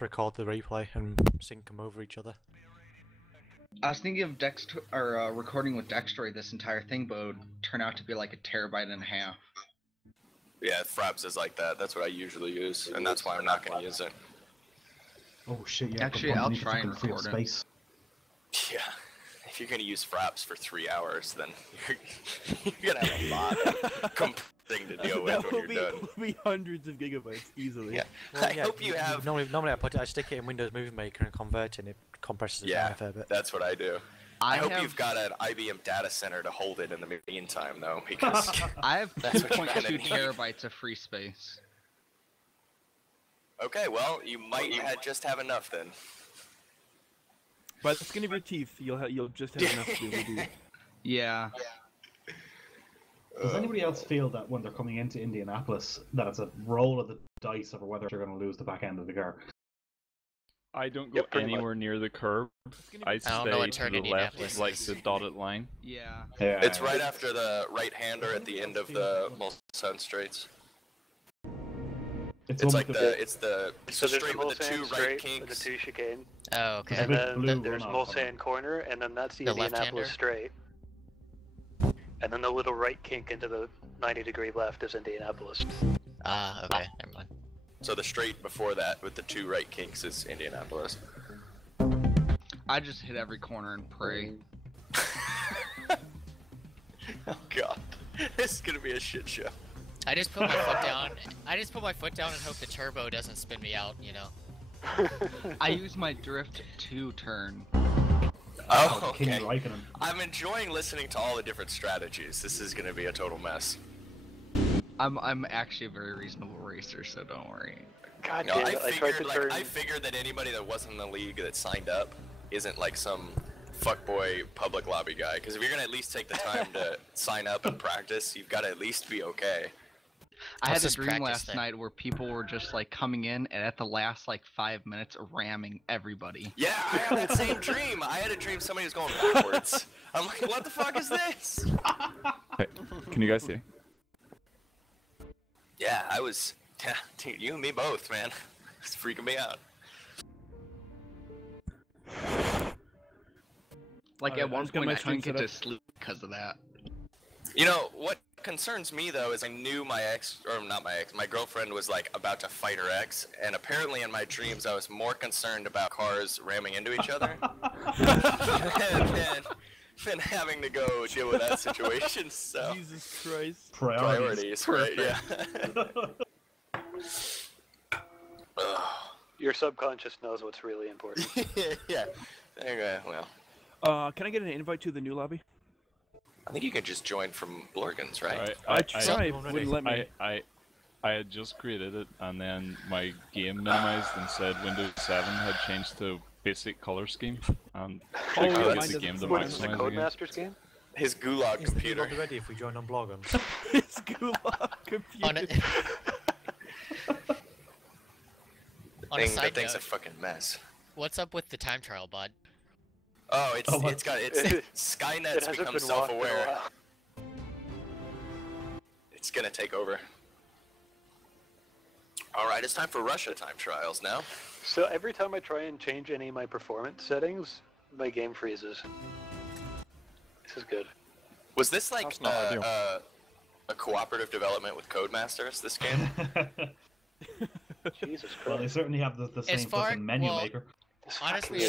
to record the replay and sync them over each other. I was thinking of recording with Dextroid this entire thing, but it would turn out to be like 1.5 terabytes. Yeah, Fraps is like that. That's what I usually use, and that's why I'm not going to use it. Oh shit, yeah. Actually, I'll try and record it. Space. Yeah. If you're going to use Fraps for 3 hours, then you're going to have a lot of thing to deal with when you're done. That will be hundreds of gigabytes, easily. Yeah. Well, I hope you have... Normally I stick it in Windows Movie Maker and convert it, and it compresses it down a fair bit. That's what I do. I hope you've got an IBM data center to hold it in the meantime, though, because... I have 2.2 terabytes of free space. Okay, well, you might just have enough then. By the skin of your teeth, you'll just have enough to be able to do it. Yeah. Does anybody else feel that when they're coming into Indianapolis, that it's a roll of the dice over whether they're going to lose the back end of the car? I don't go anywhere near the curb. I stay to the left, like the dotted line. Yeah. It's right after the right-hander at the end of the Mulsanne straights. It's like the straight with the 2 right kinks. The 2 chicane. Oh, okay. And then there's Mulsanne corner, and then that's the Indianapolis straight. And then the little right kink into the 90-degree left is Indianapolis. Ah, okay, never mind. So the straight before that with the 2 right kinks is Indianapolis. I just hit every corner and pray. Oh god, this is gonna be a shit show. I just put my foot down. I just put my foot down and hope the turbo doesn't spin me out. You know. I use my drift 2 turn. Oh, okay. I'm enjoying listening to all the different strategies. This is gonna be a total mess. I'm actually a very reasonable racer, so don't worry. God damn it, I figured that anybody that wasn't in the league that signed up isn't like some fuckboy public lobby guy. Because if you're gonna at least take the time to sign up and practice, you've got to at least be okay. I had a dream last night where people were just like coming in and at the last like 5 minutes ramming everybody. Yeah, I had that same dream. I had a dream somebody was going backwards. I'm like, what the fuck is this? Hey, can you guys see? Yeah, I was. Yeah, dude, you and me both, man. It's freaking me out. Like at one point I couldn't get to sleep because of that. You know, what concerns me though is I knew my my girlfriend was like about to fight her ex, and apparently in my dreams I was more concerned about cars ramming into each other than having to go deal with that situation, so... Jesus Christ. Priorities, right, yeah. Your subconscious knows what's really important. Yeah. Okay, well. Can I get an invite to the new lobby? I think you can just join from Blorgan's, right? I tried, wouldn't let me. I had just created it, and then my game minimized and said Windows 7 had changed to basic color scheme, and I get the game to maximize the Codemasters game? His gulag computer. Is the ready if we join on Blorgan's? His gulag computer. That thing's a fucking mess. What's up with the time trial, bud? Oh, Skynet's become self-aware. It's gonna take over. Alright, it's time for Russia time trials now. So every time I try and change any of my performance settings, my game freezes. This is good. Was this like a cooperative development with Codemasters, this game? Jesus Christ. Well, they certainly have the same fucking menu maker. Honestly,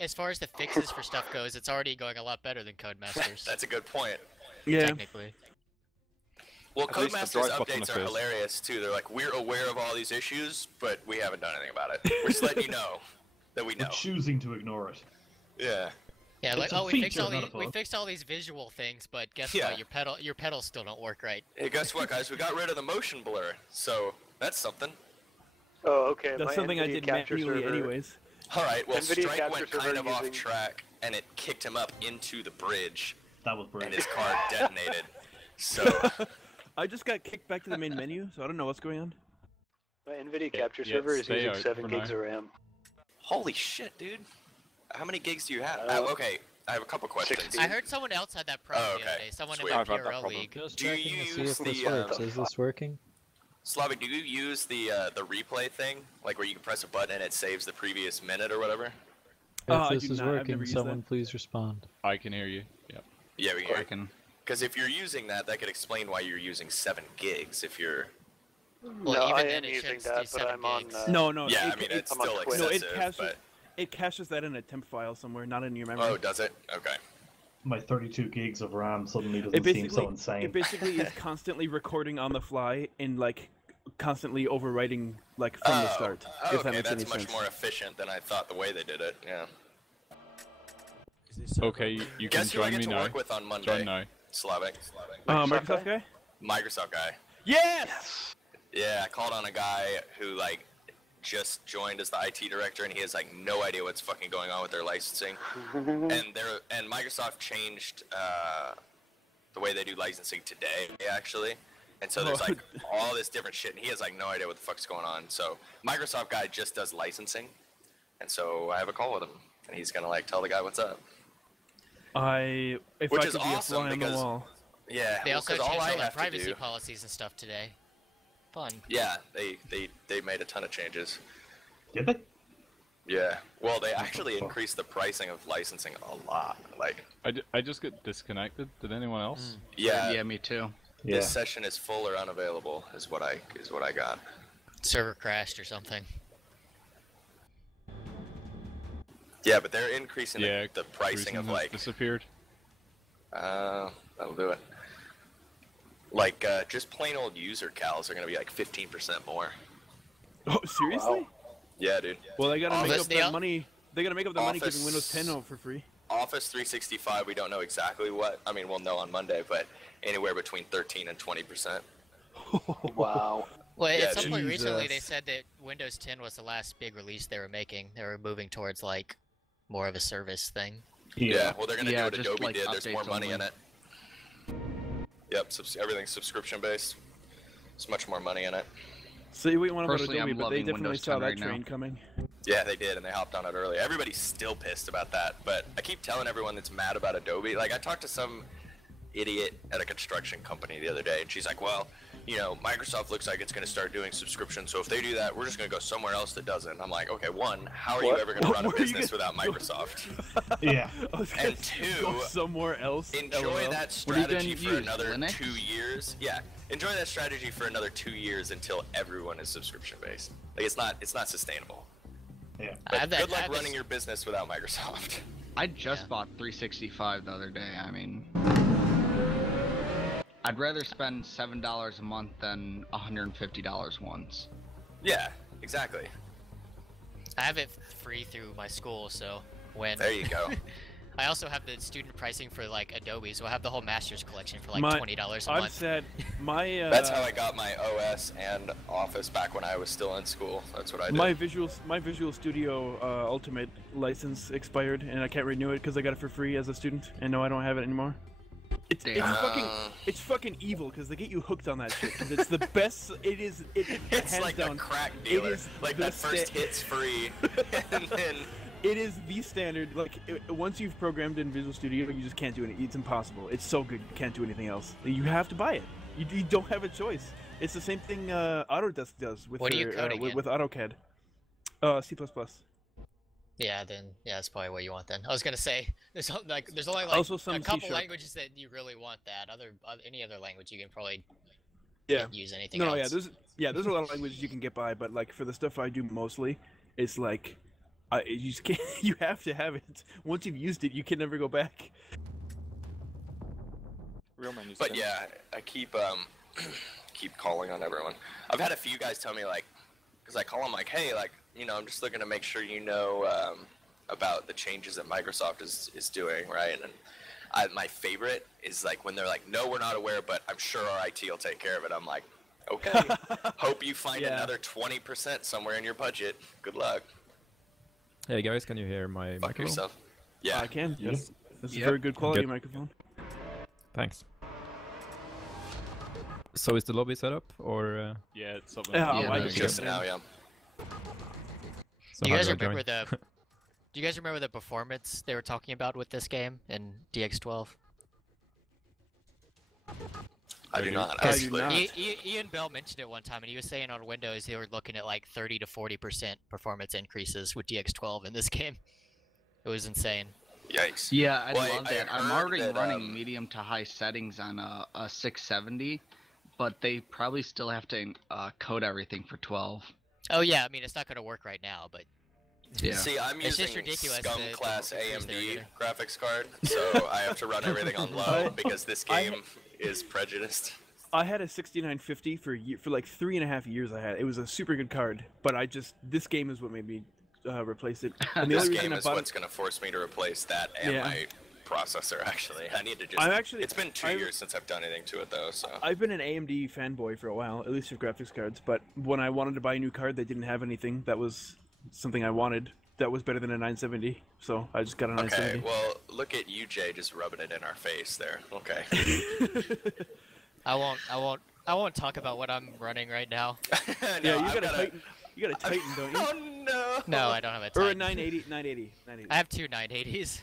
as far as the fixes for stuff goes, it's already going a lot better than Codemasters. That's a good point. Yeah. Technically. Well, Codemasters updates are hilarious too. They're like, we're aware of all these issues, but we haven't done anything about it. We're just letting you know that we know. We're choosing to ignore it. Yeah. Yeah, like, we fixed all these visual things, but guess what? Your pedals still don't work right. Hey, guess what, guys? We got rid of the motion blur, so that's something. Oh, okay. That's something I did manually anyways. Alright, well, Strike went kind of off track, and it kicked him up into the bridge. That was brilliant. And his car detonated. So... I just got kicked back to the main menu, so I don't know what's going on. My NVIDIA capture server is using 7 gigs of RAM. Holy shit, dude. How many gigs do you have? Okay, I have a couple questions. 16. I heard someone else had that problem the other day. Someone in my PRL league. Do you use the... Is this working? Slavic, do you use the replay thing, like where you can press a button and it saves the previous minute or whatever? If this is working, someone please respond. I can hear you. Yeah. Yeah, we can hear you. Because if you're using that, that could explain why you're using 7 gigs. If you're no, I am using that, but I'm on. No. Yeah, I mean it's still excessive. But it caches that in a temp file somewhere, not in your memory. Oh, does it? Okay. My 32 gigs of RAM suddenly doesn't seem so insane. It basically is constantly recording on the fly and like constantly overwriting like from the start. If that makes any sense. Much more efficient than I thought the way they did it. Yeah. Okay, you can join me now. Work with on Monday. Join now. Slavic. Microsoft guy? Microsoft guy. Yes! Yeah, I called on a guy who like just joined as the IT director, and he has like no idea what's fucking going on with their licensing. and Microsoft changed the way they do licensing today, actually. And so there's like all this different shit, and he has like no idea what the fuck's going on. So Microsoft guy just does licensing, and so I have a call with him, and he's gonna like tell the guy what's up. Which is awesome because yeah, they also changed all the privacy policies and stuff today. Fun. Yeah, they made a ton of changes. Did they? Yeah. Well, they actually increased the pricing of licensing a lot. Like I just got disconnected. Did anyone else? Yeah. Yeah, me too. This session is full or unavailable is what I got. Server crashed or something. Yeah, but they're increasing the pricing of like disappeared. That'll do it. Like just plain old user cows are gonna be like 15% more. Oh, seriously? Wow. Yeah, dude. Well, they gotta make up that money. They gotta make up the money giving Windows 10 out for free. Office 365, we don't know exactly what. I mean, we'll know on Monday, but anywhere between 13 and 20%. Wow. Well, at some point recently, they said that Windows 10 was the last big release they were making. They were moving towards like more of a service thing. Yeah, well, they're gonna do what Adobe did. There's more money in it. Yep, everything's subscription based. There's much more money in it. See, we want about Adobe, but they definitely saw that train coming. Yeah, they did, and they hopped on it early. Everybody's still pissed about that, but I keep telling everyone that's mad about Adobe. Like, I talked to some idiot at a construction company the other day, and she's like, well, you know, Microsoft looks like it's going to start doing subscriptions, so if they do that, we're just going to go somewhere else that doesn't. I'm like, okay, one, how are you ever going to run a business without Microsoft? Yeah. And two, go somewhere else. Enjoy that strategy for another 2 years. Yeah, enjoy that strategy for another 2 years until everyone is subscription-based. Like, it's not sustainable. Yeah. But good luck running your business without Microsoft. I just bought 365 the other day. I mean, I'd rather spend $7 a month than $150 once. Yeah, exactly. I have it free through my school, so when... There you go. I also have the student pricing for like Adobe, so I have the whole Master's collection for like $20 a month. I've said my. That's how I got my OS and Office back when I was still in school. That's what I did. My Visual Studio Ultimate license expired, and I can't renew it because I got it for free as a student, and no, I don't have it anymore. It's fucking evil because they get you hooked on that shit. Because it's the best. It's hands like down, a crack dealer. It is like that first hit's free, and then. It is the standard. Like once you've programmed in Visual Studio, you just can't do anything. It's impossible. It's so good, you can't do anything else. You have to buy it. You don't have a choice. It's the same thing Autodesk does with what are you coding with AutoCAD. C++. Yeah, then that's probably what you want then. I was gonna say there's only like also a couple languages that you really want that. Any other language you can probably use anything else. There's a lot of languages you can get by, but like for the stuff I do mostly, it's like you just can't. You have to have it. Once you've used it, you can never go back. But yeah, I keep calling on everyone. I've had a few guys tell me like, because I call them like, hey, like, you know, I'm just looking to make sure you know about the changes that Microsoft is doing, right? And my favorite is like when they're like, no, we're not aware, but I'm sure our IT will take care of it. I'm like, okay. Hope you find another 20% somewhere in your budget. Good luck. Hey guys, can you hear my microphone? Yourself. Yeah, I can. Yes, this is a very good quality microphone. Thanks. So is the lobby set up, or? Yeah, it's something. Just now, yeah. So do you guys remember the? Do you guys remember the performance they were talking about with this game in DX12? I do not. I do not. Ian Bell mentioned it one time, and he was saying on Windows they were looking at like 30 to 40% performance increases with DX12 in this game. It was insane. Yikes. Yeah, I love that. I'm already running medium to high settings on a 670, but they probably still have to code everything for 12. Oh yeah, I mean it's not going to work right now, but yeah. See, I'm it's using just ridiculous scum to class increase AMD their graphics card, so I have to run everything on low because this game is prejudiced. I had a 6950 for like 3.5 years. It was a super good card, but this game is what made me replace it. And the This only game reason is what's going to force me to replace that and my processor. Actually, I need to just. It's been 2 years since I've done anything to it though, so. I've been an AMD fanboy for a while, at least for graphics cards. But when I wanted to buy a new card, they didn't have anything that was something I wanted that was better than a 970. So I just got a 970. Okay, well, look at you, Jay, just rubbing it in our face there. Okay. I won't talk about what I'm running right now. No, you got a Titan, don't you? Oh no. No, I don't have a Titan. Or a 980. I have two 980s.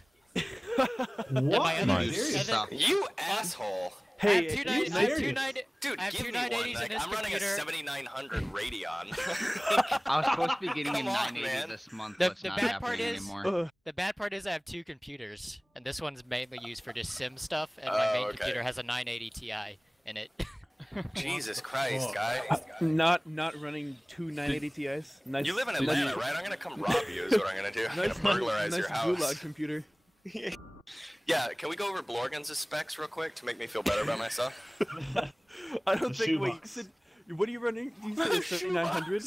What? You asshole. Hey, dude, I have two 980s in this I'm running computer. a 7900 Radeon. I was supposed to be getting a 980 man. this month, The but it's not bad part happening is anymore. the bad part is I have two computers, and this one's mainly used for just sim stuff, and my main computer has a 980 Ti in it. Jesus Christ, guys. Not running two 980 Ti's. Nice. You live in Atlanta, right? I'm gonna come rob you. Is what I'm gonna do. I'm gonna burglarize your house. Gulag computer. Yeah, can we go over Blorgan's specs real quick to make me feel better about myself? I don't think. Wait, you said, what are you running? You said a 7900.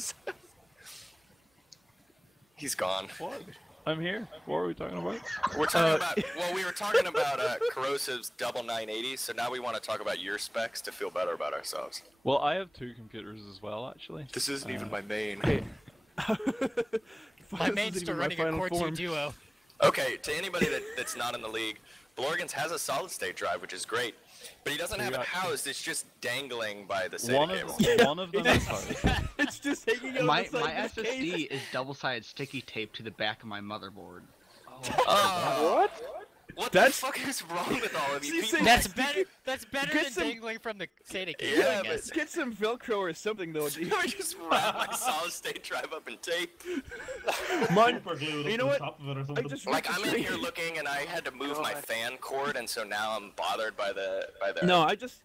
He's gone. What? I'm here. What are we talking about? We're talking about. Well, we were talking about Corrosive's double 980, so now we want to talk about your specs to feel better about ourselves. Well, I have two computers as well, actually. This isn't even my main. My main's still running a Core 2 Duo. Okay, to anybody that's not in the league, Blorgans has a solid-state drive, which is great, but he doesn't have it housed. It's just dangling by the SATA cable. One of them is housed. It's just hanging out. My SSD is double-sided sticky tape to the back of my motherboard. What? What the fuck is wrong with all of you people? That's better than dangling from the SATA cable, Yeah, I guess. Get some Velcro or something though. Dude. I just wrap my solid-state drive up in tape. Mine. Glued You know what? Top of it or something. I just Like I'm in here looking, and I had to move my fan cord, and so now I'm bothered by the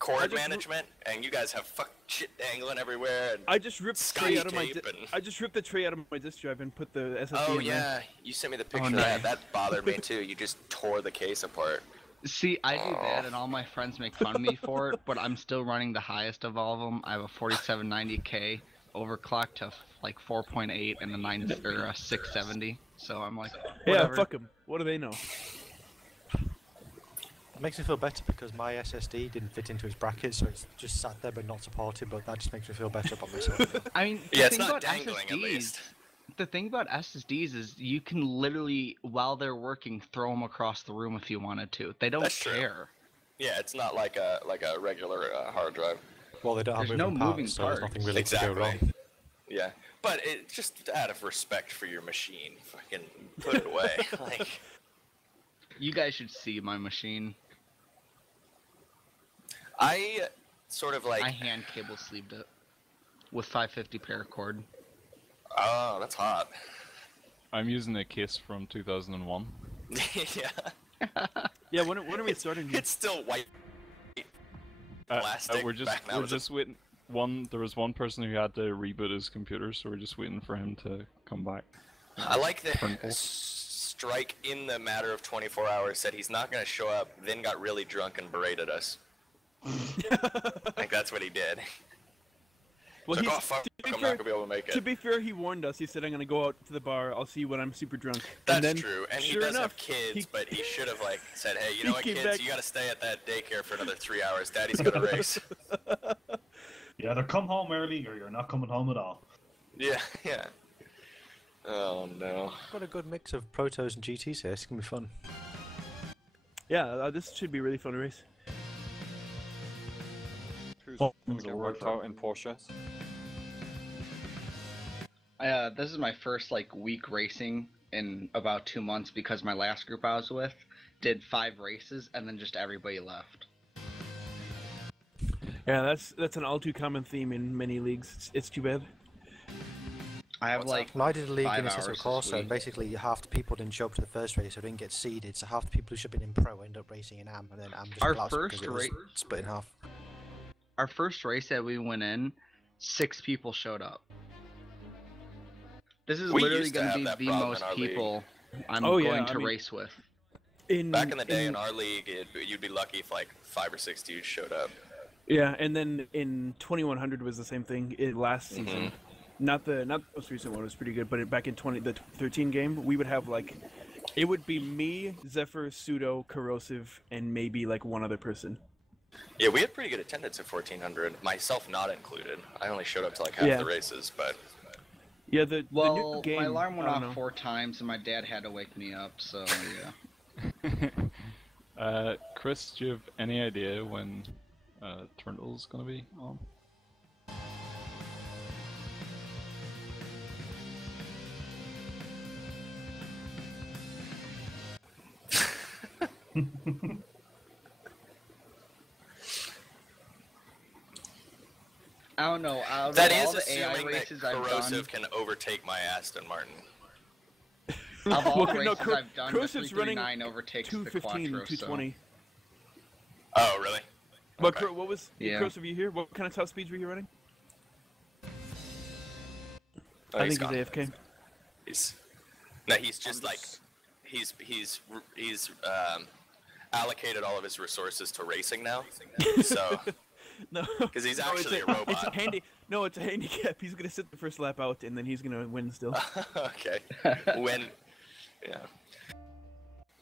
cord management. And you guys have shit dangling everywhere. And I just ripped the tray out of my. tape and- I just ripped the tray out of my disk drive and put the SSD Oh in yeah, there. you sent me the picture of that. That bothered me too. You just tore the case apart. See, I do that, and all my friends make fun of me for it, but I'm still running the highest of all of them. I have a 4790K overclocked to like 4.8 and a 670. So I'm like, whatever. Yeah, fuck them. What do they know? It makes me feel better because my SSD didn't fit into its bracket, so it's just sat there but not supported. But that just makes me feel better about myself. I mean, Yeah, it's not dangling at least. The thing about SSDs is you can literally, while they're working, throw them across the room if you wanted to. They don't care. Yeah, it's not like a regular hard drive. Well, they don't have There's no moving moving parts, so there's parts. nothing really to go wrong. Yeah, but it just out of respect for your machine, fucking put it away. Like, you guys should see my machine. I sort of like. I hand cable sleeved it with 550 paracord. Oh, that's hot. I'm using a case from 2001. Yeah. Yeah, when are we starting? It's still white plastic. We're just waiting. There was one person who had to reboot his computer, so we're just waiting for him to come back. I like that Strike in the matter of 24 hours said he's not going to show up, then got really drunk and berated us. Like that's what he did. Well, like, oh fuck, I'm not going to be able to make it. To be fair, he warned us. He said, I'm going to go out to the bar. I'll see you when I'm super drunk. That's true. And he does have kids, but he should have like said, hey, you know what, kids? You got to stay at that daycare for another 3 hours. Daddy's going to race. You either come home early or you're not coming home at all. Yeah. Oh no. Got a good mix of Protos and GTs here. It's going to be fun. Yeah, this should be a really fun race. Worked out in Porsches. This is my first week racing in about 2 months because my last group I was with did 5 races and then just everybody left. Yeah, that's an all too common theme in many leagues. It's too bad. I have like Well, I did a league 5 in hours Assassin's this Corsa, and week. basically half the people didn't show up to the first race, so didn't get seeded. So half the people who should have been in Pro ended up racing in AM, and then AM just Our collapsed first because it was race, split in half. our first race that we went in, 6 people showed up. This is We literally used to going to have be that the problem most in our people I'm Oh, yeah, going I to mean- race with. Back in the day in our league, you'd be lucky if like 5 or 6 dudes showed up. Yeah, and then in 2100 was the same thing. Last season, not the most recent one was pretty good, but back in the 13 game, we would have like, it would be me, Zephyr, Pseudo, Corrosive, and maybe like one other person. Yeah, we had pretty good attendance at 1400, myself not incled. I only showed up to like half the races, but Yeah, the new game. My alarm went I off don't know. 4 times, and my dad had to wake me up. So yeah. Chris, do you have any idea when Turtle's gonna be on? I don't know. Out that of is all the AI assuming that races I've done, Corrosive can overtake my Aston Martin. of all the no, races I've done, the Corrosive's running 339 overtakes the 215, Quattro. 220. Oh, really? But Okay. what was Yeah. Corrosive? You here? What kind of top speeds were you running? Oh, I he's think he's gone. AFK. He's just like he's allocated all of his resources to racing now. So No, because he's actually a robot. It's a handicap. He's gonna sit the first lap out, and then he's gonna win still. Okay. Yeah.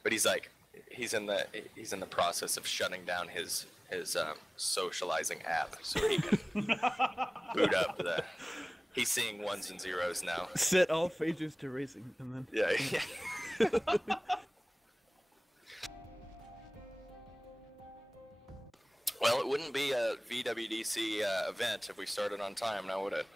But he's in the process of shutting down his socializing app so he can boot up the. He's seeing 1s and 0s now. Set all phasers to racing, and then. Yeah. Well, it wouldn't be a VWDC event if we started on time, now would it?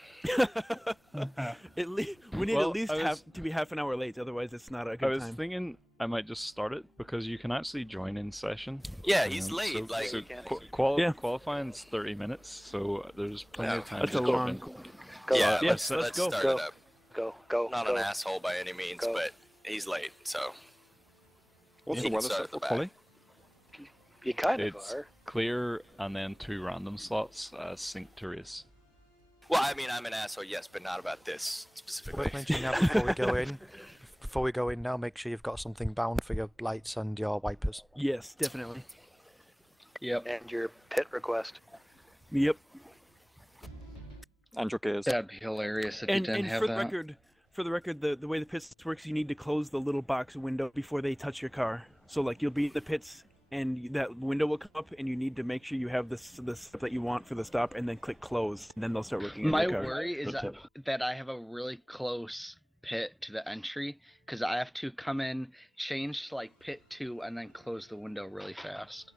We need at least to be half an hour late, otherwise it's not a good I was time. thinking I might just start it because you can actually join in session. Yeah, he's late. So Yeah. qualifying's 30 minutes, so there's plenty of time That's to a go long. in. Go. Yeah, Yes, let's let's go. start Go. it up. Go. Not go. an asshole by any means, Go. but he's late, so What's he the can weather start set at the for back. Polly? You kind of It's are. clear and then 2 random slots synced to race. Well, I mean, I'm an asshole, yes, but not about this specifically. Worth mentioning now before we go in. Before we go in now, make sure you've got something bound for your lights and your wipers. Yes, definitely. Yep. And your pit request. Yep. And your gears. That'd be hilarious if you And didn't have for that. the record, the way the pits works, you need to close the little box window before they touch your car. So like you'll be in the pits, and that window will come up, and you need to make sure you have the stuff that you want for the stop, and then click close, and then they'll start looking at My your car. worry is Good tip. that I have a really close pit to the entry because I have to come in, change to like pit 2, and then close the window really fast.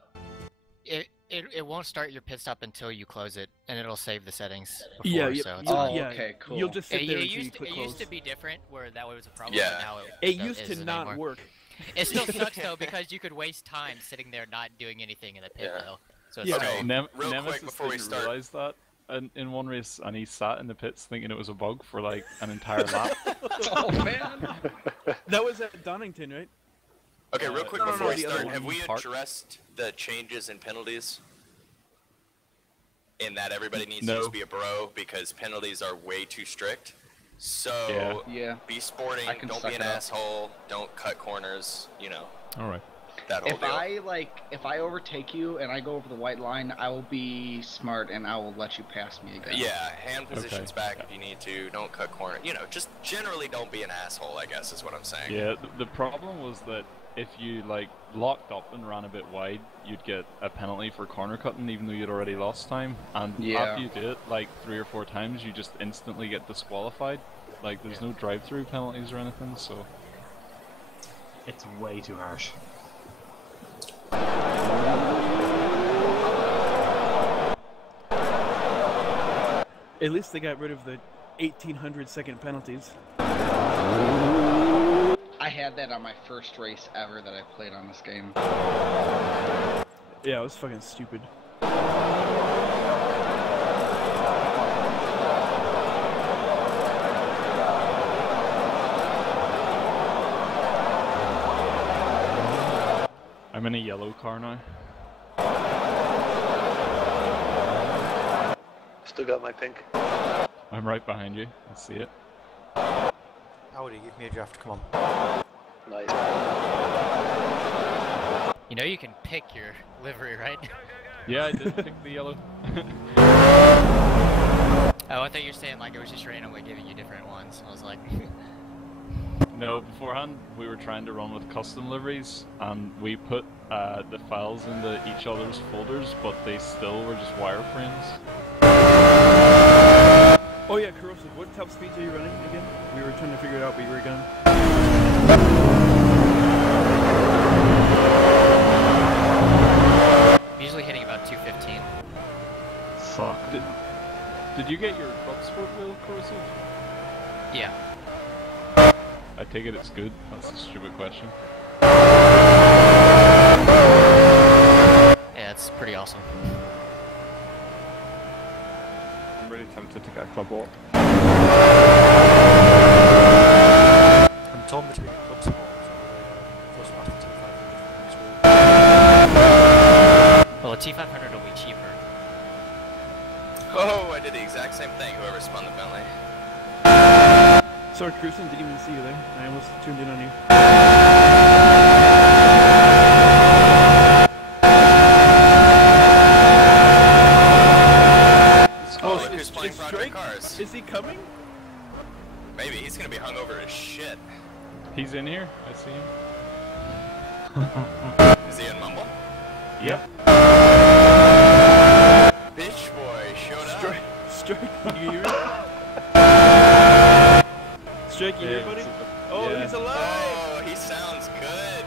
It won't start your pit stop until you close it, and it'll save the settings before, Yeah, so it's Oh, fine. yeah. okay, cool. You'll just sit there It until you used click to close. be different, where that was a problem, Yeah. but now It used to isn't not anymore. work. It still sucks, though, because you could waste time sitting there not doing anything in the pit, Yeah. though. So it's Yeah. Okay, Real quick Nemesis before we didn't start, realize that in one race, and he sat in the pits thinking it was a bug for like an entire lap. Oh man! That was at Donington, right? Okay, real quick no, before we the other start, one. have we Park. addressed the changes in penalties? In that everybody needs to No. just be a bro because penalties are way too strict. So Yeah. be sporting, I can don't suck be an it up. asshole, don't cut corners, you know, All right. that whole If deal. if I overtake you and I go over the white line, I will be smart and I will let you pass me again. Yeah, hand positions Okay. back if you need to, don't cut corner. You know, just generally don't be an asshole, I guess is what I'm saying. Yeah, the problem was that if you like locked up and ran a bit wide, you'd get a penalty for corner cutting even though you'd already lost time. And Yeah. after you do it like 3 or 4 times, you just instantly get disqualified. Like there's no drive-through penalties or anything, so It's way too harsh. At least they got rid of the 1,800-second penalties. I had that on my first race ever that I played on this game. Yeah, it was fucking stupid. I'm in a yellow car now. Still got my pink. I'm right behind you. I see it. Audi, give me a draft, come on. Nice. You know you can pick your livery, right? Yeah, I did pick the yellow. Oh, I thought you were saying like it was just randomly giving you different ones. I was like... No, beforehand we were trying to run with custom liveries, and we put the files into each other's folders, but they still were just wireframes. Oh yeah, Corrosive, what top speeds are you running again? We were trying to figure it out, but you were gone. I'm usually hitting about 215. Fuck. Did you get your club sport wheel, Corrosive? Yeah. I take it it's good? That's a stupid question. Yeah, it's pretty awesome. I'm really tempted to get a club walk. I'm torn between club sports and the Master T500. Well, a T500 will be cheaper. Oh, I did the exact same thing, whoever spun the Bentley. Sorry, Cruising, didn't even see you there. I almost tuned in on you. Oh, look who's playing Project Cars. Is he coming? Maybe, he's gonna be hungover as shit. He's in here, I see him. Is he in Mumble? Yep. Bitch boy, showed up. Strike, can you hear me? Strike, you hear buddy? Oh, yeah. he's alive! Oh, he sounds good.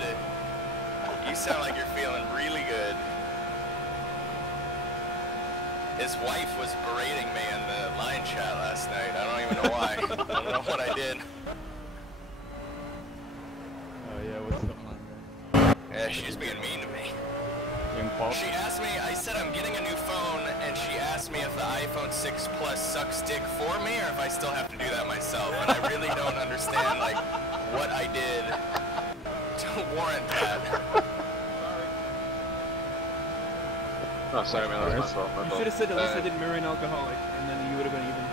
You sound like you're feeling really good. His wife was berating me in the line chat last night. I don't even know why. I don't know what I did. Oh yeah, what's up, man? Yeah, she's being mean to me. She asked me, I said I'm getting a new phone, and she asked me if the iPhone 6 Plus sucks dick for me, or if I still have to do that myself. And I really don't understand, like, what I did to warrant that. Oh, sorry, man, that was my fault. You should have said at least I didn't marry an alcoholic, and then you would have been even.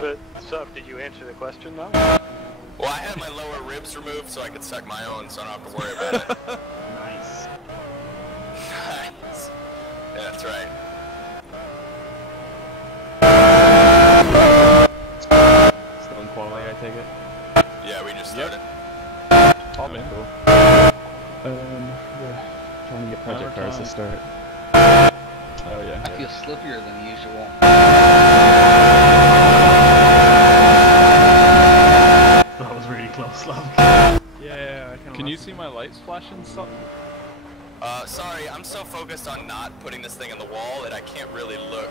But, so, did you answer the question though? Well, I had my lower ribs removed so I could suck my own, so I don't have to worry about it. Nice. Nice. Yeah, that's right. Still in quality, I take it? Yeah, we just started. Oh, man. Cool. Yeah. Trying to get Project Cars to start. Oh, yeah. I feel slippier than usual. That was really close, love. Yeah, I kinda Can you see my lights flashing something? Sorry, I'm so focused on not putting this thing in the wall that I can't really look.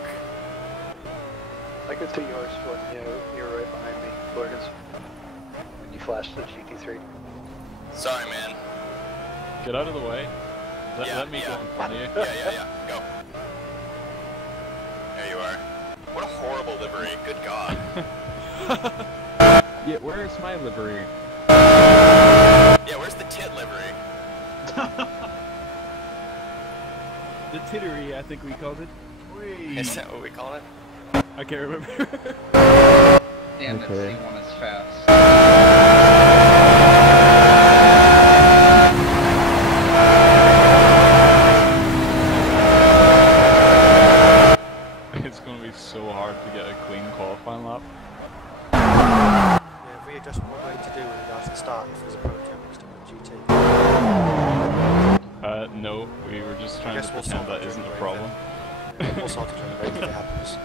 I could see yours when you were right behind me, Lorgans. When you flashed the GT3. Sorry, man. Get out of the way. Let me go in front of you. Yeah. Go. There you are. What a horrible livery. Good God. Yeah, where's my livery? Yeah, where's the tit livery? The tittery, I think we called it. Is that what we call it? I can't remember. Damn, that Okay. C1 is fast. It's gonna be so hard to get a clean qualifying lap. Yeah, readjust what we're going to do with regards to the start if there's a prototype next to the GT. No, we were just trying to pretend that isn't a problem. We'll sort it during the break if it happens.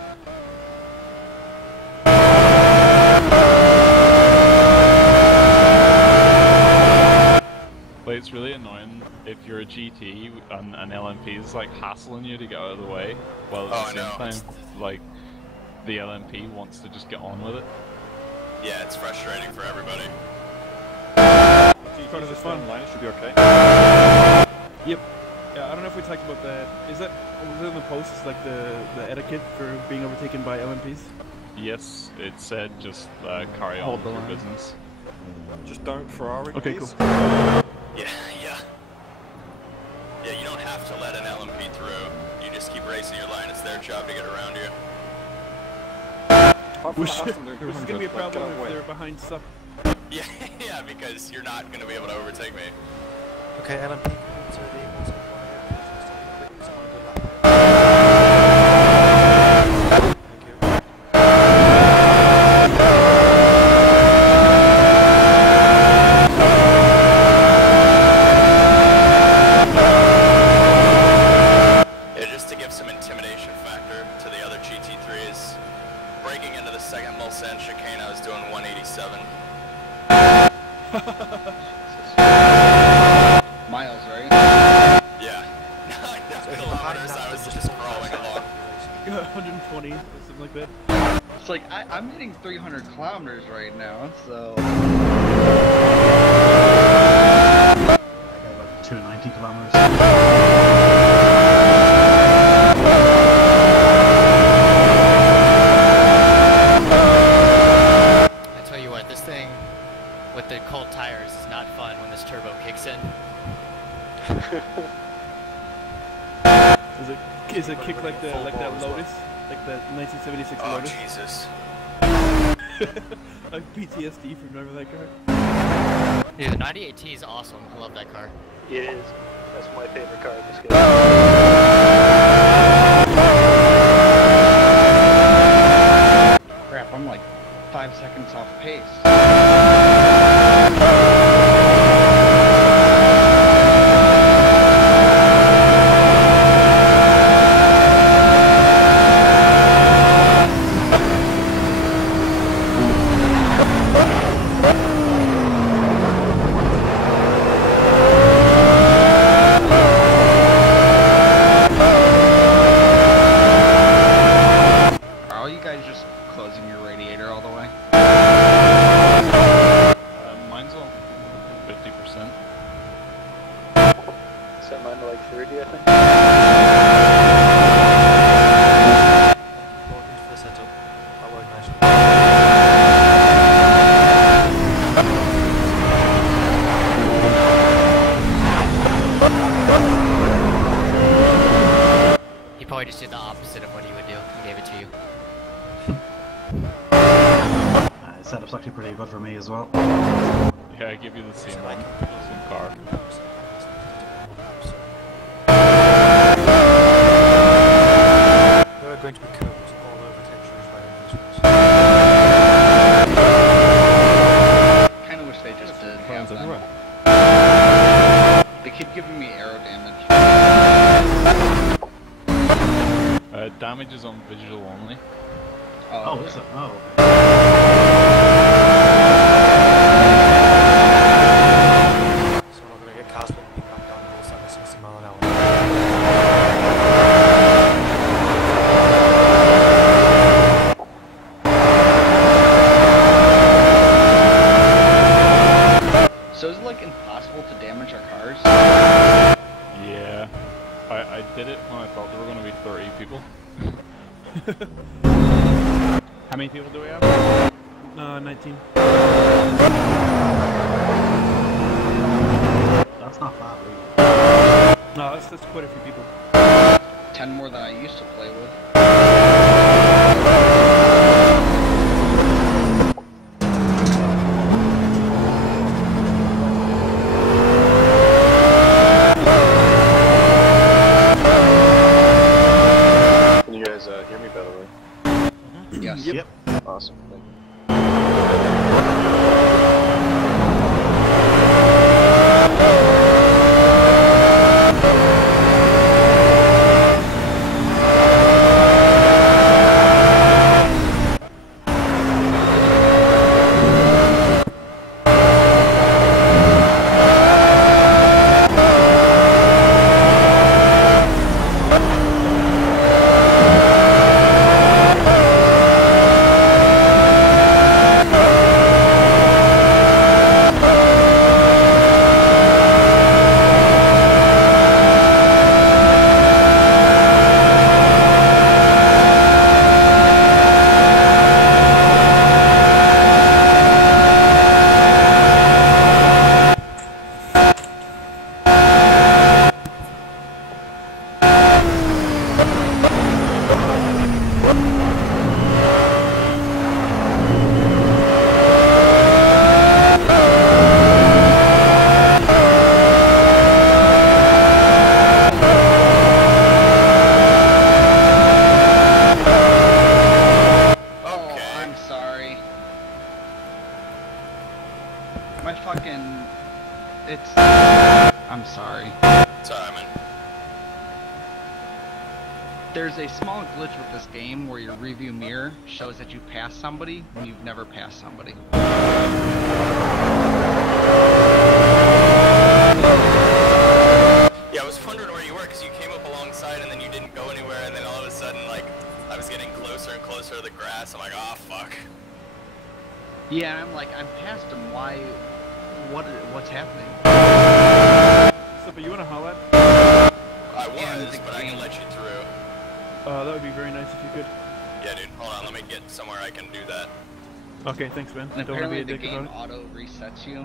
But it's really annoying if you're a GT and an LMP is like hassling you to get out of the way, while at the same time, like, the LMP wants to just get on with it. Yeah, it's frustrating for everybody. Part of the fun. Line, it should be okay. Yep. Yeah, I don't know if we talked about that. Was it in the post? It's like the etiquette for being overtaken by LMPs? Yes, it said just carry on with your business. Just don't Ferrari. Okay, please. cool. Yeah, yeah. Yeah, you don't have to let an LMP through. You just keep racing your line. It's their job to get around you. Which is gonna be a problem if they're behind stuff. Yeah, yeah, because you're not going to be able to overtake me. Okay, LMP, come to the outside corner here, please. Let's take a quick someone good lap here. Thank you. Yeah, just to give some intimidation factor to the other GT3s, breaking into the second Mulsanne chicane, I was doing 187. Miles, right? Yeah. Kilometers, I was just crawling along. 120, or something like that. It's like, I'm hitting 300 kilometers right now, so... I got about 290 kilometers. I tell you what, this thing with the cold tires is not fun when this turbo kicks in. Is it kick like that Lotus, like that 1976 Oh, Lotus? Jesus. Like PTSD from driving that car. Dude, the 98T is awesome. I love that car. It is. That's my favorite car in this game. Crap, I'm like 5 seconds off pace. Are all you guys just closing your radiator all the way? Mine's on 50%. Set mine to like 30, I think. Welcome to the setup. That worked nicely. He probably just did the opposite of what he would do and gave it to you. Setup's actually pretty good for me as well. Yeah, I give you the same one, same car. There are going to be curves all over textures very Kinda wish they just did have them. everywhere. They keep giving me aero damage. Damage is on visual only. Oh, is it? Oh. So we're not going to get cars being back down the hillside at 60 mile an hour. So is it like impossible to damage our cars? Yeah. I did it when I thought there were going to be 30 people. How many people do we have? 19. That's not bad, really. No, that's quite a few people. 10 more than I used to play with. Can you guys hear me, by the way? Yes. Yep. Awesome. Thank you. I'm sorry. It's alright, man. There's a small glitch with this game where your review mirror shows that you passed somebody when you've never passed somebody. Yeah, I was wondering where you were because you came up alongside and then you didn't go anywhere, and then all of a sudden, like, I was getting closer and closer to the grass. I'm like, oh fuck. Yeah, I'm like, I'm past him. Why? What's happening? So, but you want to holler at? I was, but I can let you through. That would be very nice if you could. Yeah, dude. Hold on, let me get somewhere I can do that. Okay, thanks, man. And Don't want to be a apparently dick the game about it. auto resets you.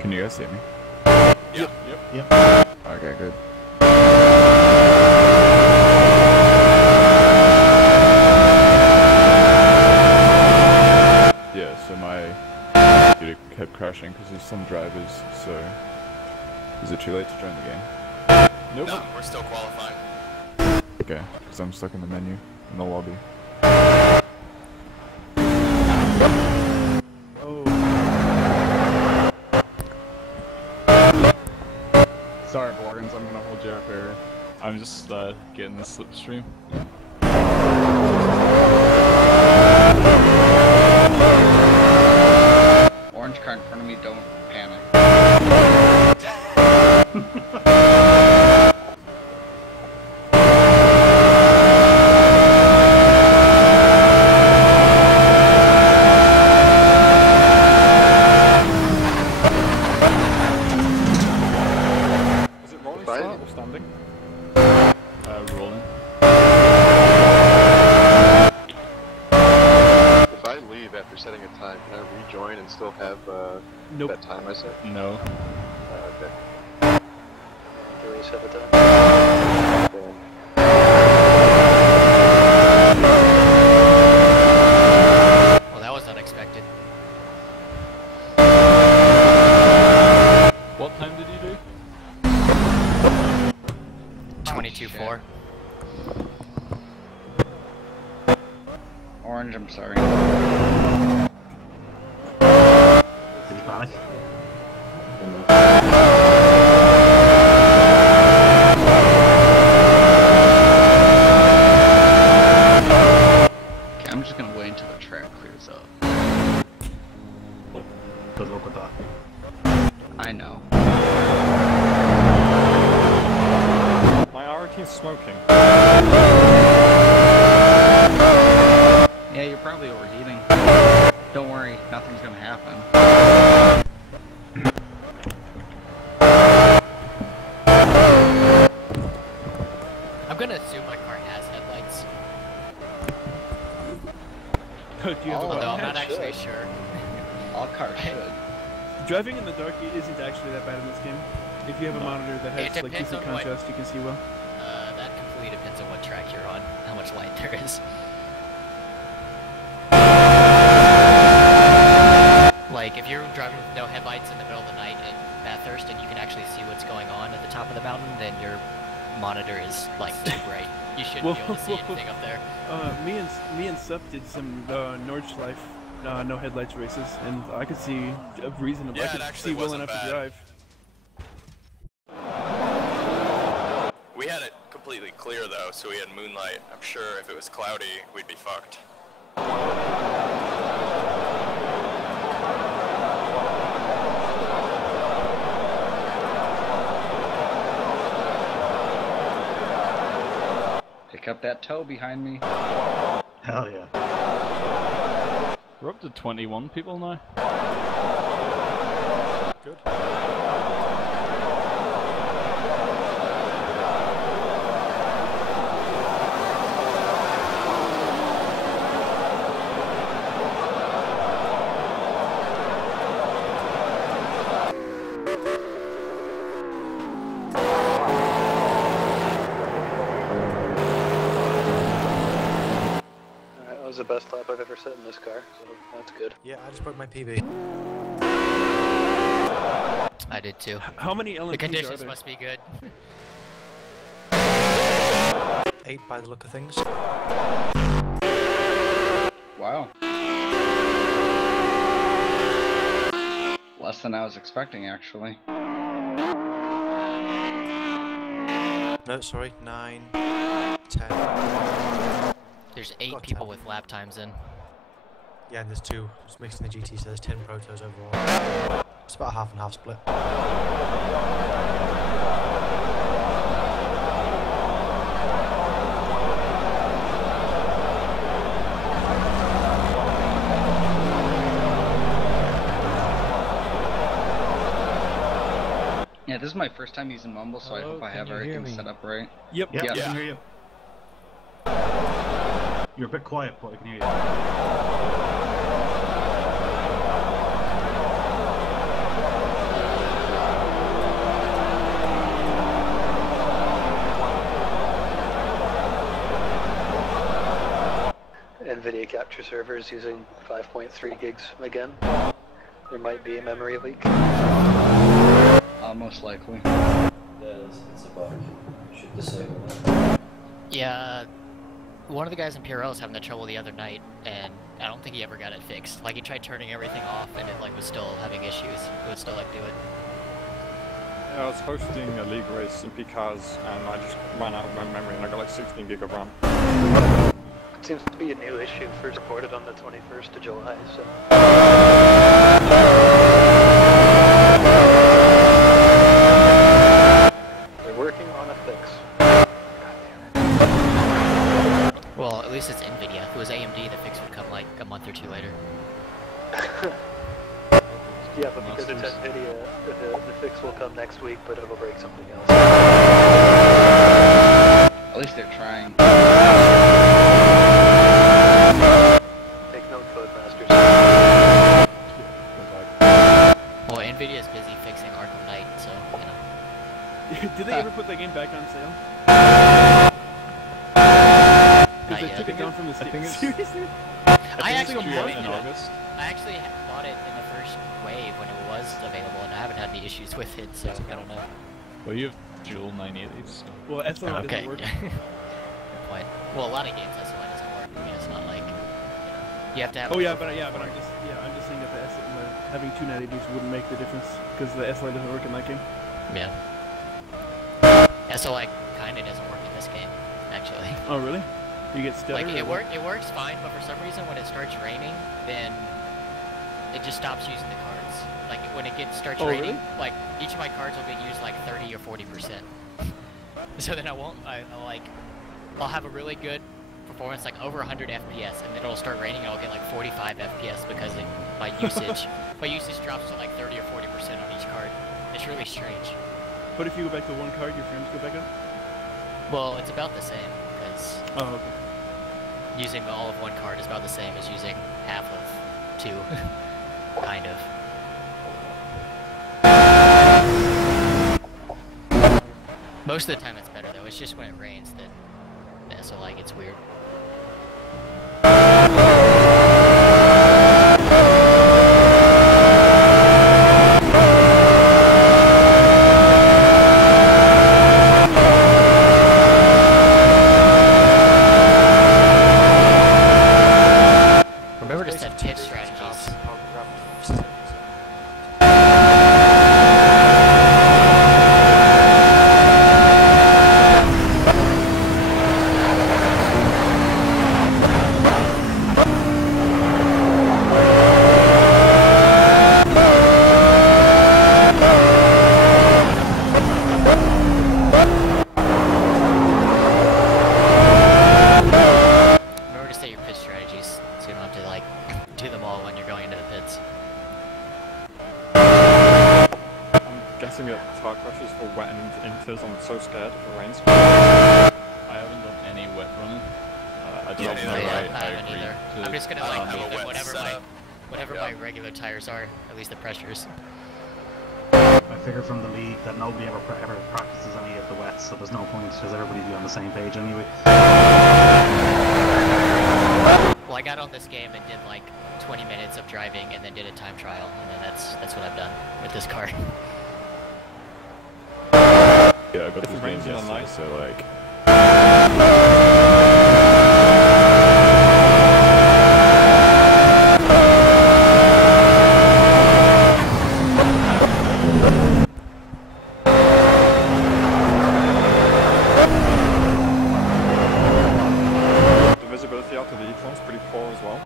Can you guys see me? Yep. Yep. Okay, good. Yeah, so my computer kept crashing because of some drivers, so... Is it too late to join the game? Nope. No, we're still qualifying. Okay, because I'm stuck in the menu, in the lobby. Oh. Sorry, Borgans, I'm gonna hold you up here. I'm just getting the slipstream. Orange car in front of me, don't panic. Is it rolling start or standing? Rolling. If I leave after setting a time, can I rejoin and still have Nope. that time I set? No. Okay. To reset the time. Damn. Well, that was unexpected. What time did you do? 22.4. Orange, I'm sorry. Did you panic? Okay, I'm just gonna wait until the track clears up. Good luck with that. I know. My RT's smoking. Yeah, you're probably overheating. Don't worry, nothing's gonna happen. I'm gonna assume my car has headlights. Do you have a Although button? I'm not actually sure. All cars should. Driving in the dark isn't actually that bad in this game. If you have a monitor that It has like depends decent on what- contrast, you can see well. That completely depends on what track you're on, how much light there is. Like, if you're driving with no headlights in the middle of the night in Bathurst and you can actually see what's going on at the top of the mountain, then your monitor is, like, too bright. You shouldn't be able to see anything up there. Me and Sup did some Nordschleife no headlights races, and I could see a reasonable. Yeah, I could it actually see well wasn't enough bad. to drive. We had it completely clear though, so we had moonlight. I'm sure if it was cloudy, we'd be fucked. Pick up that toe behind me. Hell yeah. We're up to 21 people now. Good. Alright, that was the best lap I've ever set in this car, so that's good. Yeah, I just broke my PB. I did too. How many LMPs The are conditions there? must be good. 8 by the look of things. wow. Less than I was expecting, actually. No, sorry, 9, 10. There's 8 people with lap times in. Yeah, and there's 2 just mixing the GT, so there's 10 protos overall. It's about a half and half split. Yeah, this is my first time using Mumble, so I hope I have everything set up right. Yep. Yeah, I can hear you. You're a bit quiet, but I can hear you. NVIDIA capture servers using 5.3 gigs again. There might be a memory leak. Most likely. It's a bug. Should disable it. Yeah, one of the guys in PRL was having the trouble the other night, and I don't think he ever got it fixed. Like, he tried turning everything off, and it like was still having issues. It would still like do it. I was hosting a league race in PCAS, and I just ran out of my memory, and I got like 16 gig of RAM. It seems to be a new issue, first reported on the 21st of July, so... They're working on a fix. Well, at least it's NVIDIA. If it was AMD, the fix would come like a month or 2 later. Yeah, but because it's NVIDIA, the fix will come next week, but it'll break something else. At least they're trying. Take note, Codemasters. Well, NVIDIA is busy fixing Arkham Knight, so, you know. Did they ever put that game back on sale? Because they took it down from the Steam. Seriously? I actually August. bought it in the first wave when it was available, and I haven't had any issues with it, so I don't know. Well, you have dual 980s. Well, SLI okay. doesn't work. Good point. Well, a lot of games SLI doesn't work. I mean, it's not like you have to have. Oh yeah, but I'm just saying that having 2 980s wouldn't make the difference because the SLI doesn't work in that game. Yeah. SLI kind of doesn't work in this game, actually. Oh really? You get stutter? Like it works fine, but for some reason when it starts raining, then it just stops using the cards. Like when it starts raining, really? like each of my cards will get used like 30 or 40%. So then I'll have a really good performance, like over 100 FPS, and then it'll start raining and I'll get like 45 FPS because my usage drops to like 30 or 40% on each card. It's really strange. But if you go back to one card, your frames go back up? Well, it's about the same, because okay. Using all of one card is about the same as using half of 2, kind of. Most of the time it's better though, it's just when it rains that the SLI gets weird. Remember to set pit strategies. Remember to set your pit strategies so you don't have to like do them all when you're going into the pits. I'm guessing that car crashes for wet and inters. I'm so scared if it rains. I haven't done any wet running. I don't know. I haven't either. I'm just gonna like leave them whatever my regular tires are, at least the pressures. I figure from the league that nobody ever practices any of the wets, so there's no point because everybody will be on the same page anyway. Well, I got on this game and did like 20 minutes of driving and then did a time trial, and then that's what I've done with this car. Yeah, I got this game yesterday, so like... e-tron's pretty poor as well.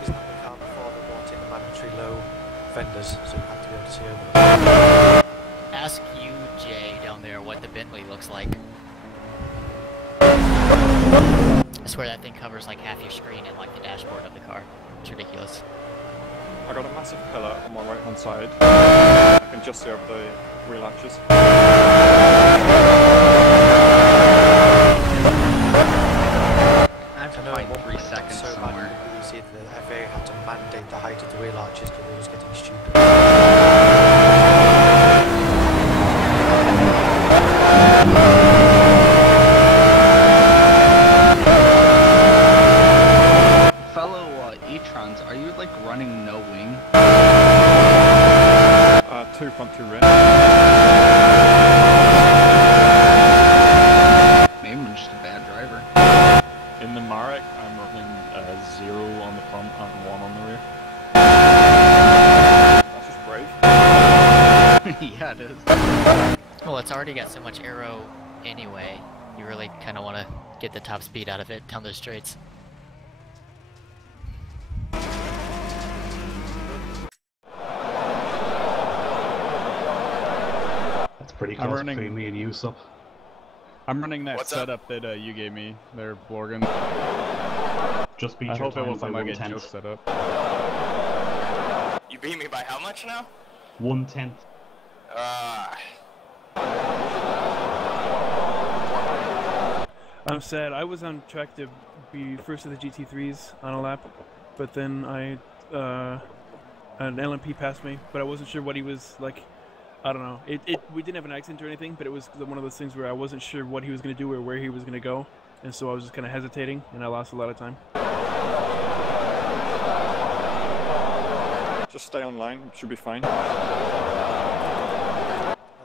He's not the car before they brought in the mandatory low fenders, so you have to be able to see over them. Ask you, Jay, down there what the Bentley looks like. I swear that thing covers like half your screen and like the dashboard of the car. It's ridiculous. I got a massive pillar on my right hand side. I can just see over the wheel arches. I have to find 3 seconds so somewhere. bad you see the FAA had to mandate the height of the wheel arches because it was getting stupid. Fellow e-trons, are you like running no wing? 2 front, 2 rear. Maybe I'm just a bad driver. In the Marek, I'm running 0 on the front and 1 on the rear. That's just brave. Yeah, it is. Well, it's already got so much aero anyway. You really kind of want to get the top speed out of it down those straights. That's pretty close between me and you, Sup. I'm running that What's setup that you gave me there, Blorgan. Just beat I your hope it time wasn't by like a 1/10. joke setup. You beat me by how much now? 1/10. I'm sad. I was on track to be first of the GT3s on a lap, but then an LMP passed me, but I wasn't sure what he was like. I don't know. We didn't have an accident or anything, but it was one of those things where I wasn't sure what he was going to do or where he was going to go, and so I was just kind of hesitating, and I lost a lot of time. Just stay online, should be fine. Let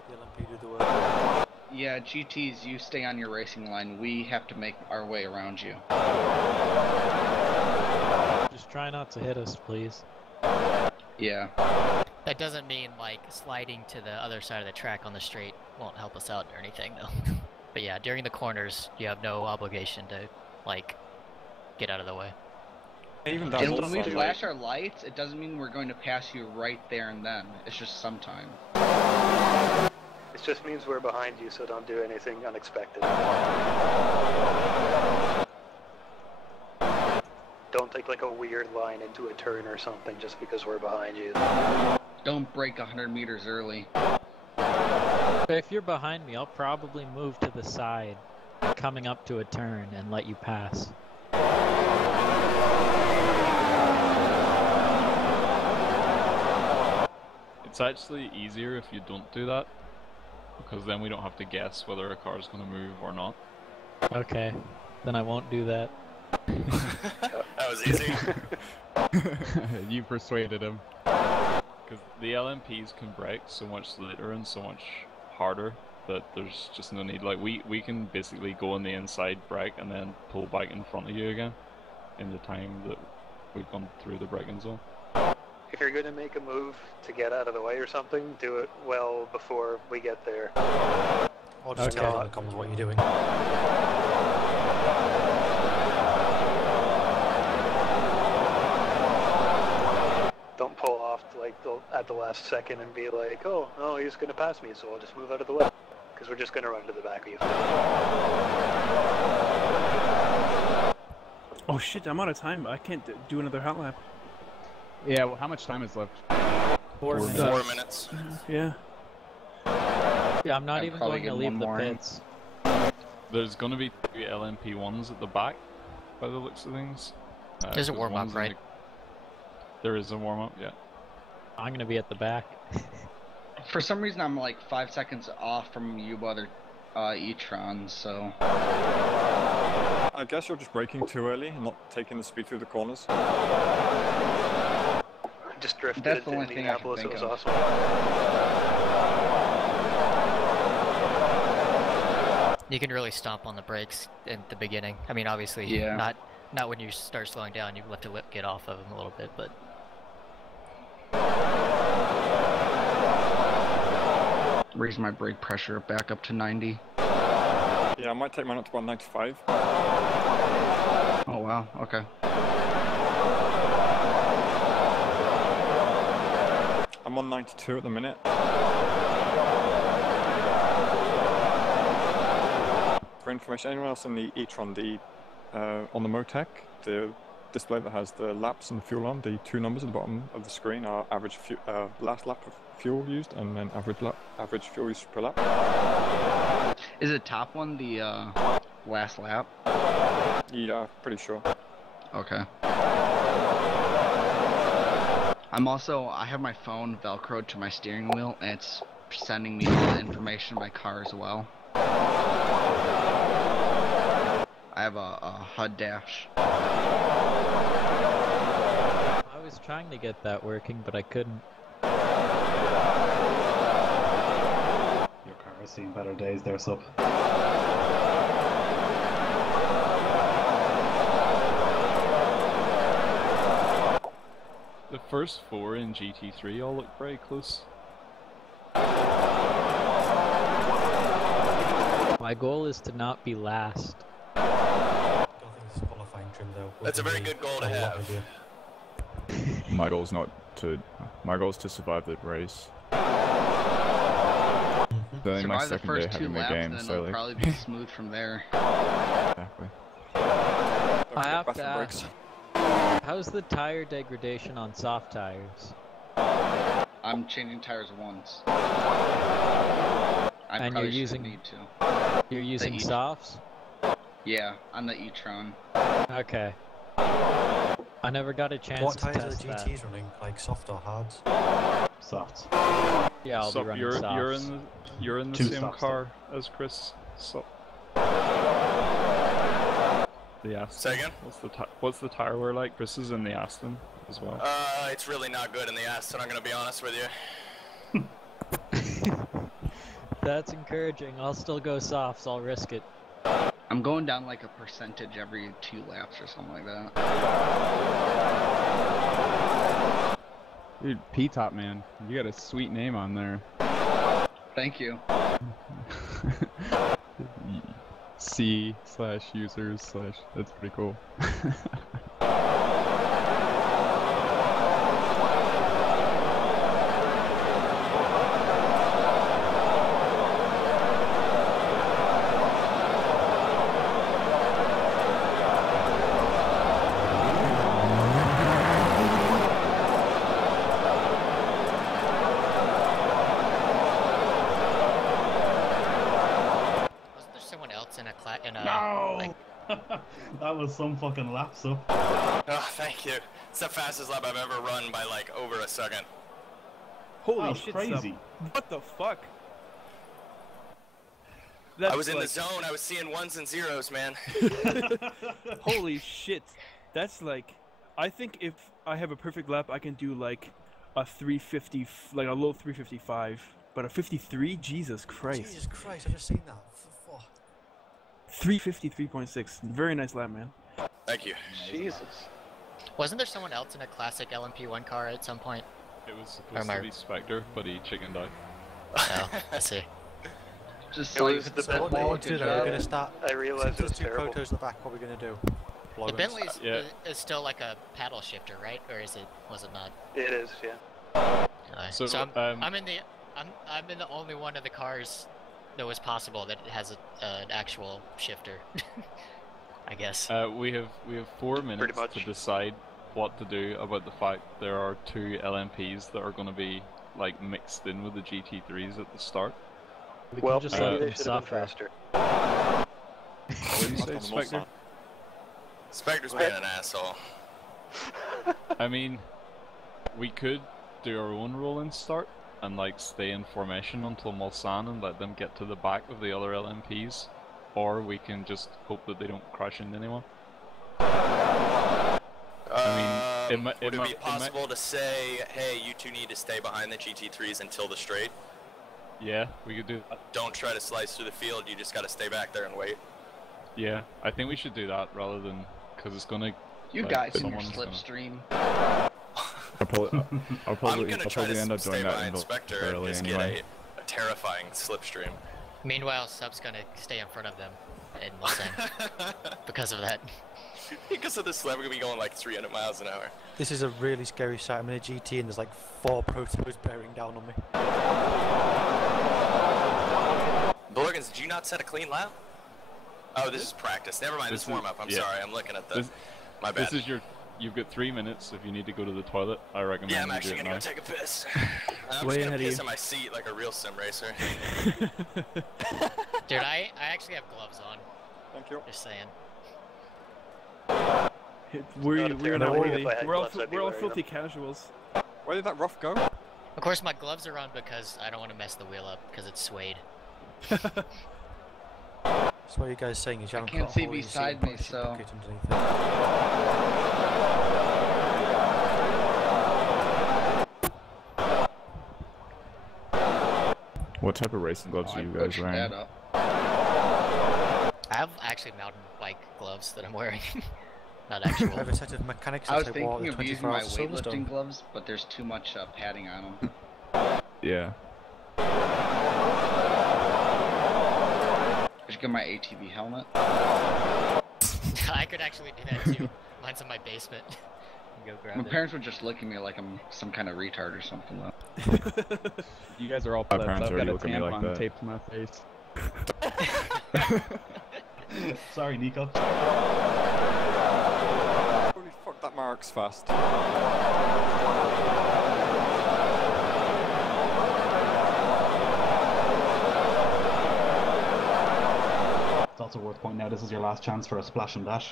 the LMP do the work. Yeah, GTs, you stay on your racing line. We have to make our way around you. Just try not to hit us, please. Yeah. That doesn't mean like sliding to the other side of the track on the straight won't help us out or anything though. But yeah, during the corners, you have no obligation to like get out of the way. Even And when we flash our lights, it doesn't mean we're going to pass you right there and then. It's just sometime. It just means we're behind you, so don't do anything unexpected. Don't take like a weird line into a turn or something just because we're behind you. Don't break 100 meters early. But if you're behind me, I'll probably move to the side, coming up to a turn, and let you pass. It's actually easier if you don't do that, because then we don't have to guess whether a car is going to move or not. Okay, then I won't do that. That was easy. You persuaded him. Because the LMPs can brake so much later and so much harder that there's just no need. Like we can basically go on the inside, brake, and then pull back in front of you again in the time that we've gone through the braking zone. If you're going to make a move to get out of the way or something, do it well before we get there. Or just tell them in the comments what you're doing. Don't pull off like at the last second and be like, oh, no, he's going to pass me, so I'll just move out of the way. Because we're just going to run to the back of you. Oh shit, I'm out of time. I can't do another hot lap. Yeah, well, how much time is left? 4 minutes. Yeah. Yeah, I'm not even going to leave the pits. There's going to be 3 LMP1s at the back, by the looks of things. There's a warm-up, right? There is a warm-up, yeah. I'm going to be at the back. For some reason, I'm like 5 seconds off from you other e-trons, so... I guess you're just braking too early and not taking the speed through the corners. Just drifted That's the into only thing I can Indianapolis, think it was of. awesome. You can really stomp on the brakes at the beginning. I mean, obviously, yeah. Not when you start slowing down. You have to get off of them a little bit, but. Raise my brake pressure back up to 90. Yeah, Yeah, I might take mine up to about 95. Oh wow, okay. I'm on 92 at the minute. For information, anyone else on the e-tron, on the Motec, the display that has the laps and the fuel on, the two numbers at the bottom of the screen are average last lap of fuel used, and then average fuel used per lap. Is the top one the last lap? Yeah, pretty sure. Okay. I have my phone velcroed to my steering wheel, and it's sending me all the information by car as well. I have a HUD dash. I was trying to get that working, but I couldn't. Your car has seen better days there, Sup. The first 4 in GT3 all look very close. My goal is to not be last. I don't think this is qualifying trim though. That's a very good goal to have. My goal is to survive the race. It's only my Survive the second first day 2 having the laps, game, then so it'll like... probably be smooth from there. Exactly. I have to ask, how's the tire degradation on soft tires? I'm changing tires once. And you're using need to. You're using softs? Yeah, on the e-tron. Okay. I never got a chance What to tires are test the that. GTs running? Like soft or hards? Soft. Yeah, I'll be running softs. You're in the Two same softs, car as Chris. So. The Aston. Say again? What's the tire wear like? Chris is in the Aston as well. It's really not good in the Aston, I'm gonna be honest with you. That's encouraging. I'll still go softs. I'll risk it. I'm going down like a percentage every 2 laps or something like that. Dude, P-Top, man. You got a sweet name on there. Thank you. C/users/ that's pretty cool. That was some fucking lap, so. Oh, thank you. It's the fastest lap I've ever run by like over a second. Holy shit, crazy. What the fuck? I was in the zone, I was seeing 1s and 0s, man. Holy shit. That's like, I think if I have a perfect lap, I can do like a 350, like a low 355. But a 53? Jesus Christ. Jesus Christ, I've just seen that. 353.6. Very nice lap, man. Thank you. Jesus. Wasn't there someone else in a classic LMP1 car at some point? It was supposed to be Spectre, but he chickened out. Oh, I see. Just it was the Bentley. We're gonna start. I realized it was two terrible. photos in the back. What are we gonna do? The Bentley is still like a paddle shifter, right? Or is it? Was it not? It is, yeah. So, I'm in the only one of the cars that was possible that it has an actual shifter. I guess. We have 4 minutes to decide what to do about the fact there are 2 LMPs that are going to be like mixed in with the GT3s at the start. Well, just they should have been faster. What do you say, Spectre? Spectre's being an asshole. I mean, we could do our own rolling start and like stay in formation until Mulsanne and let them get to the back of the other LMPs, or we can just hope that they don't crash into anyone. I mean, would it be possible to say, hey, you 2 need to stay behind the GT3s until the straight? Yeah, we could do that. Don't try to slice through the field, you just gotta stay back there and wait. Yeah, I think we should do that rather than, because it's gonna... You like, guys in your slipstream. I'll probably I'm gonna try to end up stay doing that behind Spectre and early just anyway. get a terrifying slipstream. Meanwhile, Sub's gonna stay in front of them in Mulsanne because of that. Because of this, we're gonna be going like 300 miles an hour. This is a really scary sight. I'm in a GT and there's like 4 protos bearing down on me. Borgans, did you not set a clean lap? Oh, this is practice. Never mind, this is warm-up. I'm sorry, I'm looking at the... My bad. This is your... You've got 3 minutes if you need to go to the toilet. I recommend Yeah, I'm you actually do it gonna now. go take a piss. I'm just gonna piss in my seat like a real sim racer. Dude, I actually have gloves on. Thank you. Just saying. We're not really. We're all anywhere, filthy casuals. Where did that rough go? Of course, my gloves are on because I don't want to mess the wheel up because it's suede. So what you guys saying is you haven't can't got a see hole in your seat beside and me, put a shit so- bucket underneath it. What type of racing gloves are you guys wearing? I have actually mountain bike gloves that I'm wearing. Not actual. I have a set of mechanics I was that I wore thinking at the of using 24 my hours of weightlifting Silverstone. gloves, but there's too much padding on them. Yeah. I should get my ATV helmet. I could actually do that too. Mine's in my basement. Go grab My it. parents would just look at me like I'm some kind of retard or something though. You guys are all My plebs. parents I've got already a look at me like tampon that. taped to my face. Sorry, Nico. Holy fuck, that marks fast. It's also worth pointing out this is your last chance for a splash and dash.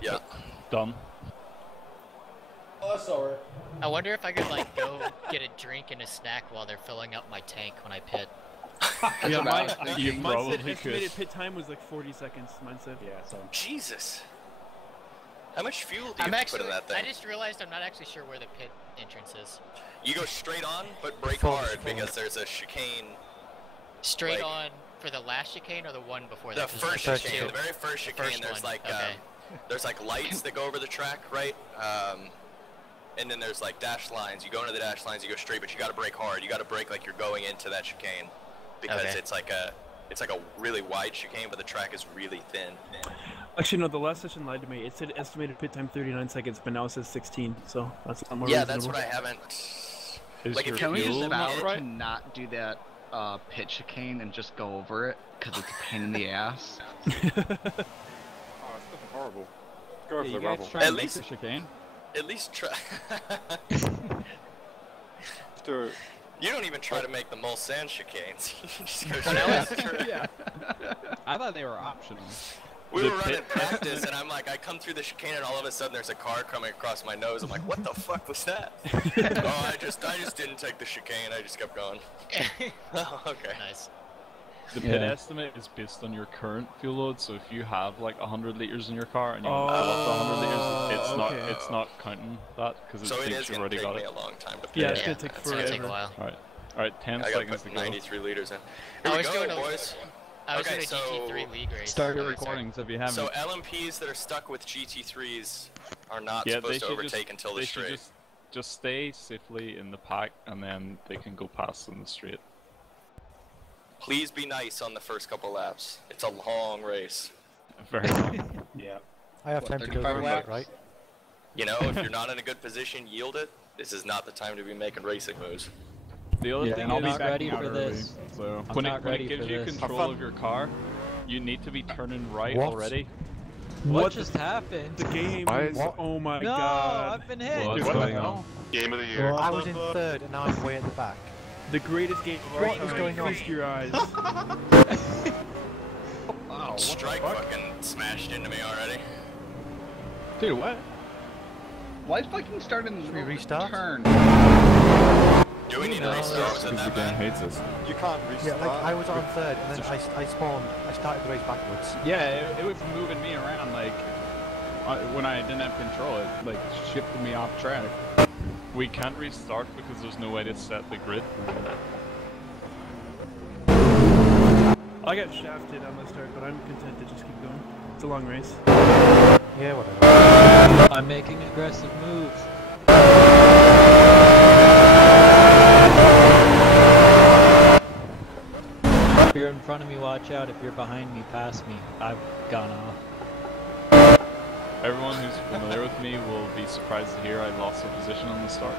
Yeah. Done. Oh, sorry. I wonder if I could like go get a drink and a snack while they're filling up my tank when I pit. Yeah, mine You said probably could. estimated pit time was like 40 seconds. Mine said. Yeah, so. Jesus. How much fuel do you I'm have to actually. put in that thing? I just realized I'm not actually sure where the pit entrance is. You go straight on, but brake Forward, hard forward. because there's a chicane. Straight Like- on for the last chicane or the one before The that? 'Cause first there's chicane, two. the very first chicane, first there's one, like okay. there's like lights that go over the track, right? And then there's like dash lines. You go into the dash lines, you go straight, but you got to brake hard. You got to brake like you're going into that chicane because Okay. it's like a really wide chicane, but the track is really thin. Actually, no. The last session lied to me. It said estimated pit time 39 seconds, but now it says 16. So that's a lot more Yeah, reasonable. that's what I haven't. Is Like, your if Can we fuel just not vow right? to not do that pit chicane and just go over it? Because it's a pain in the ass. Oh, it's fucking horrible. Go over Yeah, the you gravel. guys try At and make least- the chicane. At least try. Just do it. You don't even try to make the Mulsanne chicanes. You just go straight. Yeah. I thought they were optional. We The were running pit- practice, and I'm like, I come through the chicane, and all of a sudden there's a car coming across my nose. I'm like, what the fuck was that? Oh, I just didn't take the chicane. I just kept going. Oh, okay. Nice. The pit Yeah. estimate is based on your current fuel load, so if you have like 100 liters in your car and you Oh, fill up to 100 liters, okay. it's not counting that because it So it thinks is you've gonna already take got me it. a long time to Yeah, pit. it's gonna take It's gonna take a forever. while. Alright, 10 I gotta seconds to put go. 93 liters in. I Here we was go, doing a- boys. I was Okay, doing a so- GT3 league race. Start your Sorry. recordings if you haven't. So LMPs that are stuck with GT3s are not Yeah, they supposed to should overtake just, until they the should straight. just stay safely in the pack and then they can go past in the straight. Please be nice on the first couple laps. It's a long race. Very long. Yeah. I have time to go 35 over laps? it, right? You know, if you're not in a good position, yield it. This is not the time to be making racing moves. The other Yeah, thing and I'll be is, not ready backing for out early, this. So I'm when not it ready gives for you this. control of your car, you need to be turning right What? already. What just happened? The game. Why is- Oh my No, god. I've been hit. What's What the going hell? on? Game of the year. I was in third and now I'm way at the back. The greatest game of all What is time. going on? Feast your eyes. Wow, Strike fucking smashed into me already. Dude, what? Why fucking start in the Should we restart? turn? Do we need to No, restart? Was it Because that the game bad? hates us. You can't Yeah, restart. like I was on third and then I spawned. I started the race backwards. Yeah, it was moving me around like when I didn't have control. It like shifted me off track. We can't restart because there's no way to set the grid. I got shafted on the start, but I'm content to just keep going. It's a long race. Yeah, whatever. I'm making aggressive moves. you're in front of me, watch out. If you're behind me, pass me. I've gone off. Everyone who's familiar with me will be surprised to hear I lost a position on the start.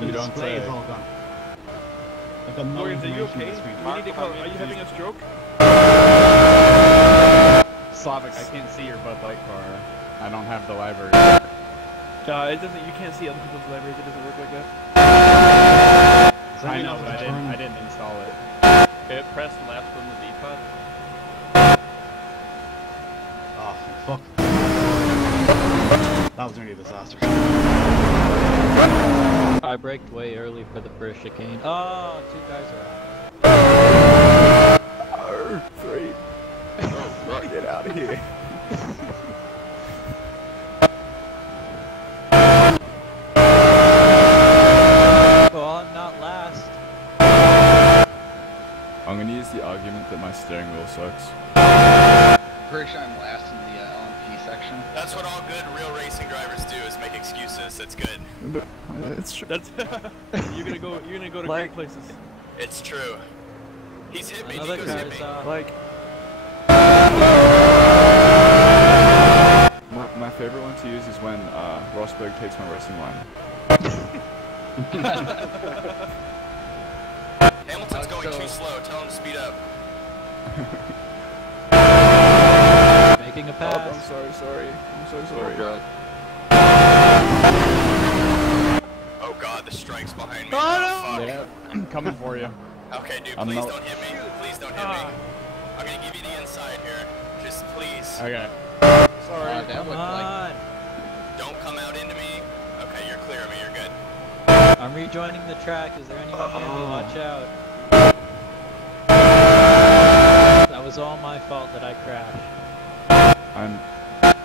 You don't say. I've got no Morgan, are you information okay? on the screen. We need to call. Are you having a stroke? Slavic, I can't see your Bud Light car. I don't have the library. It doesn't. You can't see other people's libraries. It doesn't work like that. I know, but I didn't install it. It pressed left on the D-pad. Oh, fuck. That was nearly a disaster. I braked way early for the first chicane. Oh, 2 guys are out. 3. Oh, fuck, get out of here. Well, I'm not last. I'm gonna use the argument that my steering wheel sucks. Pretty sure I'm last in the LMP section. That's what all good real racing drivers do, is make excuses. It's good. It's true. That's you're gonna go to great places. It's true. He's hit me. Another Nico's hit me. Like, My favorite one to use is when Rosberg takes my racing line. Hamilton's going too slow. Tell him to speed up. Making a pass. Oh, I'm sorry. I'm so sorry. Oh god. Oh god, the strike's behind me. Oh, fuck. Yeah, coming for you. Okay, dude, I'm please not- don't hit me. Please don't hit me. I'm gonna give you the inside here. Just please. Okay. Sorry. That looked like... Don't come out into me. Okay, you're clear of me. You're good. I'm rejoining the track. Is there anyone near me? Watch out. That was all my fault that I crashed.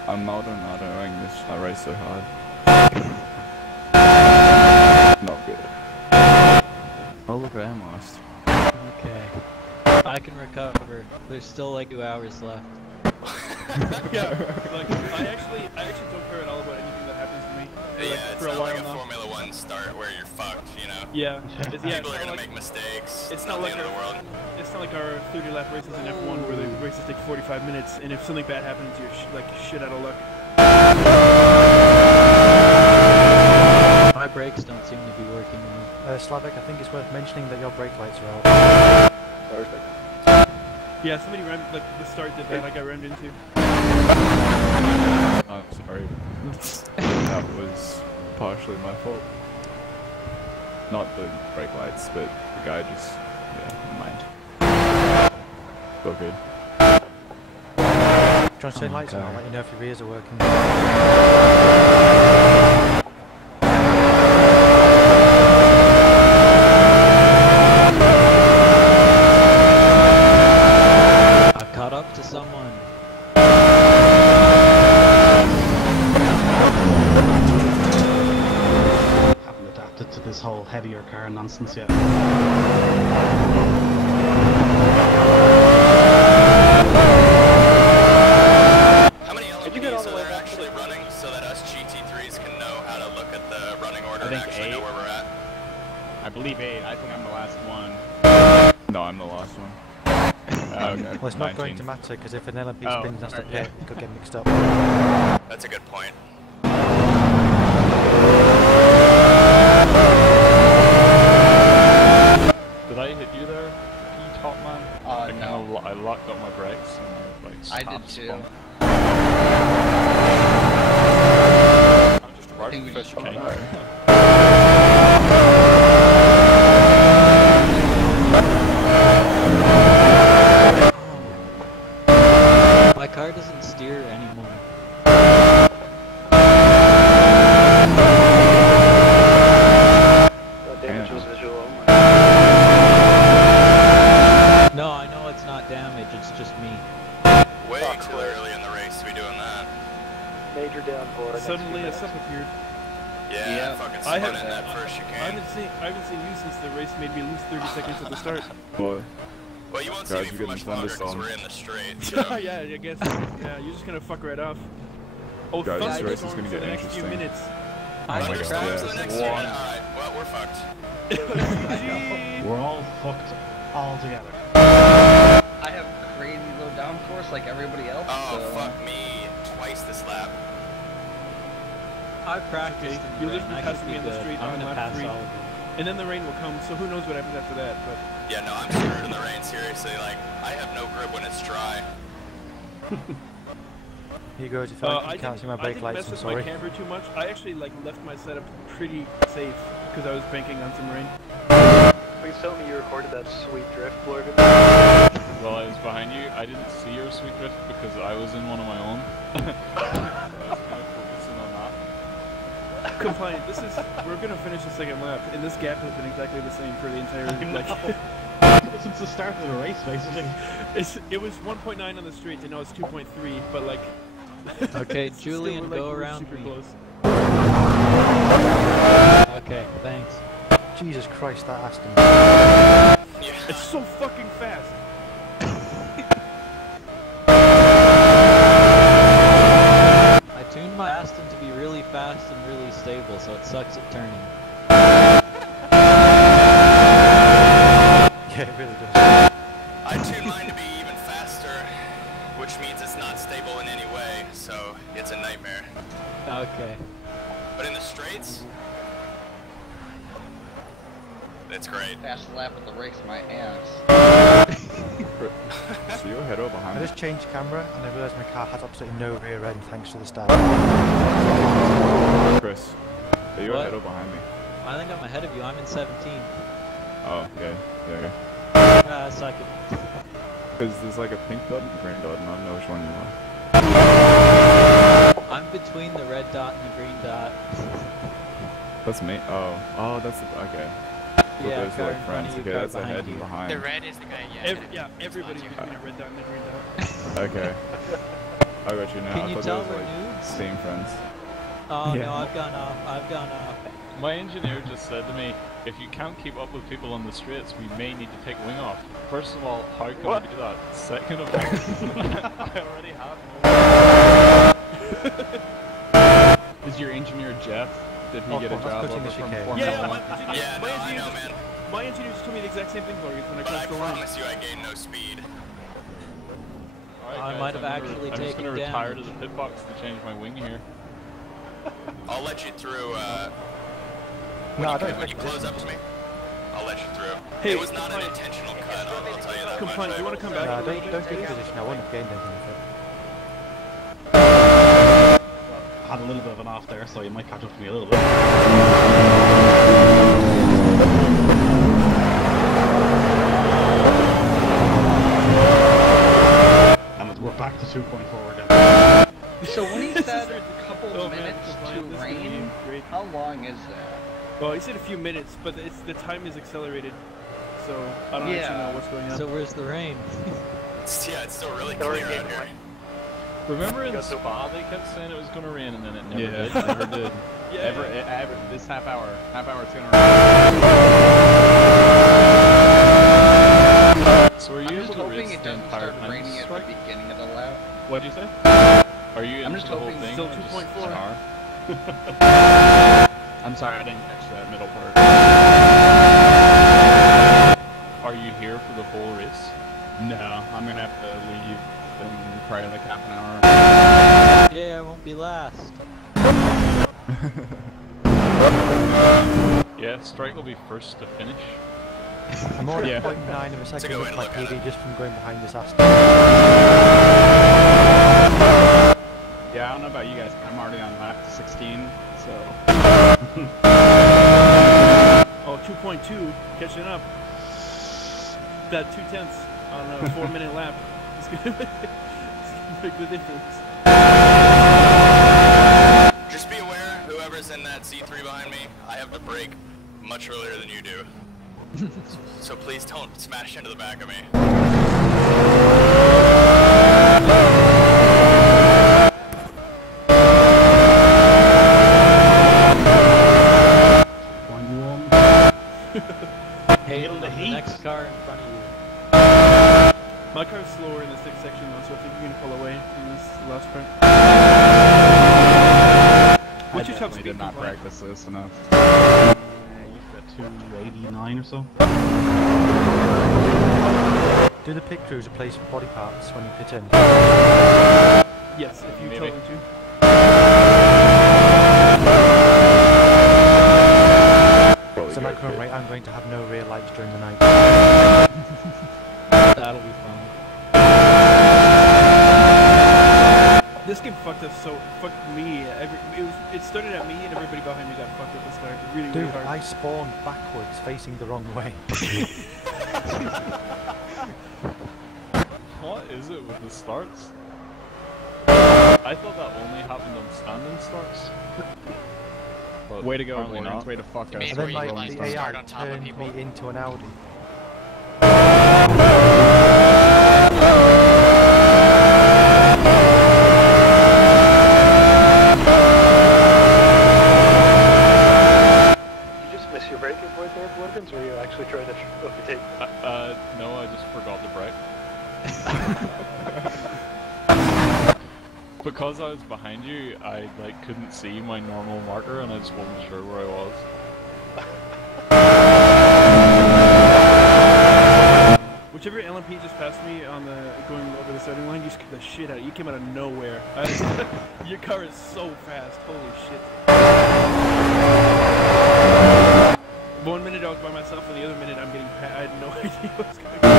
I'm not this. I race so hard. Not good. Oh look, I am last. Okay. I can recover. There's still like 2 hours left. yeah, like I actually don't care at all about anything that happens to me. Yeah, it's for a not while like a now. Formula 1 start where you're fucked, you know? Yeah. People are gonna make mistakes. It's not not like the end of the world. It's not like our 30 lap races in F1 where the races take 45 minutes, and if something bad happens, you're like shit out of luck. My brakes don't seem to be working well. Slavic, I think it's worth mentioning that your brake lights are out. Yeah, somebody rammed, like the start did that. I got rammed into. I'm sorry. That was partially my fault. Not the brake lights, but the guy just... yeah, never mind. All good. Do you want to turn lights on? I'll let you know if your rears are working. I've caught up to someone. Haven't adapted to this whole heavier car nonsense yet. How many LMPs are there actually running so that us GT3s can know how to look at the running order and actually know where we're at? I believe 8. I think I'm the last one. No, I'm the last one. Okay. Well, it's not going to matter because if an LMP spins us to pit, it could get mixed up. That's a good point. Did I hit you there, Top Man? No. I locked up my brakes and like I did too. I'm just right think we first just- chicane. My car doesn't steer anymore. That damage was visual. No, I know it's not damage, it's just me. Way too early in the race to be doing that. Major downpour. Suddenly a sub appeared. Yeah, fucking spun in that first chicane. I haven't seen you since the race made me lose 30 seconds at the start. Boy. Well, you won't see me for much longer because we're in the straight. So. Yeah, I guess. Yeah, you're just gonna fuck right off. Oh, Guys, this race is thunderstorm gonna for get the next few interesting. minutes. Oh my god, Thunderstorms for the next few minutes. Alright, well, we're fucked. We're all fucked all together. I have crazy low downforce like everybody else. Oh, so... fuck me. Twice this lap. I practiced. Okay, you'll just be passing me on the street on lap 3. And then the rain will come, so who knows what happens after that, but... Yeah, no, I'm screwed in the rain, seriously. Like, I have no grip when it's dry. Here goes, if I can't see my brake lights, I'm sorry. I didn't mess with my camber too much. I actually like left my setup pretty safe because I was banking on some rain. Please tell me you recorded that sweet drift, Morgan. Well, I was behind you. I didn't see your sweet drift because I was in one of my own. So I was kind of focusing on that. Compliant. We're gonna finish the second lap, and this gap has been exactly the same for the entire Since the start of the race, basically. It was 1.9 on the straight, and now it's 2.3. But like. Okay, Julian, like, go around super me. Close. Okay, thanks. Jesus Christ, that Aston. Yeah. It's so fucking fast. I tuned my Aston to be really fast and really stable, so it sucks at turning. Yeah, it really does. I tune mine to be even faster, which means it's not stable in any way, so it's a nightmare. Okay. But in the straights, it's great. Fast lap of the race, my ass. So you're ahead or behind I me? just changed camera and I realised my car has absolutely no rear end thanks to the start. Chris, are you ahead or behind me? I think I'm ahead of you. I'm in 17. Oh, yeah, yeah. Suck it. Because there's like a pink dot and a green dot, and I don't know which one you are. I'm between the red dot and the green dot. That's me. Oh, that's okay. So Yeah, those are like friends. Okay, that's ahead and behind. The red is the guy, yeah. Everybody's between a red dot and a green dot. Okay. I got you now. Can I you thought tell those we're were like noobs? same friends. Oh Yeah. no, I've gone off. My engineer just said to me, if you can't keep up with people on the streets, we may need to take wing off. First of all, how can I do that? Second of all, I already have. Is your engineer Jeff? Did he get a job over from Formula Yeah, 1? my engineer just told me the exact same thing, Logan, when I crossed the line. I promise you I gained no speed. Alright, I guys, might have I'm actually just taken gonna retire to damage. the pit box to change my wing here. I'll let you through, No, I don't when you close up to me. I'll let you through. Hey, it was not an intentional cut, I'll tell you that Compliant, much. do you want to come back? don't get position, I wouldn't have gained anything with it. Had a little bit of an off there, so you might catch up to me a little bit. And we're back to 2.4 again. So when he said a couple minutes to rain, how long is that? Well, he said a few minutes, but the time is accelerated, so I don't actually know what's going on. So where's the rain? Yeah, it's still really clear out here. Remember in Spa they kept saying it was going to rain and then it never did? Never did. Yeah. This half hour it's gonna rain. So are you I'm just able to hoping race it the doesn't entire start time? raining at the beginning of the lap. What'd you say? Are you I'm in just for the whole hoping thing? still or just 2.4. an hour? I'm sorry, I didn't catch that middle part. Are you here for the whole race? No, I'm gonna have to leave in probably like half an hour. Yeah, I won't be last. Yeah, Strike will be first to finish. I'm already at Yeah. 0.9 of a second with my PV just from going behind this Aston. Yeah, I don't know about you guys, but I'm already on lap 16, so... Oh, 2.2, catching up. That 2/10 on a 4-minute lap. It's gonna make the difference. Just be aware, whoever's in that Z3 behind me, I have to brake much earlier than you do. So please don't smash into the back of me. Hey, the next car in front of you. My car's slower in this next section though, so I think you're gonna pull away in this last part. What's your top speed? Did not practice this enough. You 289 or so. Do the pit crews replace body parts when you pit in? Yes, if you tell them to. So at my current rate, I'm going to have no rear lights during the night. That'll be fun. This game fucked me. It started at me and everybody behind me got fucked at the start. Really, Dude, really hard. I spawned backwards, facing the wrong way. What is it with the starts? I thought that only happened on standing starts. But way to go, apparently Lawrence. not. Way to fuck us. And then like, the AI turned me into an Audi. Your braking point there, Blevins, or are you actually trying to overtake? No, I just forgot the brake. Because I was behind you, I couldn't see my normal marker, and I just wasn't sure where I was. Whichever LMP just passed me on the going over the starting line, you scared the shit out of you. You came out of nowhere. Your car is so fast. Holy shit. 1 minute I was by myself, and the other minute I'm getting I had no idea what was going on.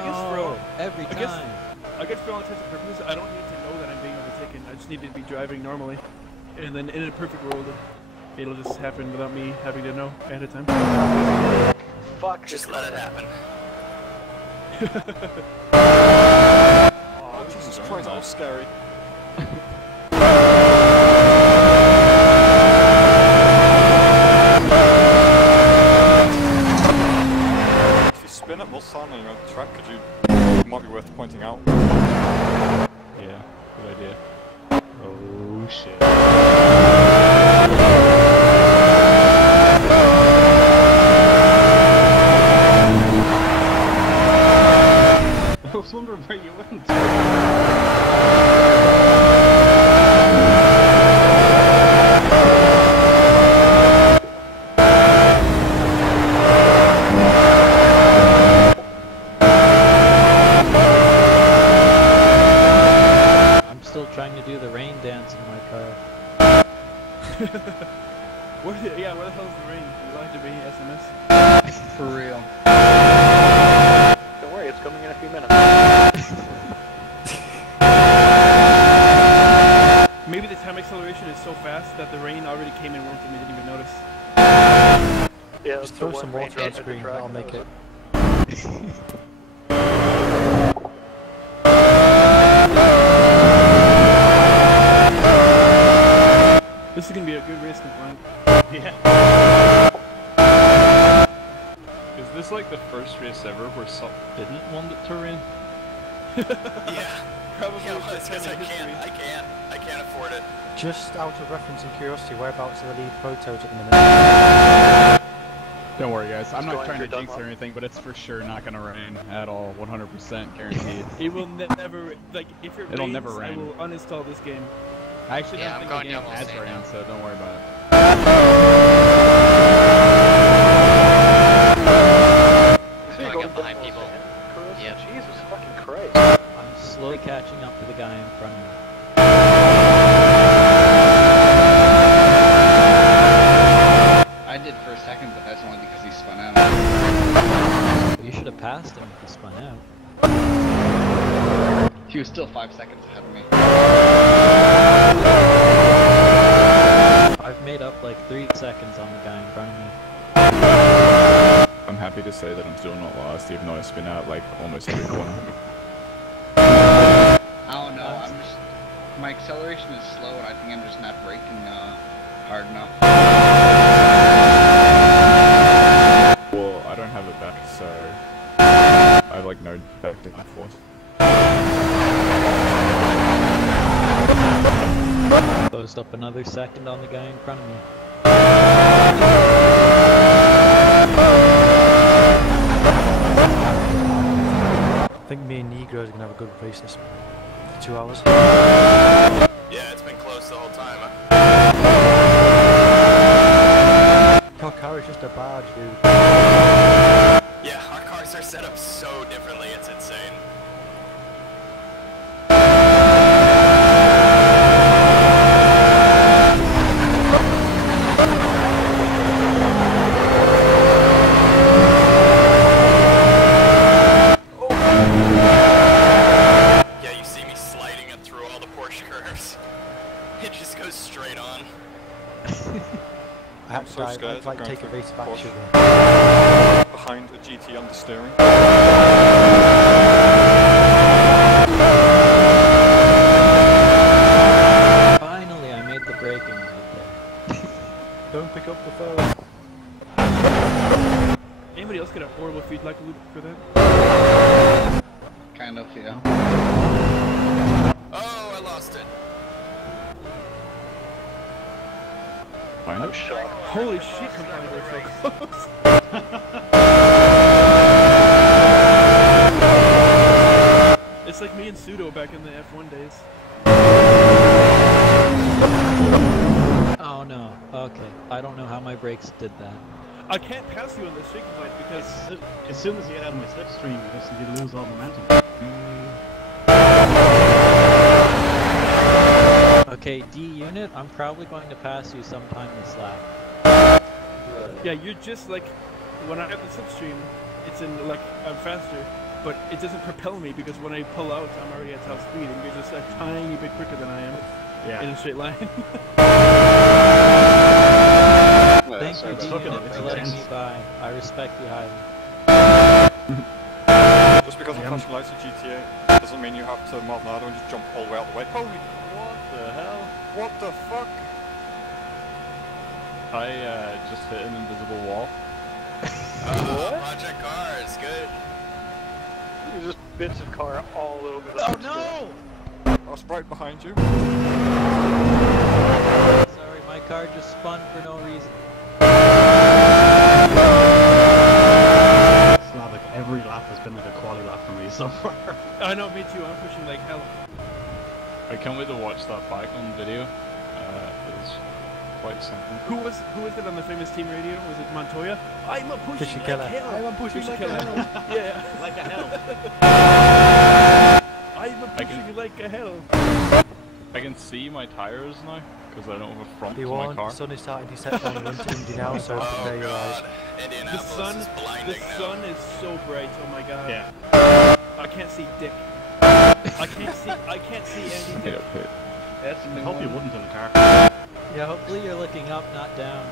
I guess for all intents and purposes, I don't need to know that I'm being overtaken. I just need to be driving normally. And then in a perfect world, it'll just happen without me having to know ahead of time. Fuck, just let it happen. Oh, Jesus Christ, that was scary. If you spin at Mulsanne on your track, it might be worth pointing out. Yeah, good idea. Oh shit. I was wondering where you went. I'm still trying to do the rain dance in my car. Where the hell is the rain? You lied to me, SMS. For real. Don't worry, it's coming in a few minutes. Maybe the time acceleration is so fast that the rain already came in once and we didn't even notice. Yeah, just throw some water on screen, that'll make it. This is gonna be a good race complaint. Yeah. Is this like the first race ever where Sup didn't want it to rain? Yeah. Probably. Yeah, well, it's because I can't afford it. Just out of reference and curiosity, whereabouts are the lead protos at the minute? Don't worry, guys. I'm It's not going trying to through jinx or Dunlop. anything, but it's for sure not gonna rain at all. 100% guaranteed. It will never, like, if it It'll rains, never I rain. will uninstall this game. I actually Yeah, don't I'm think the going game down has Mulsanne rain, now. so don't worry about it. I'm going up behind people. Yep. Jesus fucking Christ. I'm slowly catching up to the guy in front of me. I did for a second, but that's only because he spun out. You should have passed him if he spun out. He was still 5 seconds ahead of me. I've made up like 3 seconds on the guy in front of me. I'm happy to say that I'm still not lost, even though I spin out like almost every corner. I don't know, my acceleration is slow and I think I'm just not braking hard enough. Well, I don't have it back, so I have like no back to force. Closed up another second on the guy in front of me. I think me and Negro are going to have a good race this 2 hours. Yeah, it's been close the whole time, huh? just a barge, dude. Yeah, our cars are set up so differently, it's insane. Yeah, you see me sliding it through all the Porsche curves. It just goes straight on. I have to dive, I'd like take a race back sugar. Behind a GT understeering. Finally, I made the braking right there. Don't pick up the phone. Anybody else get a horrible feedback loop for that? Kind of, yeah. Oh, I lost it. I'm shocked. Holy shit, combined we're so close. It's like me and Pseudo back in the F1 days. Oh no, okay. I don't know how my brakes did that. I can't pass you on this shaking fight because As soon as you get out of my slipstream, you lose all momentum. Okay, D unit, I'm probably going to pass you sometime this lap. yeah, you're just like when I have the slipstream, it's in like I'm faster, but it doesn't propel me because when I pull out, I'm already at top speed, and you're just a tiny bit quicker than I am in a straight line. Thank you, D unit, for letting me by. I respect you highly. Just because I'm flashing lights at GTA doesn't mean you have to Maldonado and just jump all the way out of the way. Holy, what the hell? What the fuck? I just hit an invisible wall. Project cars, good. There's just bits of car all over the Oh no! I was right behind you. Sorry, my car just spun for no reason. Slavic, every lap has been like a quali lap for me so far. I know, me too. I'm pushing like hell. I can't wait to watch that back on video. It was quite something. Who was it on the famous team radio? Was it Montoya? I'm a pushing like hell. I'm a pushing like hell. Yeah. Like a hell. I'm a pushing like a hell. I can see my tires now because I don't have a front Be to my warned, car. the sun is starting to set down into Indy now, so prepare your eyes. The Indianapolis is blinding now. sun is so bright. Oh my god. Yeah. I can't see dick. I can't see any dick. That's I hope you wouldn't in the car. Yeah, hopefully you're looking up, not down.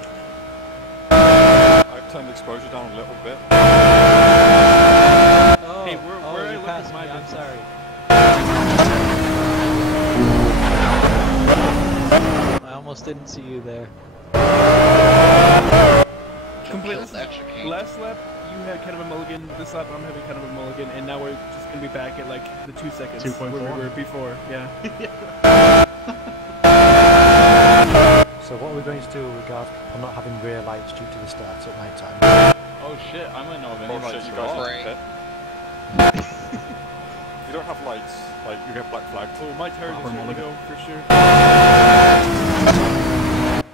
I've turned the exposure down a little bit. Oh, Hey, where I you look passed at my me, I'm business. sorry. I almost didn't see you there. Completely. That chicane. Last lap, you had kind of a mulligan. This lap, I'm having kind of a mulligan, and now we're just gonna be back at like the 2 seconds 2.4. where we were before. Yeah. So what we're going to do with regards to not having rear lights due to the start at night time. Oh shit, I might not have any Oh shit, lights you at guys all. are pit. You don't have lights, like you get black flagged. Oh, my tires are starting to go for sure.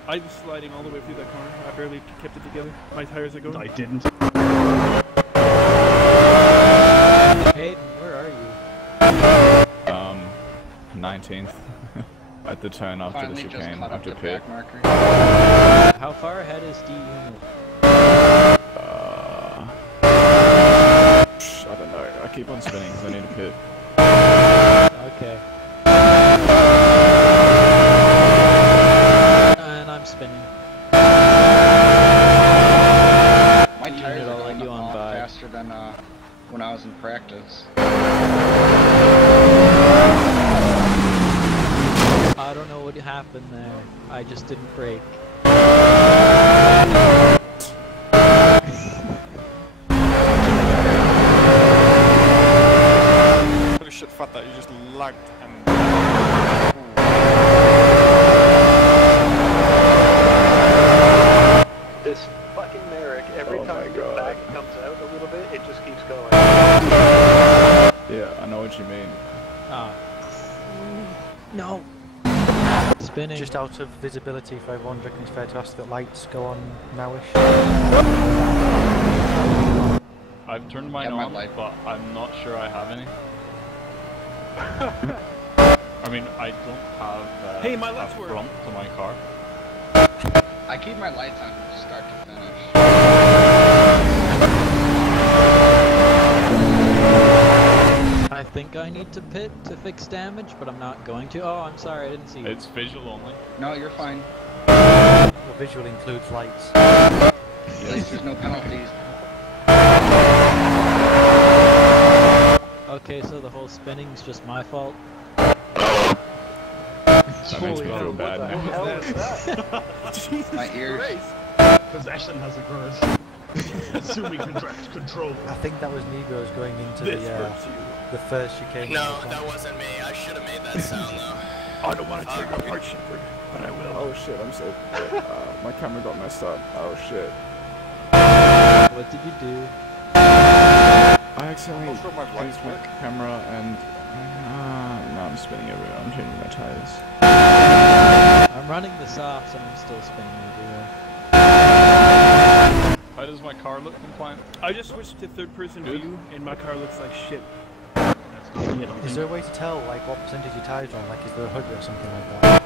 I was sliding all the way through that corner. I barely kept it together. My tires are going. I didn't. Hayden, where are you? 19th. At the turn after Finally the just chicane, caught up after to pit. back marker. How far ahead is D unit? I don't know. I keep on spinning because I need a pit. Okay. And I'm spinning. My tires Unit, are I'll let going you on off by. faster than when I was in practice. I don't know what happened there. I just didn't brake. Holy shit, fat that you just lagged and. This fucking Merrick, every time the back comes out a little bit, it just keeps going. Yeah, I know what you mean. Ah. No. Spinning. Just out of visibility for everyone, do you reckon it's fair to ask that lights go on nowish? I've turned mine on, but I'm not sure I have any. I mean, I don't have hey, my a lights work. front to my car. I keep my lights on from start to finish. I think I need to pit to fix damage, but I'm not going to. Oh, I'm sorry, I didn't see you. It's visual only. No, you're fine. Well, visual includes lights. At least there's no penalties. Okay, so the whole spinning's just my fault. That makes me feel bad now. My ears. Possession has occurred. Assuming control. I think that was Negroes going into the first chicane. No, that wasn't me. I should have made that sound though. I don't want to tear your heart, Shepard, but I will. Oh shit, I'm so... my camera got messed up. Oh shit. What did you do? I accidentally changed my camera and... now I'm spinning everywhere. I'm changing my tires. I'm running the softs and I'm still spinning everywhere. How does my car look compliant? I just switched to third-person view, and my car looks like shit. Is there a way to tell like what percentage your tires are on? Like, is there a hood or something like that?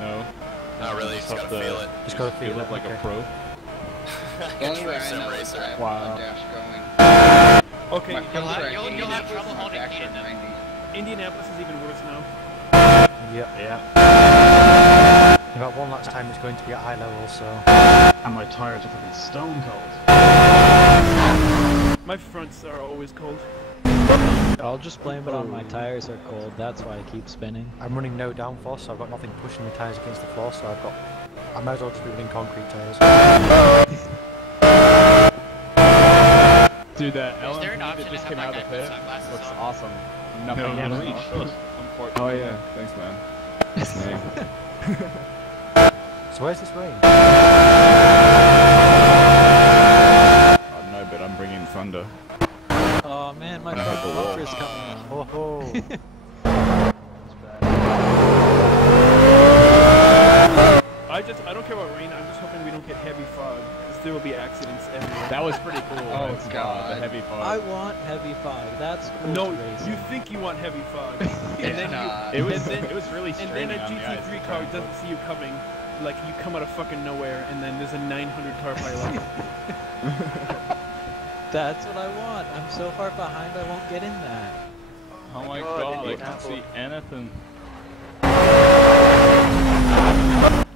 No. Not really. You just gotta feel it. Just gotta feel it. Like okay. a pro. The only way I know is I have Wow. a dash going. Okay, You'll have trouble holding it in. Indianapolis is even worse now. Yep. Yeah. In about one last time, it's going to be at eye level, so. And my tires are fucking stone cold. My fronts are always cold. I'll just blame it on my tires are cold, that's why I keep spinning. I'm running no downforce, so I've got nothing pushing the tires against the floor, so I might as well just be running concrete tires. Dude, that Is there an LMP option that just to came have out of my the pit sunglasses looks on? awesome. Nothing No, in no, reach. Oh yeah, thanks man. So where's this rain? Oh no, but I'm bringing thunder. Oh man, my front bumper is coming on. Oh ho! I don't care about rain, I'm just hoping we don't get heavy fog, because there will be accidents everywhere. That was pretty cool. Oh god. The heavy fog. I want heavy fog, that's cool. No, to race you in. think you want heavy fog. It's not. It was really And straining then a on the ice GT3 to car try and doesn't see you coming, like you come out of fucking nowhere, and then there's a 900 car pile up. That's what I want. I'm so far behind I won't get in that. Oh my god, I can't see anything.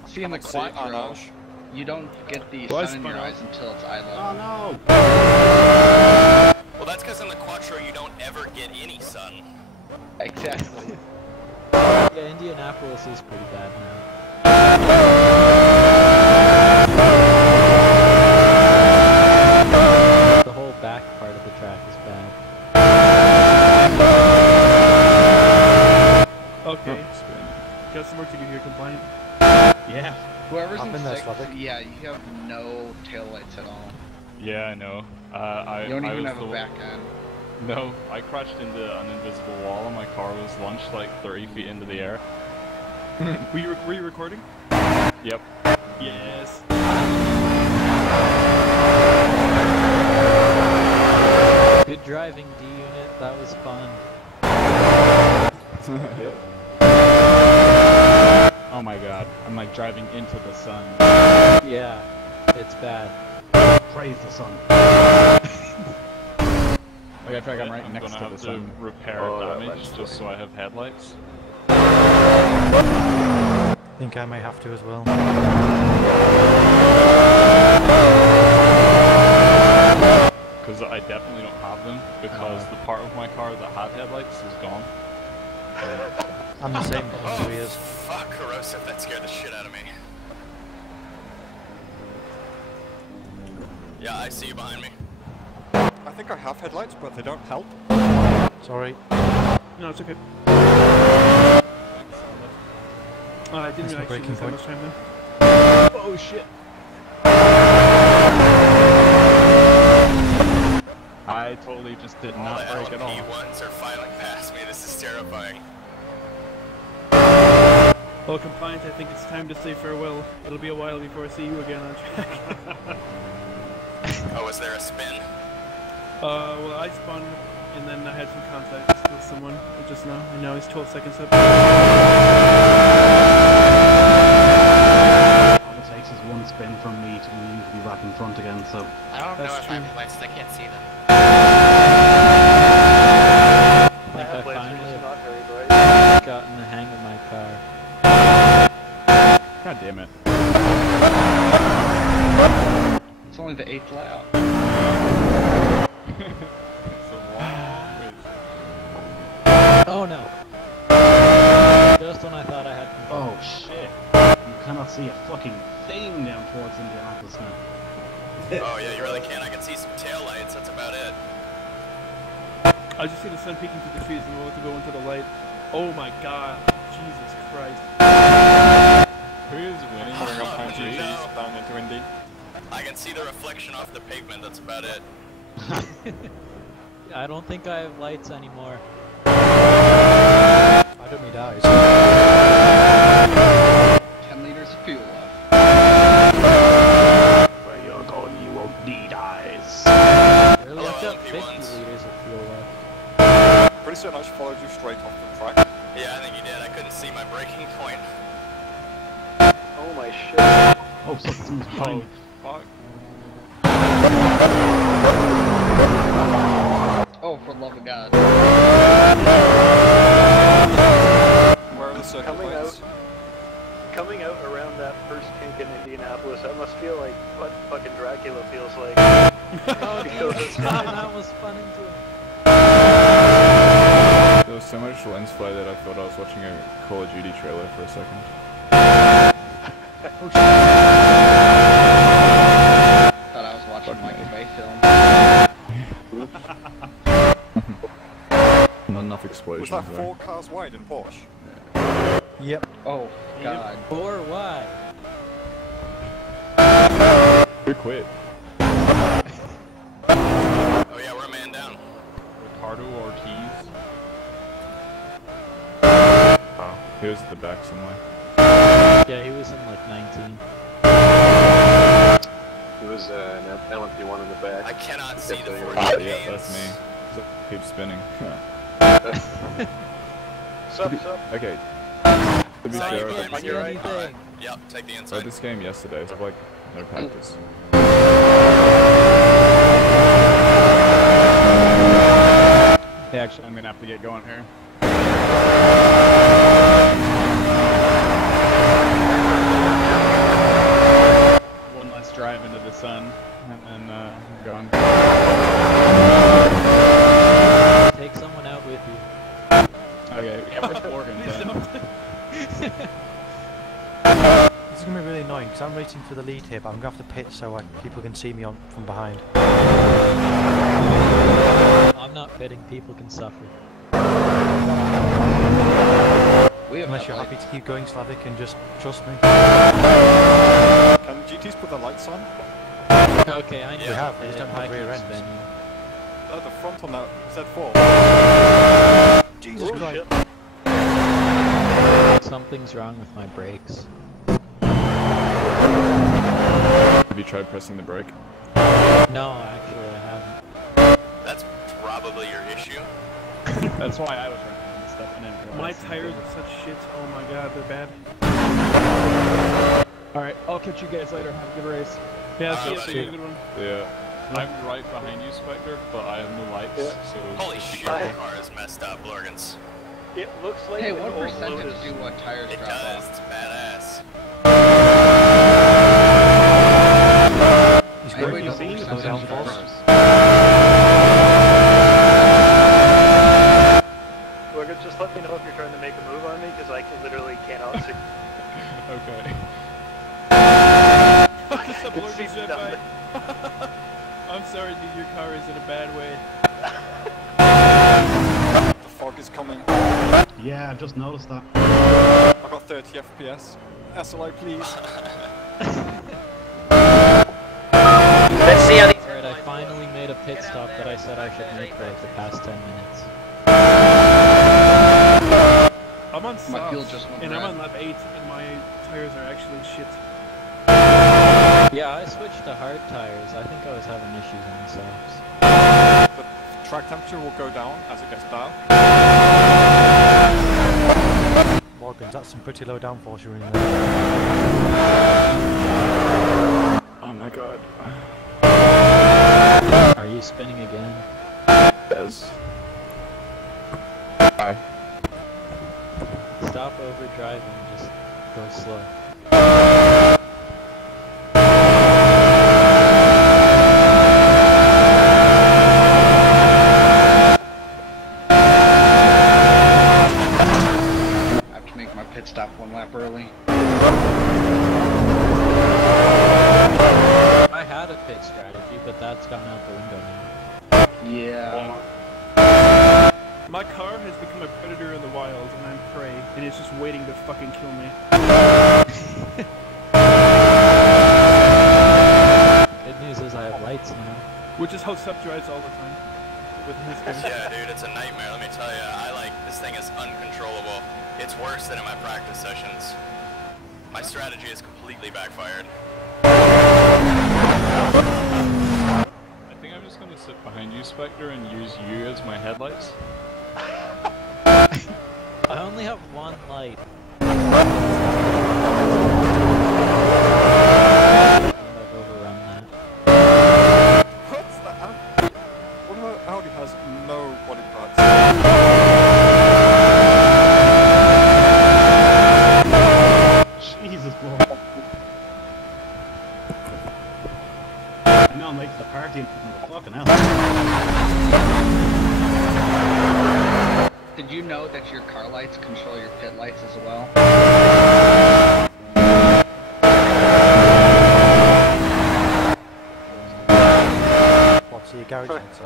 See, in the Quattro, you don't get the sun in your eyes until it's eye level. Oh no! Well, that's because in the Quattro you don't ever get any sun. Exactly. Yeah, Indianapolis is pretty bad now. The whole back part of the track is bad. Okay. Got some work to do here, compliant. Yeah. Whoever's I've in been there, sixth, Slavic. yeah, you have no taillights at all. Yeah, I know. You don't I even was have a back end. No, I crashed into an invisible wall and my car was launched like 30 feet into the air. Were you recording? Yep. Yes. Good driving, D-Unit. That was fun. Oh my god, I'm like driving into the sun. Yeah, it's bad. Praise the sun. Like I feel like I'm right I'm next gonna to have the to sun. repair damage just so I have headlights. I think I may have to as well. Because I definitely don't have them, because the part of my car that had headlights is gone. I'm the same, but Oh, he is. fuck, corrosive. That scared the shit out of me. Yeah, I see you behind me. I think I have headlights, but they don't help. Sorry. No, it's okay. I didn't That's my actually braking lose that point. much time then. Oh shit. I totally just did All not the brake at all. LMP ones are filing past me. This is terrifying. Well, compliant, I think it's time to say farewell. It'll be a while before I see you again on track. Oh, was there a spin? Well, I spun, and then I had some contact with someone just now, and now he's 12 seconds up. All it takes is one spin from me to usually be back in front again, so... I don't know if I have lights, I can't see them. I think I finally not very bright. gotten the hang of my car. God damn it. It's only the 8th lap. It's a long way. Oh no. Just when I thought I had control. Oh shit. You cannot see a fucking thing down towards Indianapolis now. Oh yeah, you really can. I can see some tail lights. That's about it. I just see the sun peeking through the trees and we're about to go into the light. Oh my god. Jesus Christ. Who is winning? Going up behind Oh, GTs down into Indy. I can see the reflection off the pavement. That's about it. I don't think I have lights anymore. I don't need eyes. 10 liters of fuel left. Where you're going, you won't need eyes. Really, I've got 50 liters of fuel left. Pretty certain I just followed you straight off the track. Yeah, I think you did. I couldn't see my braking point. Oh my shit. Oh, something's behind me. Fuck. Oh, for the love of God. Where are the circuit lights? Coming out around that first kink in Indianapolis, that must feel like what fucking Dracula feels like. Oh, that was fun into it. There was so much lens flare that I thought I was watching a Call of Duty trailer for a second. Thought I was watching Michael Bay film. Not enough explosions. Was that though. 4 cars wide in Porsche? Yep. Oh, God. 4 wide. Who quit? Oh yeah, we're a man down. Ricardo Ortiz. Oh, he was at the back somewhere. Yeah, he was in like 19. It was an LMP1 in the back. I cannot see the 40 Yeah, that's me. Keep spinning. Sup. Okay. To be Sorry, fair, man, I on your right. Anything. Yep, take the played inside. this game yesterday, so I have like no practice. Hey, actually, I'm gonna have to get going here. One less drive into the sun, and then I'm gone. Take someone out with you. Okay, yeah, where's Morgan? This is going to be really annoying because I'm racing for the lead here, but I'm going to have to pit so people can see me from behind. I'm not pitting, people can suffer. Unless you're happy to keep going, Slavic, and just trust me. Can GTs put the lights on? Okay, I know. We have, we just don't have rear ends. Oh, the front on that Z4. Jesus Christ. Something's wrong with my brakes. Have you tried pressing the brake? No, actually I haven't. That's probably your issue. That's why I was running and stuff and didn't My realize tires something. are such shit. Oh my god, they're bad. Alright, I'll catch you guys later. Have a good race. Yeah, buddy. see you. Good one. Yeah. I'm right behind you, Spectre, but I have no lights, so... Holy just be shit, careful. the car is messed up, Lorgans. It looks like Hey, an what old percentage Lotus. do tires It drop does, off? it's badass. He's Anybody going know to what see percentage downforce. drops? Logan, just let me know if you're trying to make a move on me, because I literally cannot see. Okay. What's up, Lorgans Jet Bike? I'm sorry, dude, your car is in a bad way. The fog is coming. Yeah, I've just noticed that. I've got 30 FPS. SLI, please. Let's see how these. Alright, I finally made a pit stop that I said I should make for like the past 10 minutes. I'm on My fuel softs, just went and red. I'm on lap 8, and my tires are actually shit. Yeah, I switched to hard tires. I think I was having issues on the softs. The track temperature will go down as it gets down. Morgans, that's some pretty low downforce you're in there. Oh my god. Are you spinning again? Yes. Bye. Stop overdriving, just go slow. I have to make my pit stop 1 lap early. I had a pit strategy, but that's gone out the window now. Yeah. My car has become a predator in the wild, and I'm prey, and it's just waiting to fucking kill me. Good news is I have lights now. Which is how Sup drives all the time. With his car. Yeah, dude, it's a nightmare. Let me tell you, this thing is uncontrollable. It's worse than in my practice sessions. My strategy is completely backfired. I think I'm just gonna sit behind you, Spectre, and use you as my headlights. I only have 1 light. I've overrun that. What's that? What about Audi has no body parts? Jesus, bro. I'm not late to the party. Fucking hell. Did you know that your car lights control your pit lights as well? What's your garage lights?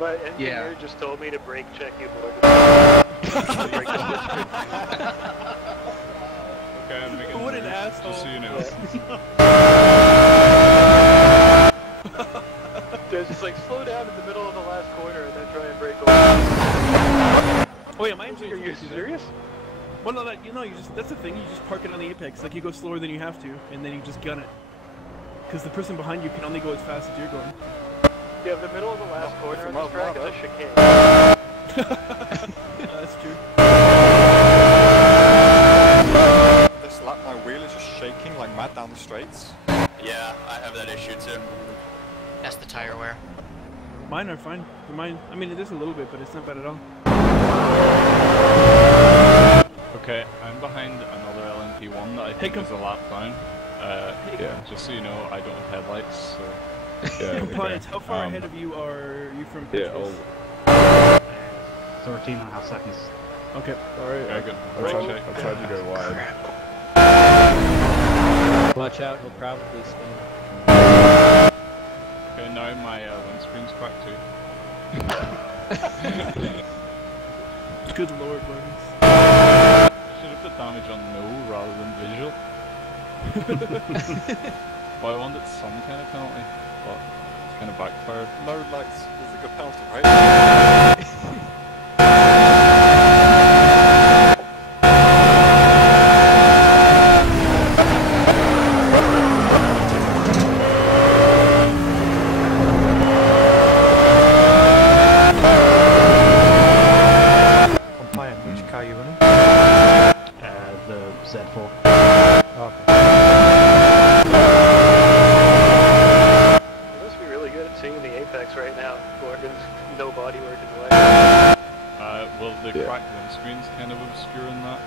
My engineer Yeah. just told me to brake check you, boy. Okay, I'm making What an moves, asshole. just so you know. There's just like slow down in the middle of the last corner and then try and brake over. Oh yeah, my engineer. Are you serious? Well, no, that's the thing. You just park it on the apex. Like you go slower than you have to, and then you just gun it. Because the person behind you can only go as fast as you're going. Yeah, the middle of the last corner on this track is a chicane. That's true. This lap, my wheel is just shaking like mad down the straights. Yeah, I have that issue too. That's the tire wear. Mine are fine. Mine, I mean, it is a little bit, but it's not bad at all. Okay, I'm behind another LMP1 that I think is a lap down. Yeah, just so you know, I don't have headlights, so... Yeah, Compliance, how far ahead of you are you from Yeah, Pitchfork? 13.5 seconds. Okay. Alright, I got I tried to go wide. Watch out, he'll probably spin. Okay, now my windscreen's cracked too. Good lord, Gordon. Should have put damage on no rather than visual. But I wanted some kind of penalty, but it's kind of backfired. No lights is a good penalty, right? Compliant, which car are you running? The Z4. Okay. You must be really good at seeing the apex right now, Gordon's no body work in the way. Well, the cracked windscreen's kind of obscuring that.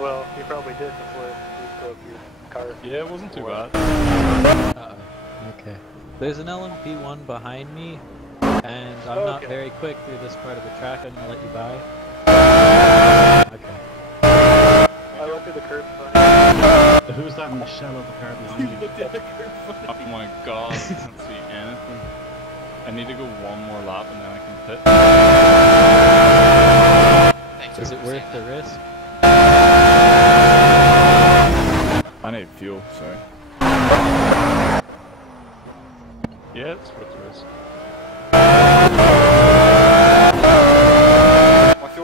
Well, you probably did before you broke your car. Yeah, it wasn't too bad. Uh-oh. Okay. There's an LMP1 behind me, and I'm not very quick through this part of the track. I'm gonna let you by. Okay. I went through the curb funny. Who's that in the shell of the car behind you? Looked at the curve funny. Oh my god, I can't see anything. I need to go one more lap and then I can pit. Thanks Is for it worth saying the risk? I need fuel, so... Yeah, it's worth the risk.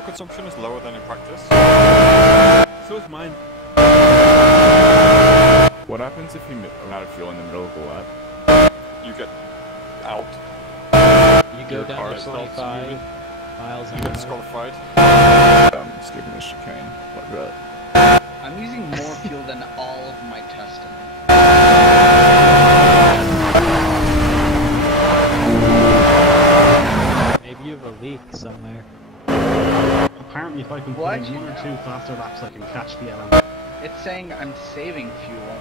consumption is lower than in practice. So is mine. What happens if you run out of fuel in the middle of the lap? You get out. You go down to 25 miles an You get hour. disqualified. Skipping the chicane. Like that. I'm using more fuel than all of my testing. Maybe you have a leak somewhere. Apparently, if I can put in What? 1 or 2 faster laps, I can catch the LM. It's saying I'm saving fuel.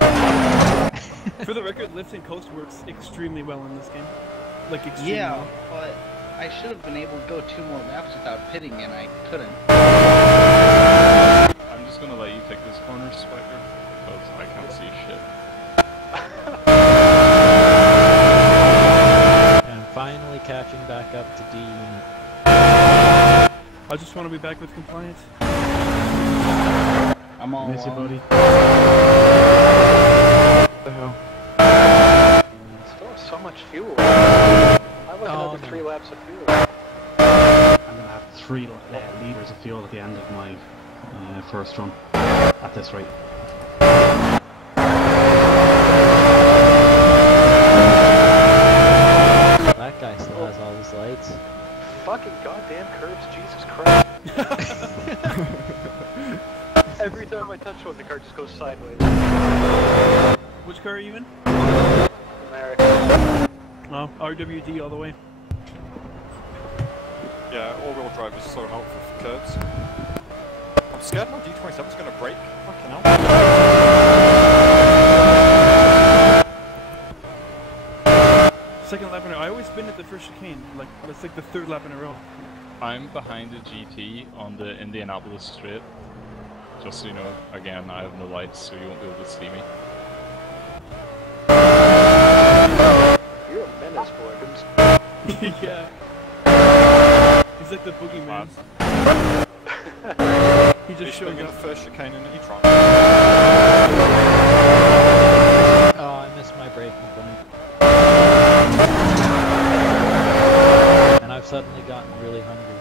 For the record, lift and coast works extremely well in this game. Like extremely Yeah, well. but I should have been able to go 2 more laps without pitting, and I couldn't. I'm just gonna let you take this corner, Spectre, because I can't see shit. And I'm finally catching back up to D unit. I just want to be back with compliance. I'm all Miss you, alone. buddy. What the hell? Still have so much fuel. I'm looking at the 3 laps of fuel. I'm gonna have 3 liters of fuel at the end of my first run. At this rate. That guy still has all his lights. Fucking goddamn curves, Jesus Christ. Every time I touch one, the car just goes sideways. Which car are you in? America. Oh, RWD all the way. Yeah, all-wheel drive is so helpful for curbs. I'm scared my D27 is going to break. Fucking hell. Second lap in a row. I always spin at the first chicane. Like, that's like the 3rd lap in a row. I'm behind a GT on the Indianapolis straight. Just so you know, again, I have no lights, so you won't be able to see me. You're a menace, Borgums. Yeah. He's like the boogeyman. He just He's showed in the up. first chicane in the e-tron. Oh, I missed my braking point. And I've suddenly gotten really hungry.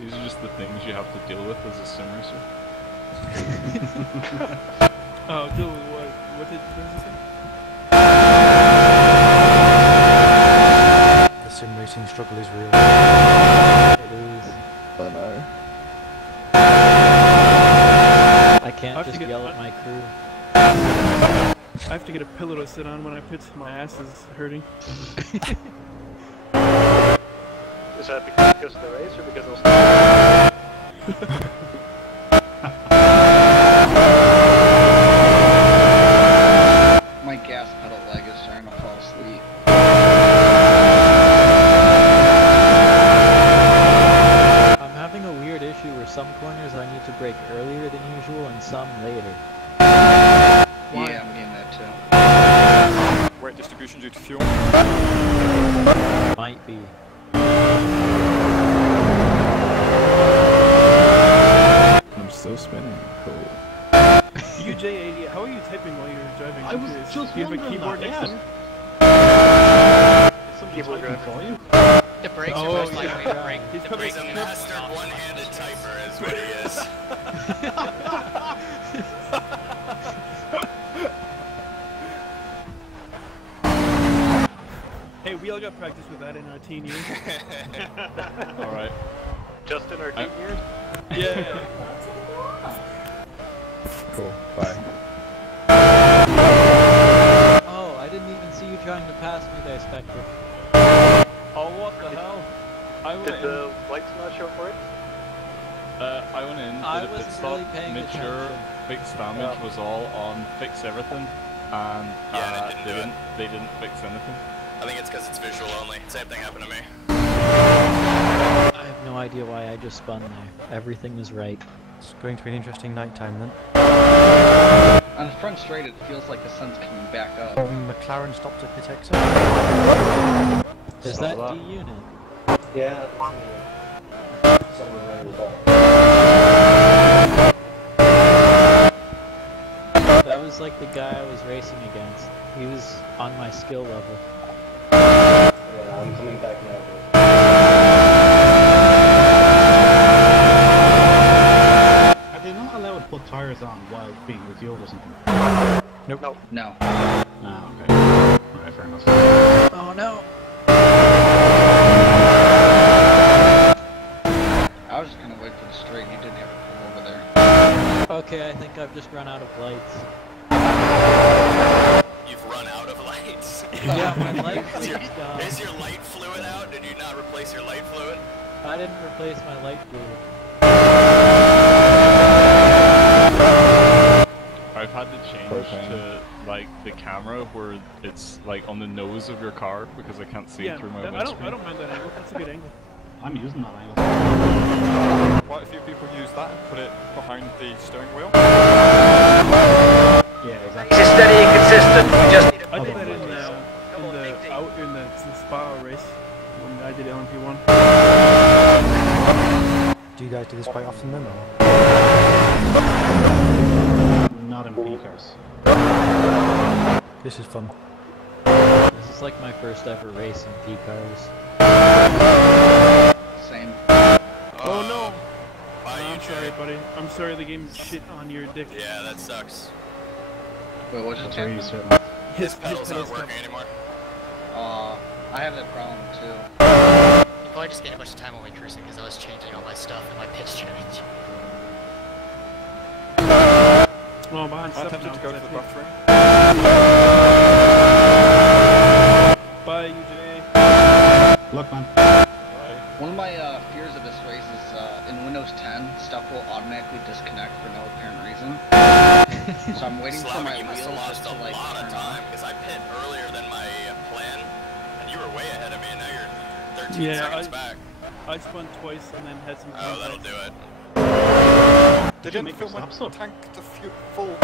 These are just the things you have to deal with as a sim racer. Oh, deal with what? What did he say? The sim racing struggle is real. It is. I know. I can't just yell at my crew. I have to get a pillow to sit on when I pit. My ass is hurting. Is that because of the race or because of the My gas pedal leg is starting to fall asleep. I'm having a weird issue where some corners I need to brake earlier than usual and some later. Yeah, I'm getting that too. Weight distribution due to fuel. Might be. I'm still spinning. Cool. UJ80, how are you typing while you're driving? I was Curious. just Do you have a wondering keyboard that, next to you? Is somebody typing for you? The brakes Oh, are most yeah. likely to break. He's The probably brakes He's a are master one-handed typer is what he is. Hey, we all got practice with that in our teen years. Alright. Just in our teen years? Yeah. Cool. Bye. Oh, I didn't even see you trying to pass me there, Spectre. Oh, what the hell? I went Did in. the lights not show for it? I went in, I did a pit wasn't stop, really paying made sure attention. fix damage was all on, fix everything, and Yeah, and it didn't do they didn't fix anything. I think it's because it's visual only. Same thing happened to me. I have no idea why I just spun there. Everything was right. It's going to be an interesting night time then. On the front straight, it feels like the sun's coming back up. McLaren stopped at pit exit. Is that D unit? Yeah, somewhere around the bottom. That was like the guy I was racing against. He was on my skill level. Yeah, I'm coming back. fuel or something? Nope. Nope. No. Ah, okay. Alright, fair enough. Oh no! I was just gonna wait for the straight. You didn't have to pull over there. Okay, I think I've just run out of lights. You've run out of lights. Yeah, my light is, your, fluid's gone. is your light fluid out? Did you not replace your light fluid? I didn't replace my light fluid. I've had to change to like the camera where it's like on the nose of your car because I can't see through my windscreen. I don't mind that angle. That's a good angle. I'm using that angle. Quite a few people use that and put it behind the steering wheel. Yeah, exactly. It's steady and consistent. We just need I did that in the Spa race when I did LMP1. Do you guys do this quite often then, or? Not in P cars. This is fun. This is like my first ever race in P cars. Same. Oh no! I'm sorry, buddy. I'm sorry the game's shit on your dick. Yeah, that sucks. Wait, what just happened? His pedals aren't working anymore. I have that problem too. You probably just gained a bunch of time while we cruising because I was changing all my stuff and my pitch change. Well, I'm behind I'm stuff tempted now. to go to the bathroom. Bye, UJ. Look, man. One of my fears of this race is in Windows 10, stuff will automatically disconnect for no apparent reason. So I'm waiting for my you must have wheels lost just to a like lot of turn time on. because I pit earlier than my plan, and you were way ahead of me, and now you're 13 Yeah, seconds back. I spun twice and then had some. Oh, that'll do it. They didn't fill my tank to full.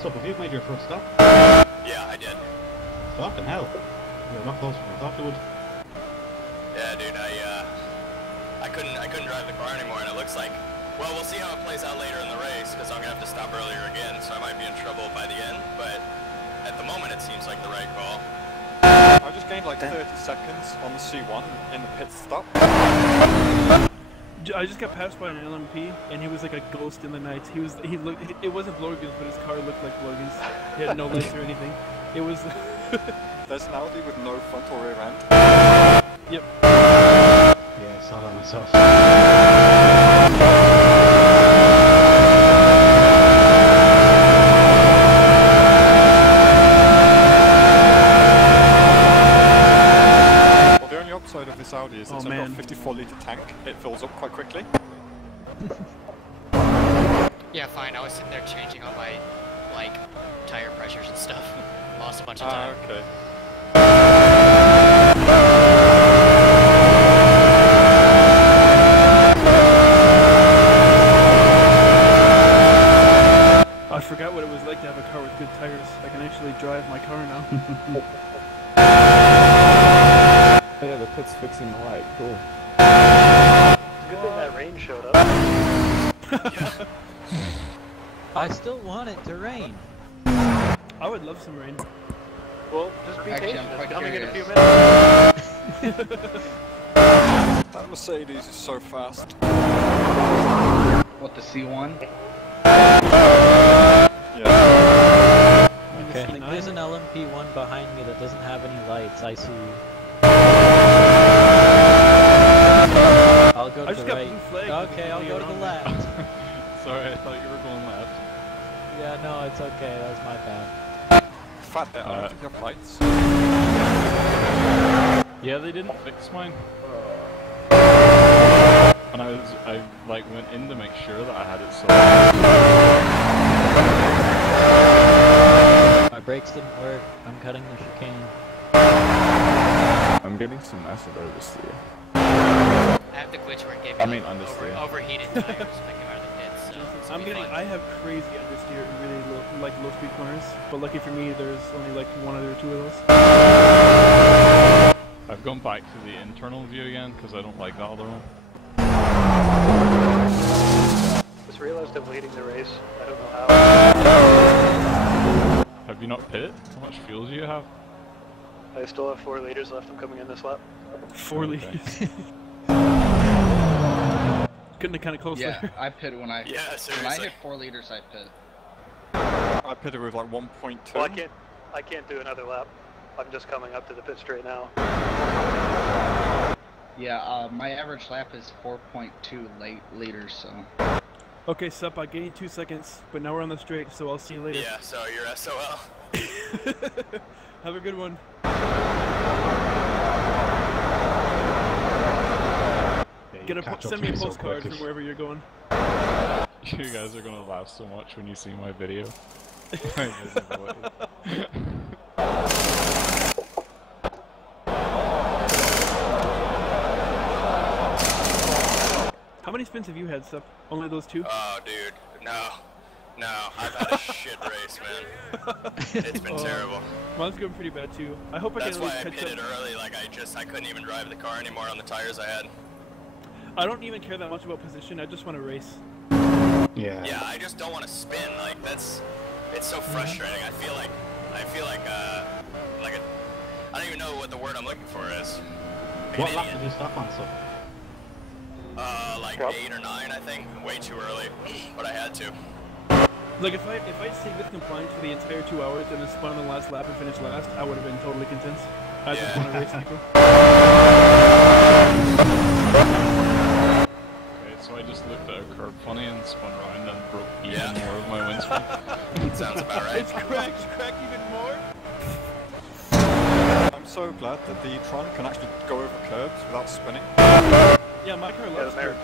So, have you made your first stop? Yeah, I did. Fucking hell. You're not closer than I thought you would. Yeah, dude, I couldn't drive the car anymore, and it looks like, well, we'll see how it plays out later in the race, because I'm gonna have to stop earlier again, so I might be in trouble by the end, but at the moment it seems like the right call. I just gained like 30 seconds on the C1 in the pit stop. I just got passed by an LMP, and he was like a ghost in the night. He looked. It wasn't Blorgans, but his car looked like Blorgans. He had no lights or anything. It was. There's an Audi with no front or rear end. Yep. Yeah, I saw that myself. Well, the only upside of this Audi is it's only got a 54-litre tank. It fills up quite quickly. Yeah, fine. I was sitting there changing all my, like, tire pressures and stuff. Lost a bunch of time. Okay. I forgot what it was like to have a car with good tires. I can actually drive my car now. Oh, yeah, the pit's fixing the light. Cool. Good thing that rain showed up. I still want it to rain. I would love some rain. Well, just be Actually, patient. I'm It's quite coming in a few curious. minutes. That Mercedes is so fast. What, the C1? Yeah. Okay, I think there's an LMP1 behind me that doesn't have any lights. I see you. I'll go to the right. Okay, I'll go to the left. Sorry, I thought you were going left. Yeah, no, it's okay. That was my bad. Fat bit, I don't think you have lights. Yeah, they didn't fix mine. And I like went in to make sure that I had it sorted. My brakes didn't work. I'm cutting the chicane. I'm getting some acid oversteer. I have the glitch where it gave me understeer. overheated tires when I came out of the pits, so I have crazy understeer and really low speed corners, but lucky for me, there's only like one or two of those. I've gone back to the internal view again because I don't like the other one. Just realized I'm leading the race. I don't know how. Have you not pitted? How much fuel do you have? I still have 4 liters left. I'm coming in this lap. 4 liters. Couldn't have kind of closer. Yeah, I pit when I seriously. when I hit 4 liters, I pit. I pitted with like 1.2. Well, I can't do another lap. I'm just coming up to the pit straight now. Yeah, my average lap is 4.2 liters, so. Okay, Sup, I gained 2 seconds, but now we're on the straight, so I'll see you later. Yeah, so you're SOL. Have a good one. Send me a postcard from wherever you're going. You guys are gonna laugh so much when you see my video. How many spins have you had, Sup? Only those 2? Oh, dude, no. I've had a shit race, man. It's been terrible. Mine's going pretty bad too. I hope I can That's at why least I catch pitted up. early. Like I couldn't even drive the car anymore on the tires I had. I don't even care that much about position. I just want to race. Yeah. Yeah, I just don't want to spin. Like it's so frustrating. I feel like I don't even know what the word I'm looking for is. What lap did you stop on, so? Like 8 or 9, I think. Way too early, but I had to. Like if I'd stayed with compliance for the entire 2 hours and then spun on the last lap and finished last, I would have been totally content. I just want to race people. Okay, so I just looked at a curb funny and spun around and broke even more of my windscreen. Sounds about right. It's cracked even more. I'm so glad that the Tron can actually go over curbs without spinning. Yeah, my car loves curbs.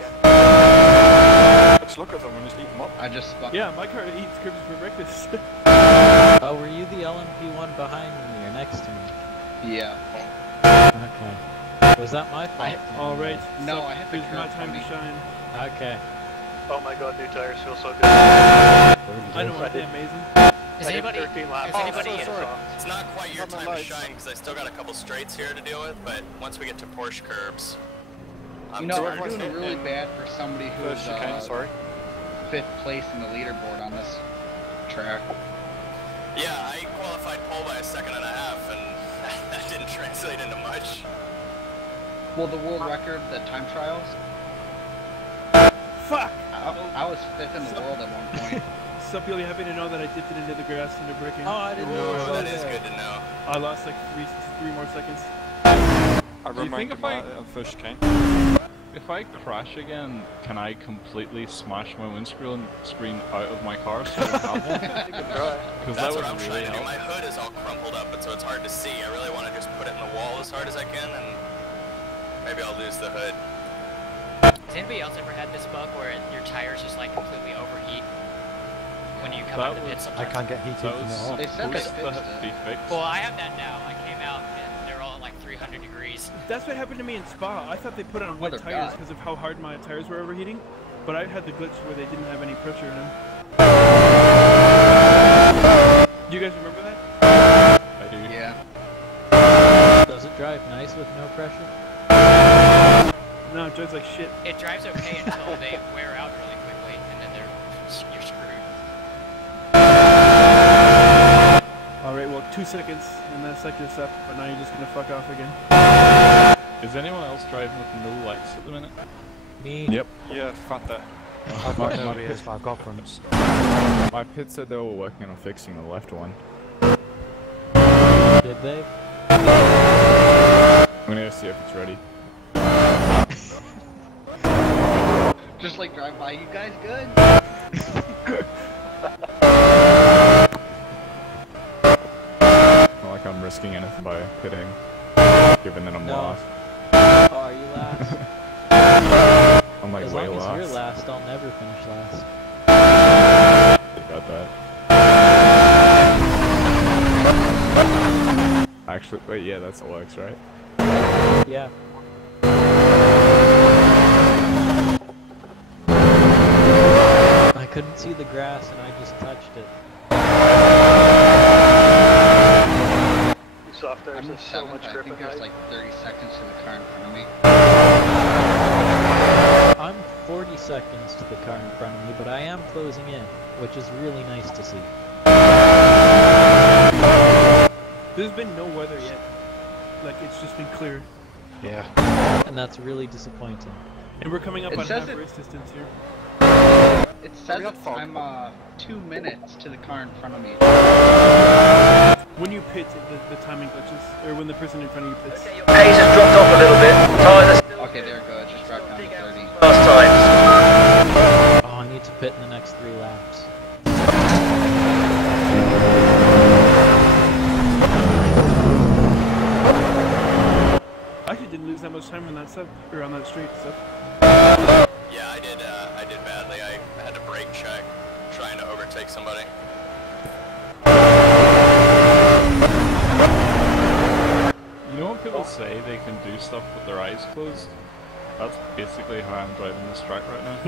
Let's look at them and just eat them up. I just spun. Yeah, my car eats curbs for breakfast. Oh, were you the LMP1 behind me or next to me? Yeah. Okay. Was that my fault? Alright. No, I hit the There's not time to shine. Okay. Oh my god, new tires feel so good. I know, aren't they amazing? Is anybody? It's not quite your time to shine because I still got a couple straights here to deal with, but once we get to Porsche curbs, You know, we're doing really bad for somebody who's sorry. 5th place in the leaderboard on this track. Yeah, I qualified pole by a 1.5 seconds, and that didn't translate into much. Well, the world record, the time trials. Fuck! I was 5th in the world at one point. Sup, really happy to know that I dipped it into the grass and they're breaking. Oh, I didn't know. That is good to know. I lost like three more seconds. I remember my first came. If I crash again, can I completely smash my windscreen out of my car so I don't have one? Because That's what I'm trying to do. My hood is all crumpled up, and so it's hard to see. I really want to just put it in the wall as hard as I can, and maybe I'll lose the hood. Has anybody else ever had this bug where your tires just like completely overheat when you come out of the pit sometimes? I can't get heated from the They said they fixed it. Well, I have that now. I came out and they're all at like 300 degrees. That's what happened to me in Spa. I thought they put on wet tires because of how hard my tires were overheating, but I had the glitch where they didn't have any pressure in them. Do you guys remember that? I do. Yeah. Does it drive nice with no pressure? No, it drives like shit. It drives okay until they wear out really quickly, and then you're screwed. Alright, well, 2 seconds, and that sector's up, but now you're just gonna fuck off again. Is anyone else driving with no lights at the minute? Me? Yep. Yeah, fat there. I've got no rears, but I've got fronts. My pit said they were working on fixing the left one. Did they? I'm gonna see if it's ready. Just like drive by, you guys good? Not like I'm risking anything by pitting, given that I'm last. Oh, are you last? I'm like as way long as last. you're last, I'll never finish last. You got that. Actually, wait, yeah, that's Alex, right? Yeah. I couldn't see the grass and I just touched it. Soft tires I'm have so 7th, much I grip think and there's height. like 30 seconds to the car in front of me. I'm 40 seconds to the car in front of me, but I am closing in, which is really nice to see. There's been no weather yet. Like, it's just been clear. Yeah. And that's really disappointing. And we're coming up It on says half it- race distance here. It says I'm 2 minutes to the car in front of me. When you pit, the timing glitches, or when the person in front of you pits. Pace has dropped off a little bit. Tyres are still Okay, there it goes. Just dropped down to 30. fast times. Oh, I need to pit in the next 3 laps. I actually didn't lose that much time on that sub, or on that straight sub. Yeah, I did badly. I had to brake check, trying to overtake somebody. You know when people say they can do stuff with their eyes closed? That's basically how I'm driving this track right now.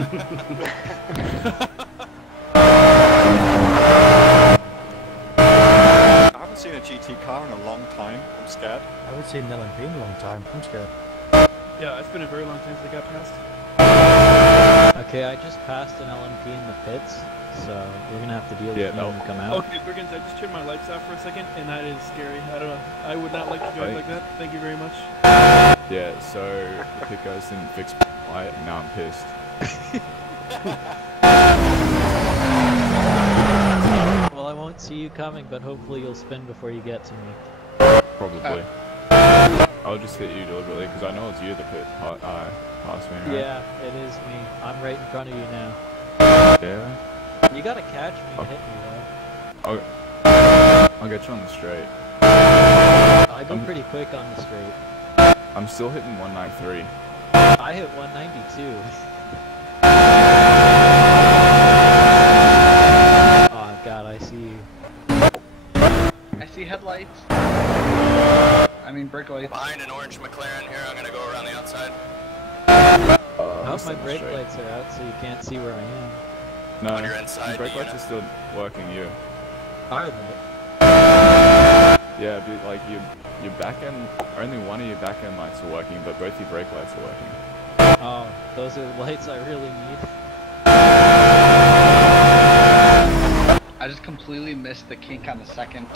I haven't seen a GT car in a long time. I'm scared. I haven't seen an LMP in a long time. I'm scared. Yeah, it's been a very long time since I got past. Okay, I just passed an LMP in the pits, so we're gonna have to deal with it when we come out. Okay, Briggins, I just turned my lights off for a second, and that is scary. I don't know. I would not like to drive like that. Thank you very much. Yeah, so the pit guys didn't fix light, and now I'm pissed. Well, I won't see you coming, but hopefully you'll spin before you get to me. Probably. I'll just hit you deliberately because I know it's you that pit past me, right? Yeah, it is me. I'm right in front of you now. Yeah? You gotta catch me and hit me, though. I'll get you on the straight. I go pretty quick on the straight. I'm still hitting 193. I hit 192. Oh god, I see you. I see headlights. I mean brake lights. Behind an orange McLaren here, I'm gonna go around the outside. I hope my brake lights are out so you can't see where I am. No, On your inside, the brake lights are still working you. Are they? Yeah, but like your back end, only one of your back end lights are working, but both your brake lights are working. Oh, those are the lights I really need. I just completely missed the kink on the second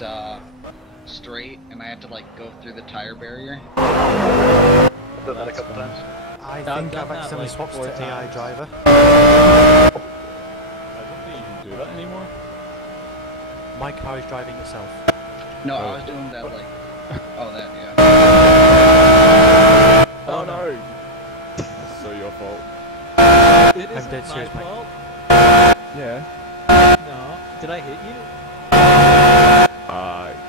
straight, and I had to like go through the tire barrier. I've done that a couple times. I think I've accidentally swapped to AI driver. I don't think you can do that anymore. My car is driving itself. No, I was doing that like. Oh, that yeah. Oh no! That's so your fault. It isn't dead my serious, Mike. fault. Yeah. No. Did I hit you?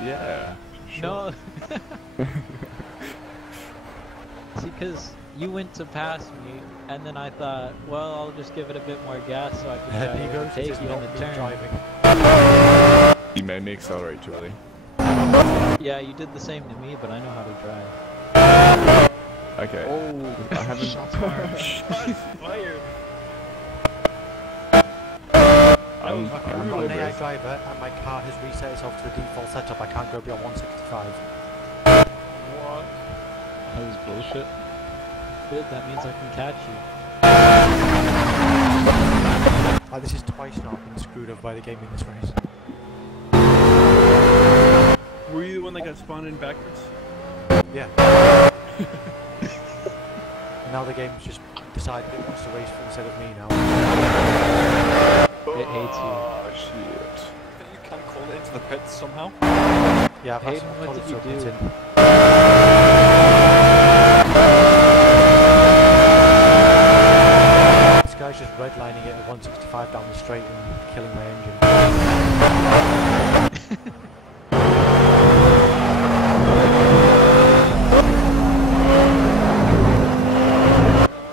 Yeah. No. See, because you went to pass me, and then I thought, well, I'll just give it a bit more gas so I can try to overtake you in the turn. Driving. You made me accelerate too early. Yeah, you did the same to me, but I know how to drive. Okay. Oh, I haven't. Shots fired. I'm an AI driver, and my car has reset itself to the default setup. I can't go beyond 165. What? That was bullshit. Good, that means I can catch you. This is twice now I've been screwed over by the game in this race. Were you the one that got spawned in backwards? Yeah. And now the game's just decided it wants to race instead of me now. It hates you. Oh shit. You can call it into the pits somehow? Yeah, Hayden, what did you do? This guy's just redlining it at 165 down the straight and killing my engine.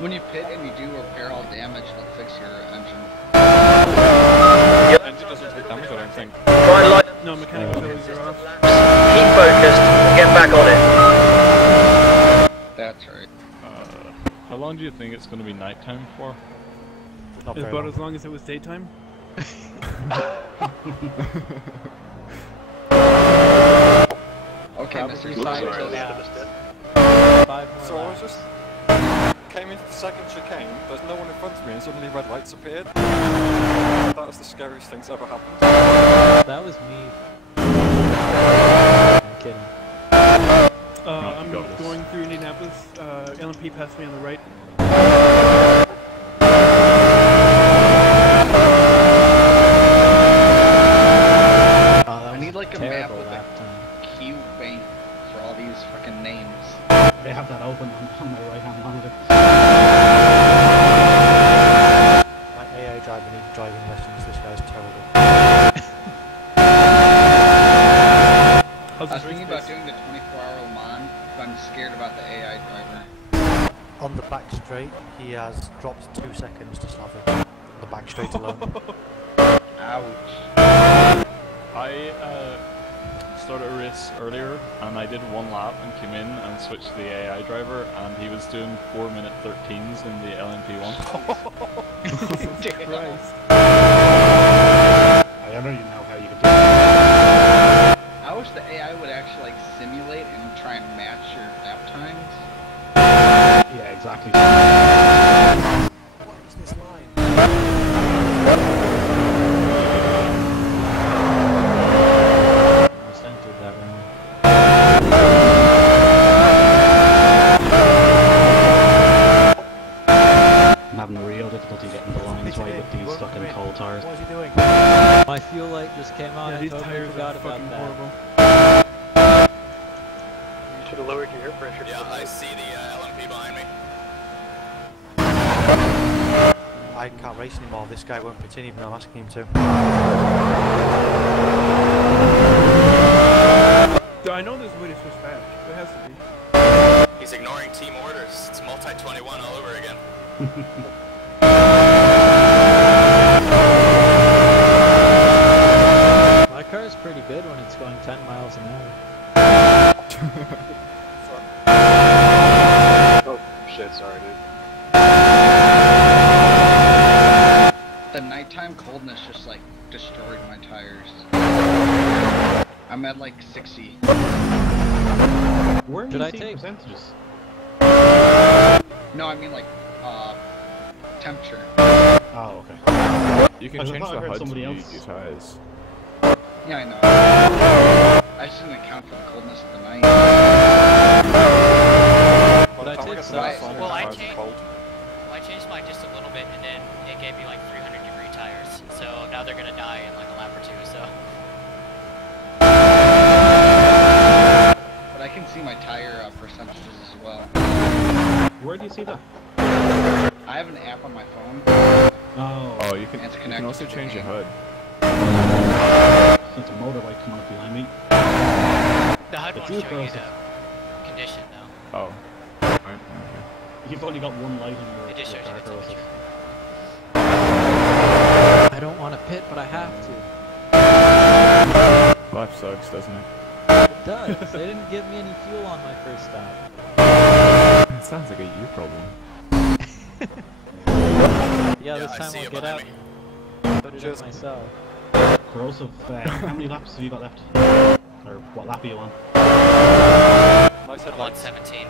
when you pit and you do repair all damage, it'll fix your engine. Yep. Engine doesn't take damage, I don't think. Try and light No, mechanical failures are off. Keep focused and get back on it. That's right. How long do you think it's going to be nighttime for? Not About very long. as long as it was daytime. Okay, Mr. Sorry, Scientist. till the end of the stint. 5 more So I was laps. just came into the second chicane, there's no one in front of me and suddenly red lights appeared. That was the scariest thing that's ever happened. That was me. I'm kidding. I'm going through Indianapolis. LMP passed me on the right. I need like a map with a key bank for all these fucking names. They have that open on my right hand monitor. My AI driver needs driving lessons, this guy's terrible. I was thinking about doing the 24-hour Le Mans, but I'm scared about the AI driver. On the back straight, he has dropped 2 seconds to Slavic. On the back straight alone. Ouch. I started a race earlier and I did 1 lap and came in and switched to the AI driver and he was doing 4-minute 13s in the LMP1. Jesus Christ. I don't even know how you could do that. I wish the AI would actually like simulate and try and match your lap times. Yeah, exactly. What is this line? I'm having a real difficulty getting the lines right with these fucking cold tires. What is he doing? My fuel light just came on. Yeah, I these totally tires forgot are about fucking that. horrible. You should have lowered your air pressure. Yeah, I see the LMP behind me. I can't race anymore, this guy won't pit in even though I'm asking him to. I know there's a way to switch back. There has to be. He's ignoring team orders. It's multi-21 all over again. My car is pretty good when it's going 10 miles an hour. Oh shit, sorry dude. The nighttime coldness just like destroyed my tires. I'm at like 60. Where Did do I you see take percentages? No, I mean like temperature. Oh, okay. You can change the HUD to your tires. Yeah, I know. I just didn't account for the coldness of the night. But I take Well, I changed mine just a little bit, and then it gave me like 300-degree tires. So now they're gonna die in like a lap or two. So. But I can see my tire percentages as well. Where do you see that? I have an app on my phone. Oh, you can also change your HUD. Since a motorbike coming up behind me. The HUD won't show you the condition though. Oh. You've only got one light in your It just shows you the temperature. I don't want to pit, but I have to. Life sucks, doesn't it? It does. They didn't give me any fuel on my first stop. It sounds like a you problem. Yeah, this time I'll get out. Put it in myself. Corrosive, how many laps have you got left? Or what lap are you on? 117.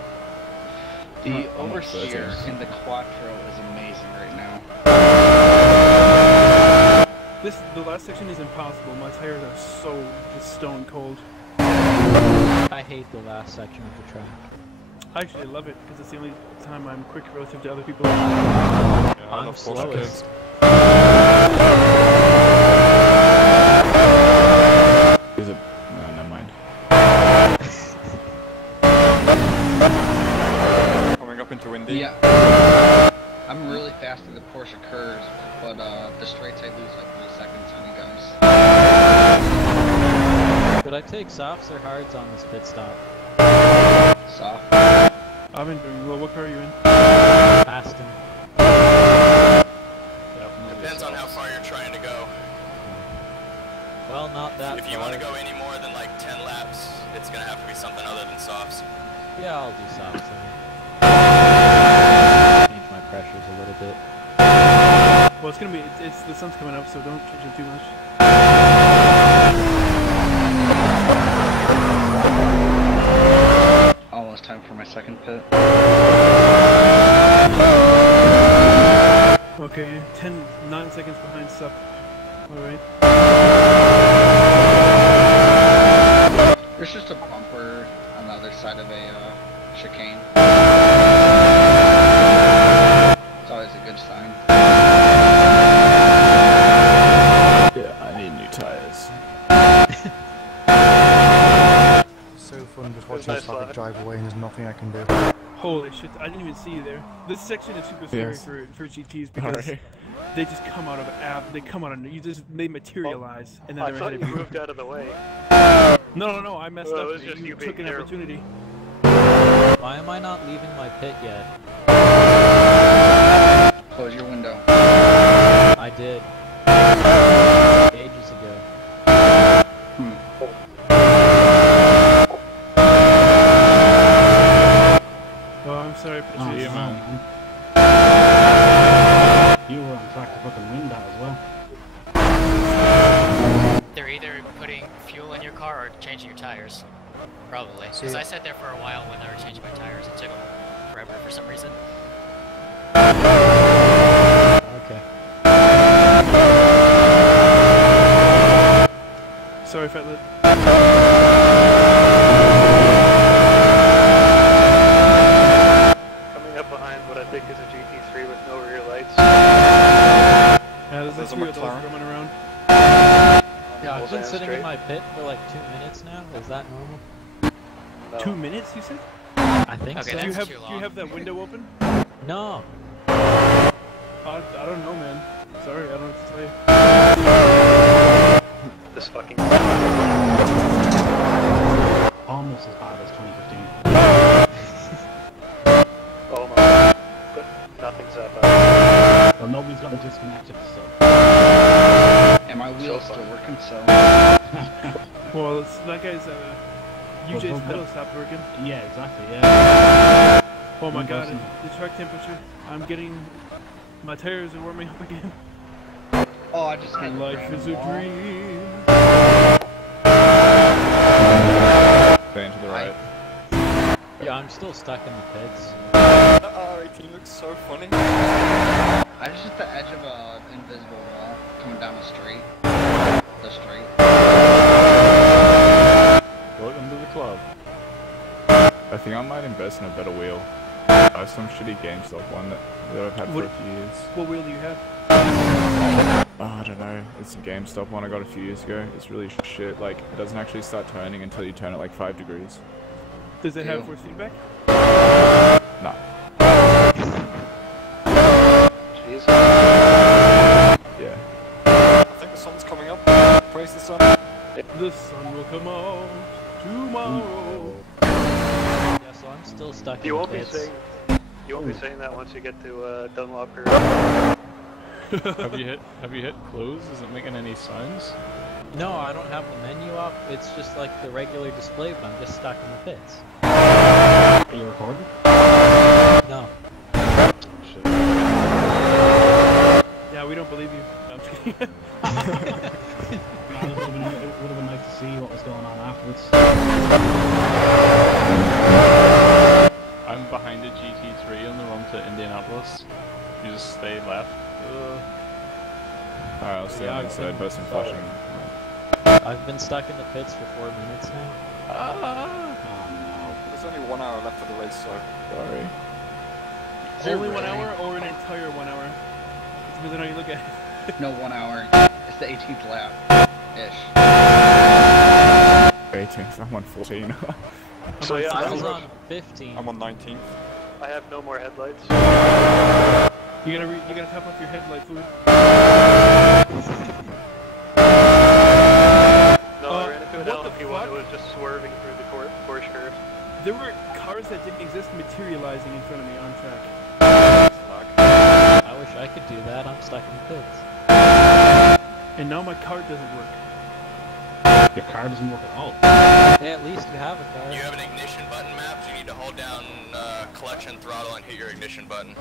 The oversteer in the Quattro is amazing right now. The last section is impossible. My tires are so just stone cold. I hate the last section of the track. I actually love it because it's the only time I'm quick relative to other people. Yeah, I'm slowest. Is it? No, never mind. Coming up into windy. Yeah. I'm really fast in the Porsche curves, but the straights I lose like 3 seconds on you guys. Should I take softs or hards on this pit stop? Soft. I've been doing well. What car are you in? Aston. Depends on how far you're trying to go. Well, not that If you want to go any more than like 10 laps, it's going to have to be something other than softs. Yeah, I'll do softs then. Change my pressures a little bit. Well, it's gonna be. It's the sun's coming up, so don't change it too much. Almost time for my second pit. Okay, 9 seconds behind Sup. Alright. There's just a bumper on the other side of a tires. So fun just watching this traffic drive away and there's nothing I can do. Holy shit, I didn't even see you there. This section is super scary for GTs because they just come out of they materialize and then I they're thought ahead you of moved out of the way. No, I messed up. It was just you took being an terrible. opportunity. Why am I not leaving my pit yet? Close your window. I did. Ages ago. Oh, I'm sorry for the Oh, chase. man. You were on track to fucking win that as well. They're either putting fuel in your car or changing your tires. Probably. Because I sat there for a while when they were changing my tires. It took them forever for some reason. Okay. Sorry, Fatlet. Coming up behind what I think is a GT3 with no rear lights. There's a few of those roaming around. Yeah, I've been sitting in my pit for like 2 minutes now. Is that normal? No. 2 minutes, you said? I think Okay, so. that's Do too long. you have that window open? No. I don't know, man. Sorry, I don't know what to tell you. This fucking. Almost as bad as 2015. Oh my. But nothing's that bad. Well, nobody's got it disconnected, so. And my wheel's still working, so. Well, that guy's UJ's pedal stopped working. Yeah, exactly, yeah. Oh my One god, person. the track temperature. I'm getting. My tires are warming up again. Oh, I just hit Life is a dream. Bang to the right. Yeah, I'm still stuck in the pits. That R18 looks so funny. I just hit the edge of an invisible wall coming down the street. The street. Welcome to the club. I think I might invest in a better wheel. I have some shitty GameStop one that I've had for a few years. What wheel do you have? Oh, I don't know. It's a GameStop one I got a few years ago. It's really shit. Like, it doesn't actually start turning until you turn it like 5 degrees. Does it have force feedback? Nah. Jeez. Yeah. I think the sun's coming up. Praise the sun. The sun will come out tomorrow. Yeah, so I'm still stuck You in won't the be pits. saying. You won't be saying that once you get to Dunlopper. Have you hit close? Is it making any sounds? No, I don't have the menu up. It's just like the regular display, but I'm just stuck in the pits. Are you recording? No. Shit. Yeah, we don't believe you. No, I'm just kidding. It would have been nice to see what was going on afterwards. I'm behind the GT3 on the run to Indianapolis. You just stay left. Alright, I'll stay on the side, person flashing. I've been stuck in the pits for 4 minutes now. Oh no. There's only 1 hour left of the race, so. Sorry. Only 1 hour or an entire 1 hour? It's depends on how you look at it. No, 1 hour. It's the 18th lap. Ish. 18th, I'm on 14. So yeah, I was on 15. I'm on 19th. I have no more headlights. You gotta top up your headlight fluid. No, I ran into an LMP1 that was just swerving through the course curve. There were cars that didn't exist materializing in front of me on track. I wish I could do that. I'm stuck in the pits. And now my car doesn't work. Your car doesn't work at all. Yeah, at least you have a car. You have an ignition button mapped. You need to hold down clutch and throttle and hit your ignition button.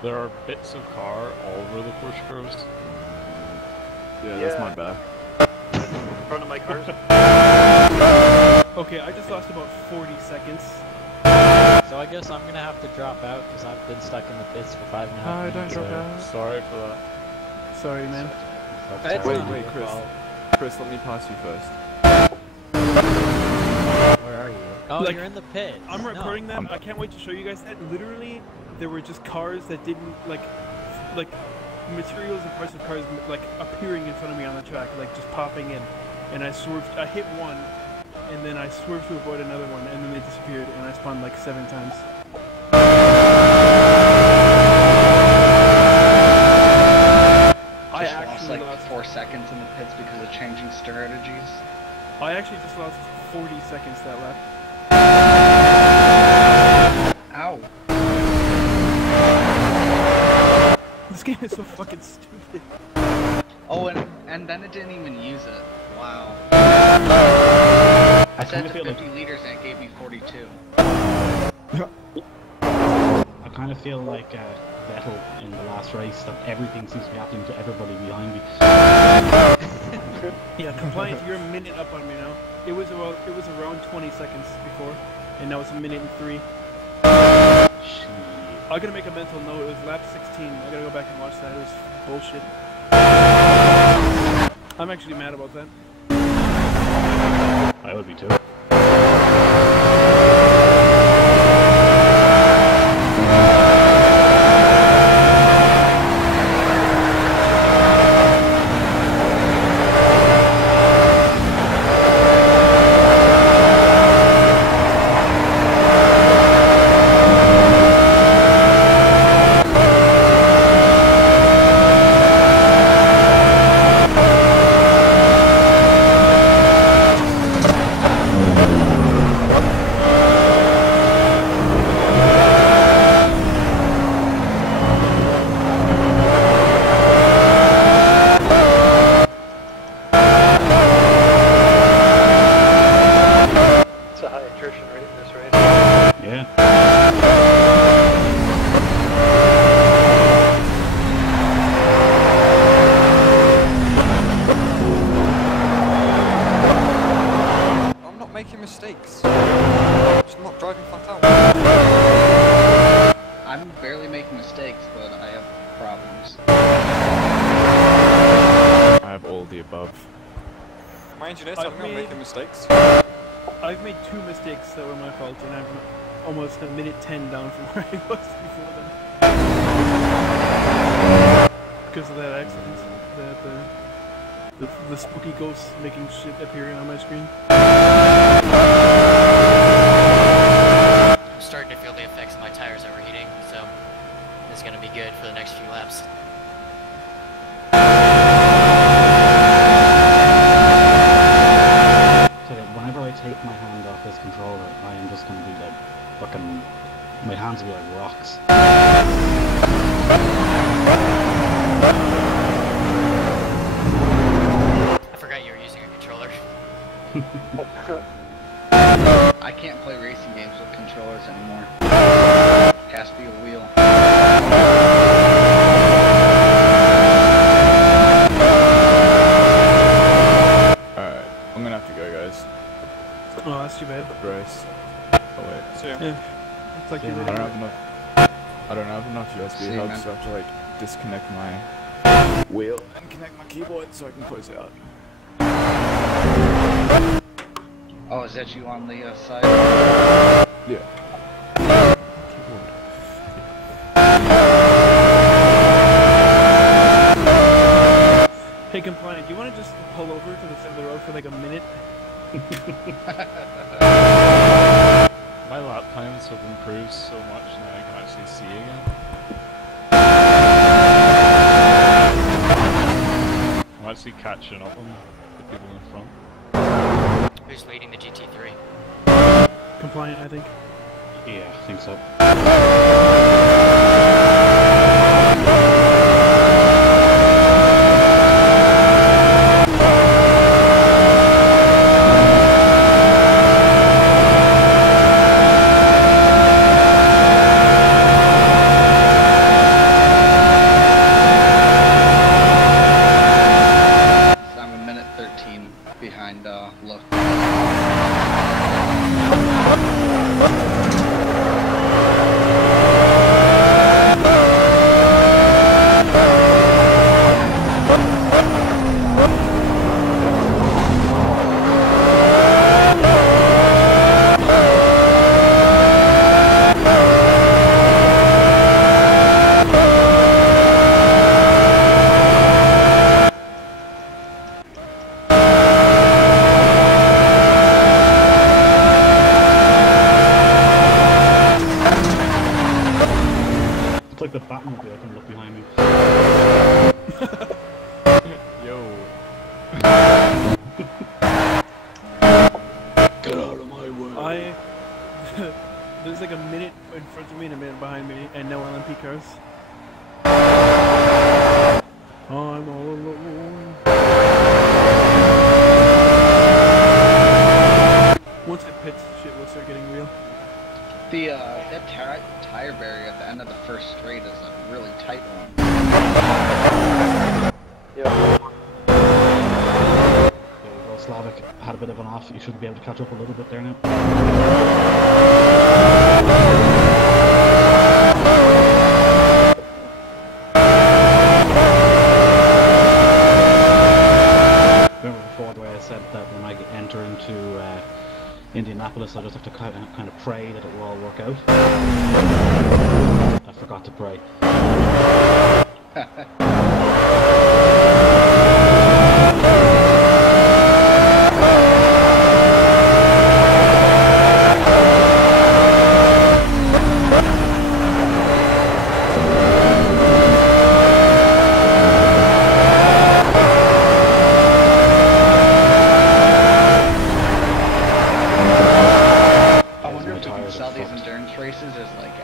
There are bits of car all over the push curves. Yeah, that's my bad. In front of my cars. Okay, I just lost about 40 seconds. So I guess I'm gonna have to drop out because I've been stuck in the pits for 5.5 minutes. Sorry for that. Sorry, man. It's Wait, not wait, your Chris. fault. Chris, let me pass you first. Where are you? Oh, Like, you're in the pit. I'm No. recording that. I can't wait to show you guys that. Literally, there were just cars that didn't like materials and parts of cars like appearing in front of me on the track, like just popping in, and I hit one, and then I swerved to avoid another one, and then they disappeared, and I spawned like 7 times. I actually lost like 4 seconds in the pits because of changing strategies. I actually just lost 40 seconds that lap. Ow. This game is so fucking stupid. Oh, and then it didn't even use it. Wow. I set it to 50 liters and it gave me 42. I kind of feel like Vettel in the last race, that everything seems to be happening to everybody behind me. Yeah, Compliant, you're a minute up on me now. It was around 20 seconds before, and now it's a minute and 3. I gotta make a mental note. It was lap 16. I gotta go back and watch that. It was bullshit. I'm actually mad about that. I would be too. Mistakes. Just not driving flat out. I'm barely making mistakes, but I have problems. I have all the above. My engineer telling me I'm making mistakes. I've made 2 mistakes that were my fault, and I'm almost a minute 10 down from where I was before them. Because of that accident. The spooky ghosts making shit appearing on my screen. I'm starting to feel the effects of my tires overheating, so this is going to be good for the next few laps. So whenever I take my hand off this controller, I am just going to be like fucking... My hands will be like rocks. I can't play racing games with controllers anymore. Has to be a wheel. Alright, I'm gonna have to go, guys. Oh, that's too bad. Grace. Oh wait. See ya. Yeah. It's like I don't have enough USB hubs, so I have to like disconnect my wheel and connect my keyboard so I can close it out. Oh, is that you on the side? Yeah. Hey, Compliant, do you want to just pull over to the side of the road for like a minute? My lap times have improved so much now I can actually see again. I'm actually catching up on the people in front. Who's leading the GT3? Compliant, I think. Yeah, I think so. 13 behind Look. like a minute in front of me and a minute behind me, and no LMP cars. I'm all alone. Once it pits, shit will start getting real. That tire barrier at the end of the first straight is a really tight one. Yeah. Well, Slavic had a bit of an off. You should be able to catch up a little bit there now. Remember before the way I said that when I enter into Indianapolis, I just have to kind of pray that it will all work out. I forgot to pray. Races as like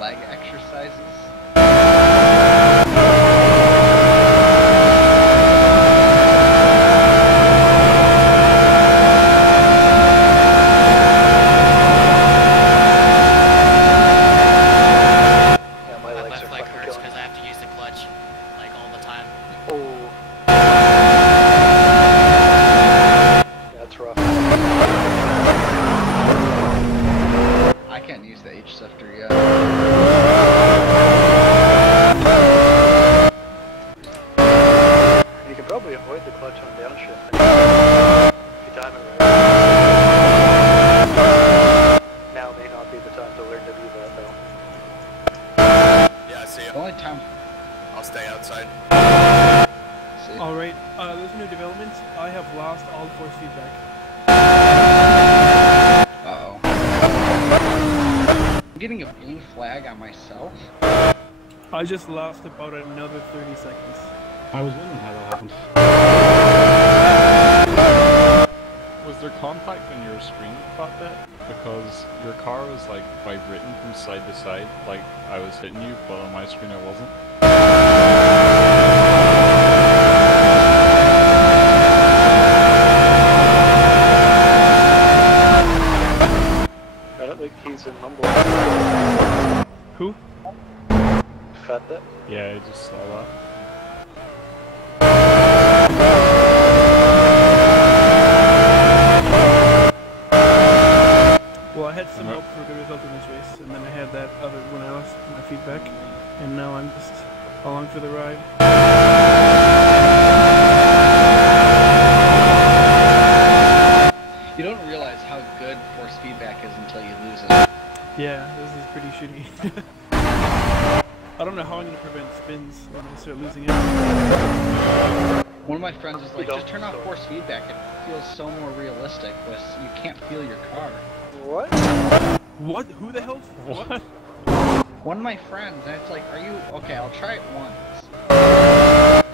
leg exercises. Yeah, my legs are fucking hurts because I have to use the clutch like all the time. Oh. That's rough. I can't use the H-shifter yet. You can probably avoid the clutch on downshift. If you time it right. Now may not be the time to learn to do that though. Yeah, I see you. The only time I'll stay outside. Alright, there's a new development. I have lost all force feedback. Uh-oh. I'm getting a blue flag on myself. I just lost about another 30 seconds. I was wondering how that happened. Was there contact on your screen that bit? Because your car was like vibrating from side to side, like I was hitting you, but on my screen I wasn't. I don't think he's in humble. Who? Fat that? Yeah, I just saw that. Well, I had some hope for the result in this race, and then I had that other when I lost my feedback, and now I'm just along for the ride. You don't realize how good force feedback is until you lose it. Yeah, this is pretty shitty. I don't know how I'm going to prevent spins when I start losing it. One of my friends was like, just turn off force feedback, it feels so more realistic, but you can't feel your car. What? What? Who the hell? What? One of my friends, and it's like, are you... Okay, I'll try it once.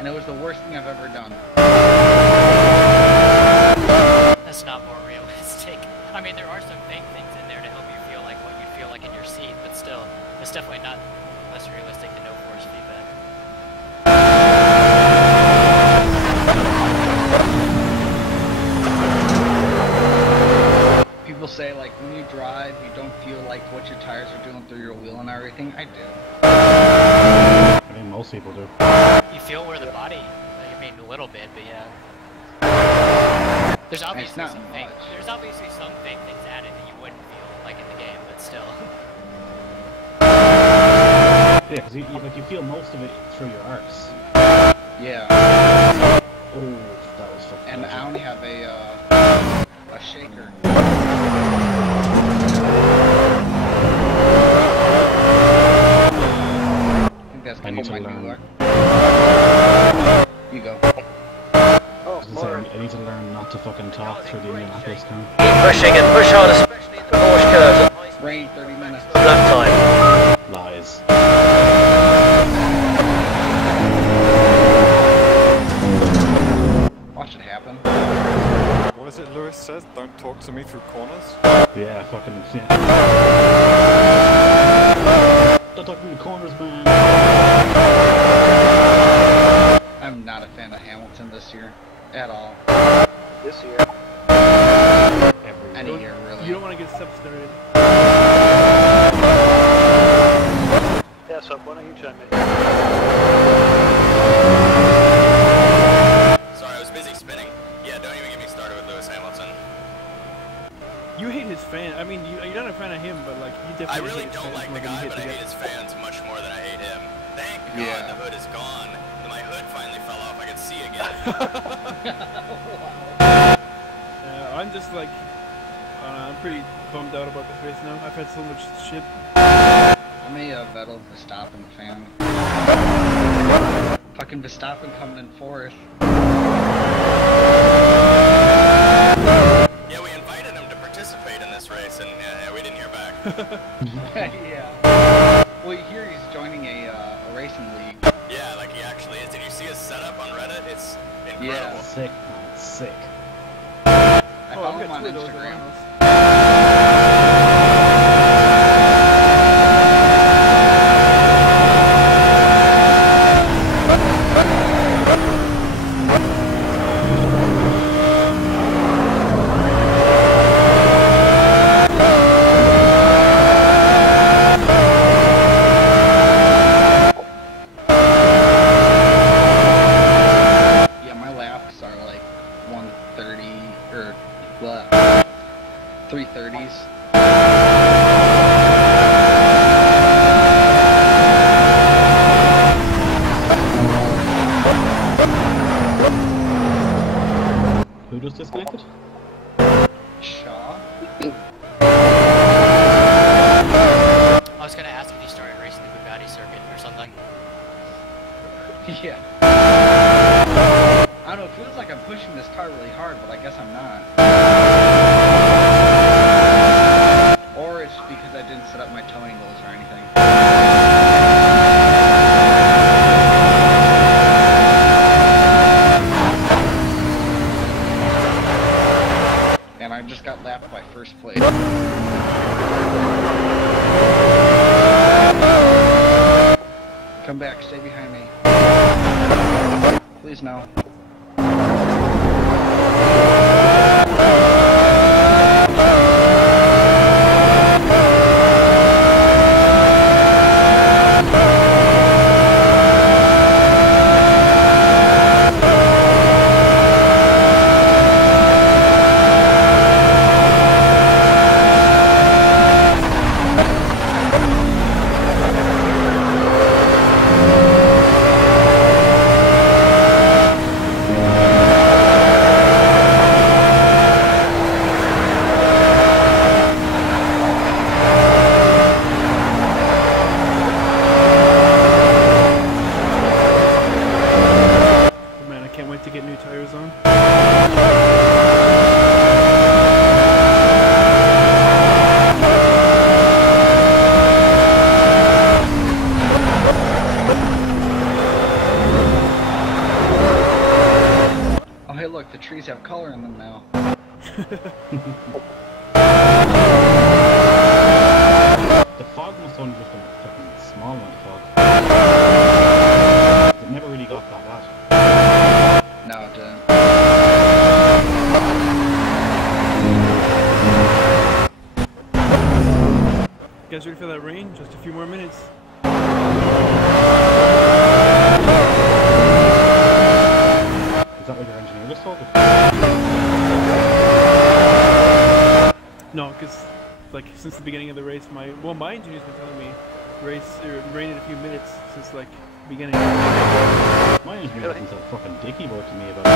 And it was the worst thing I've ever done. That's not more realistic. I mean, there are some fake things in there to help you feel like what you'd feel like in your seat, but still, it's definitely not less realistic than no force feedback. People say, like, when you drive, you don't feel like what your tires are doing through your wheel and everything. I do. I think most people do. You feel where the body, I mean, a little bit, but yeah. There's obviously some fake things added that you wouldn't feel like in the game, but still. Yeah, because you feel most of it through your arcs. Yeah. Oh, that was fucking. And I only have a shaker. I think that's gonna be my new luck. You go. I need to learn not to fucking talk through the Indianapolis town. Keep pushing and push hard, especially in the Porsche curves. Rain 30 minutes. Lap time. Lies. Watch it happen. What is it Lewis says? Don't talk to me through corners? Yeah, fucking yeah. Don't talk to me in corners, man. I'm not a fan of Hamilton this year. At all. This year. Any year, really. You don't want to get substituted. Yeah, so why don't you chime in? Sorry, I was busy spinning. Yeah, don't even get me started with Lewis Hamilton. You hate his fan. I mean, you're not a fan of him, but like you definitely. I really hate his don't fans like more the than you guy, but I the hate his fans much more than I hate him. Thank God Yeah. the hood is gone. My hood finally fell off. I can see again. I'm just like, I'm pretty bummed out about this race now. I've had so much shit. I'm a Vettel Verstappen fan. Fucking Verstappen coming in fourth. Yeah, we invited him to participate in this race, and we didn't hear back. Yeah. Well, you hear he's joining a racing league. Yeah, like he actually is. Did you see his setup on Reddit? It's incredible. Yeah. Sick, man. Sick. I follow him on Instagram. Yeah, my laps are like 130 or what? 330s. Who just disconnected? Shaw. I was gonna ask if you started racing the Bugatti circuit or something. Yeah. I don't know, it feels like I'm pushing this car really hard, but I guess I'm not. Or it's because I didn't set up my toe angles or anything. And I just got lapped by first place. Come back, stay behind me. Please no. Man, I can't wait to get new tires on. Oh hey look, the trees have color in them now. The fog must only just been a fucking small amount of fog. It never really got that bad. No, it didn't. You guys ready for that rain? Just a few more minutes. Is that what your engineer just told you? No, because like since the beginning of the race, my engineer's been telling me rain in a few minutes since like beginning. My engineer hasn't said a fucking dicky word to me about it.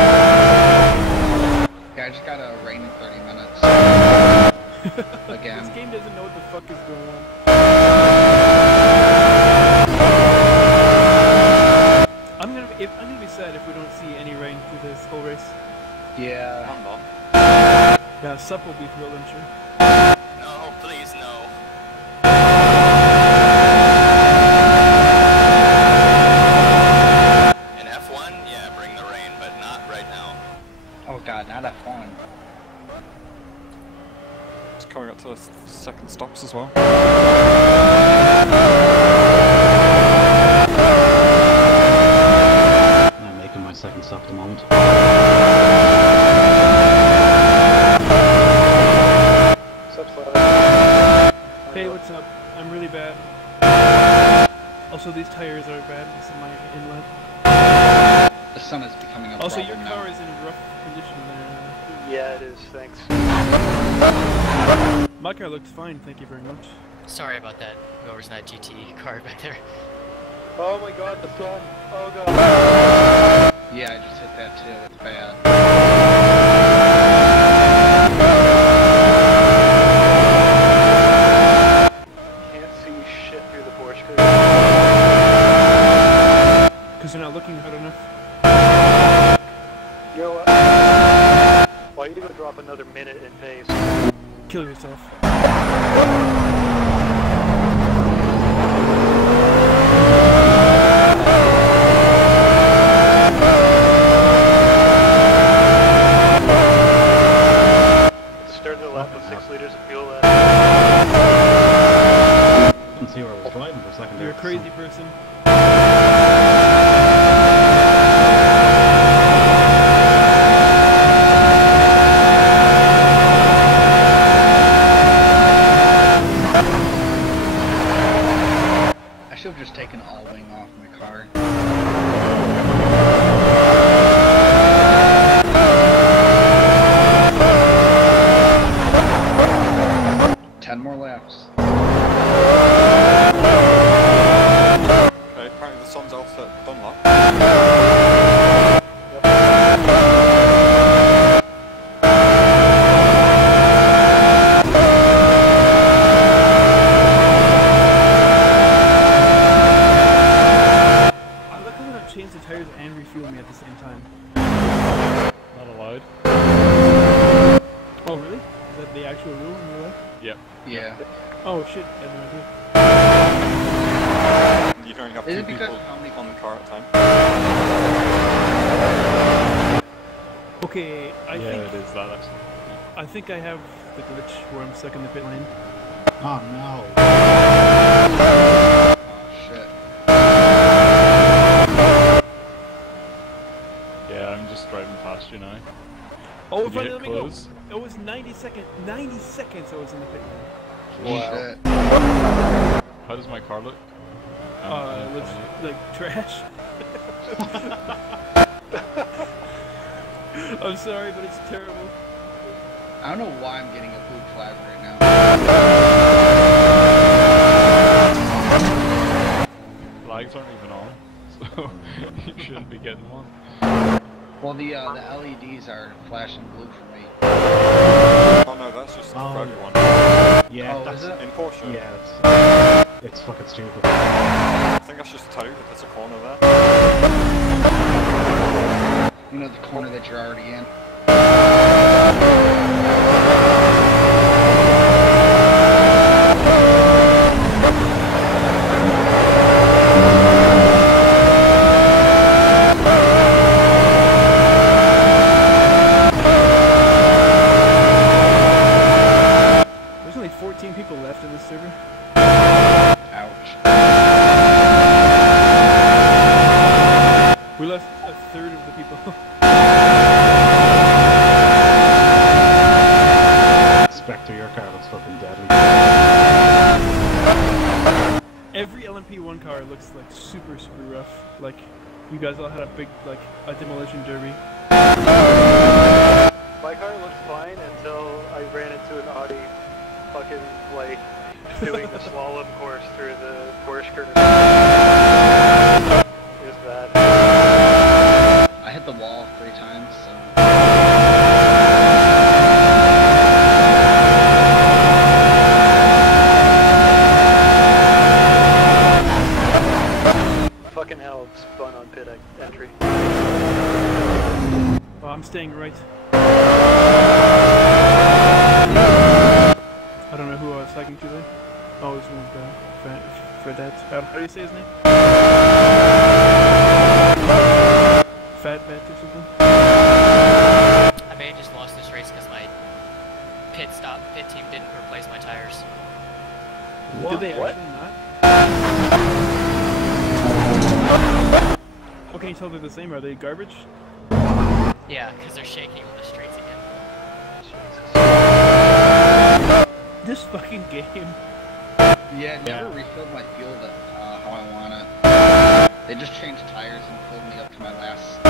Yeah, I just got a rain in 30 minutes. Again. This game doesn't know what the fuck is going on. I'm gonna be sad if we don't see any rain through this whole race. Yeah. Yeah, Sup will be thrilled, I'm sure. No, please, no. In F1, yeah, bring the rain, but not right now. Oh god, not F1. coming up to the second stops as well. I'm making my second stop at the moment. Hey, what's up? I'm really bad. Also, these tires are bad. This is my inlet. The sun is becoming a also, problem your car is in rough condition there. Yeah, it is, thanks. My car looks fine, thank you very much. Sorry about that. Whoever's in that GT car back there. Oh my god, the sun! Oh god! Yeah, I just hit that too. It's bad. Can't see shit through the Porsche curve. Because you're not looking hard enough. You know what? Why you go drop another minute in pace? Kill yourself. Started the lap with 6 liters of fuel left. Couldn't see where I was driving for a second. You're a crazy person. I should have just taken all wing off my car. 10 more laps. Okay, apparently the sun's off at Dunlop. Change the tires and refuel me at the same time. Not allowed. Oh really? Is that the actual rule in real life? Yep. Yeah. Oh shit, I had no idea. You can only have Is 2 it because people of how many on the car at a time. Okay, I Yeah, think it is that actually. I think I have the glitch where I'm stuck in the pit lane. Oh no. Oh shit. Yeah, I'm just driving past you now. Oh, Did you finally hit let me go. close? It was 90 seconds I was in the pit lane. Shit. How does my car look? It looks like trash. I'm sorry, but it's terrible. I don't know why I'm getting a blue flag right now. Flags aren't even on, so you shouldn't be getting one. Well, the LEDs are flashing blue for me. Oh no, that's just for everyone. Yeah, Oh, that's is it? In Porsche. Yeah, it's fucking stupid. I think that's just two, if there's a corner there. You know, the corner that you're already in. There's only 14 people left in this server. Ouch. We lost a third of the people. Spectre, your car looks fucking deadly. Every LMP1 car looks like super rough. Like, you guys all had a big, like, a demolition derby. My car looked fine until I ran into an Audi fucking, like, doing the slalom course through the Porsche curve. It was bad. I hit the wall 3 times, so... Fucking hell, it's fun on pit entry. Oh, I'm staying right. I don't know who I was talking to there. Oh, it was one of the Fredette. How do you say his name? Fatbat or something? I may have just lost this race because my pit team didn't replace my tires. What? Did they actually not? How can you tell they're the same? Are they garbage? Yeah, because they're shaking on the straights again. This fucking game. Yeah, never refilled my fuel how I want it. They just changed tires and filled me up to my last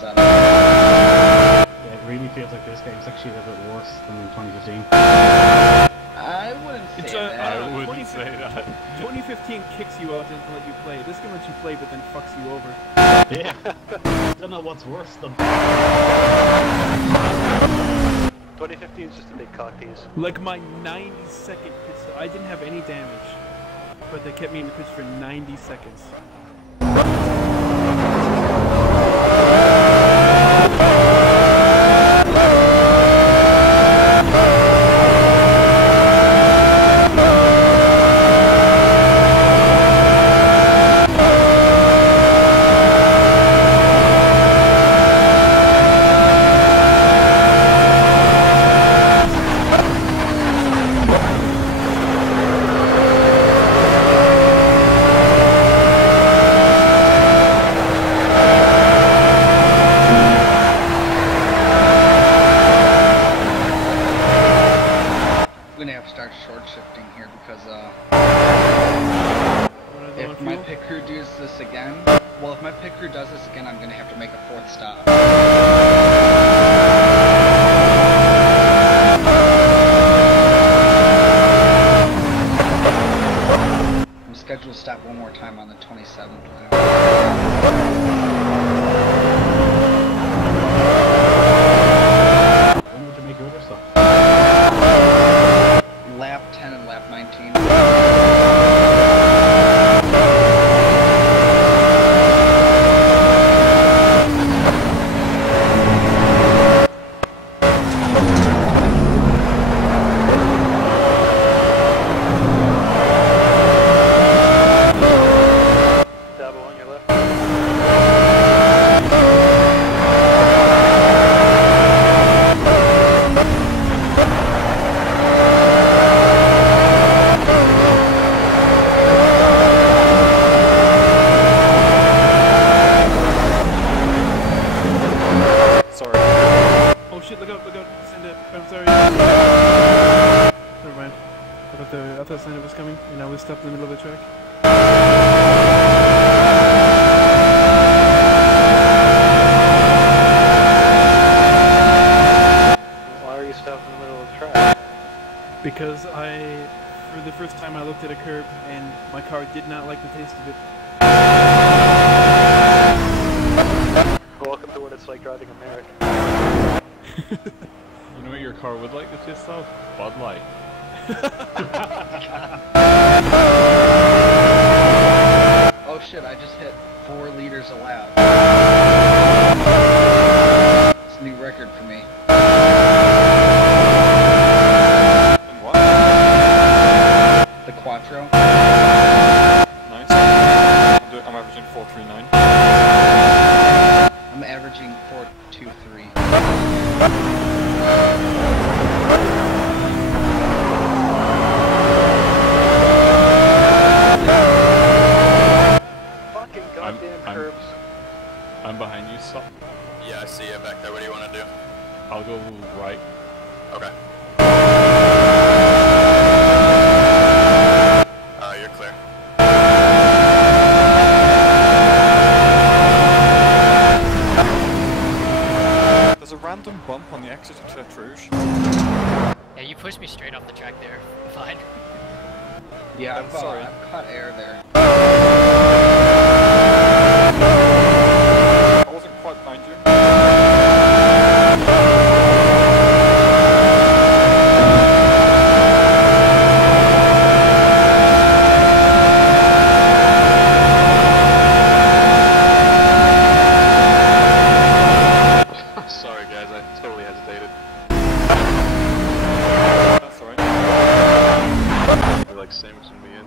setup. Yeah, it really feels like this game's actually a little bit worse than 2015. I wouldn't say that. I wouldn't say that. 2015 kicks you out and doesn't let you play. This game lets you play but then fucks you over. Yeah. I don't know what's worse than... 2015 is just a big cock tease. Like my 90-second pit stop. I didn't have any damage, but they kept me in the pits for 90 seconds. If my pit crew does this again, I'm gonna have to make a 4th stop. I'm scheduled to stop one more time on the 27th lap. When would you make your other stuff? Lap 10 and lap 19. I thought Santa was coming, and I was stopped in the middle of the track. Why are you stopped in the middle of the track? Because for the first time I looked at a curb, and my car did not like the taste of it. Welcome to what it's like driving American. You know what your car would like the taste of? Bud Light. Oh shit, I just hit 4 liters a lap. It's a new record for me. And what? The Quattro. Nice. I'm averaging 439. I'm averaging 423. I'm behind you, so. Yeah, I see you back there. What do you want to do? I'll go right. Okay. You're clear. There's a random bump on the exit of Tête Rouge. Yeah, you pushed me straight off the track there. Fine. Yeah, I'm sorry. I've caught air there. I wasn't quite behind you. Sorry guys, I totally hesitated. That's alright. They're like sandwiching me in.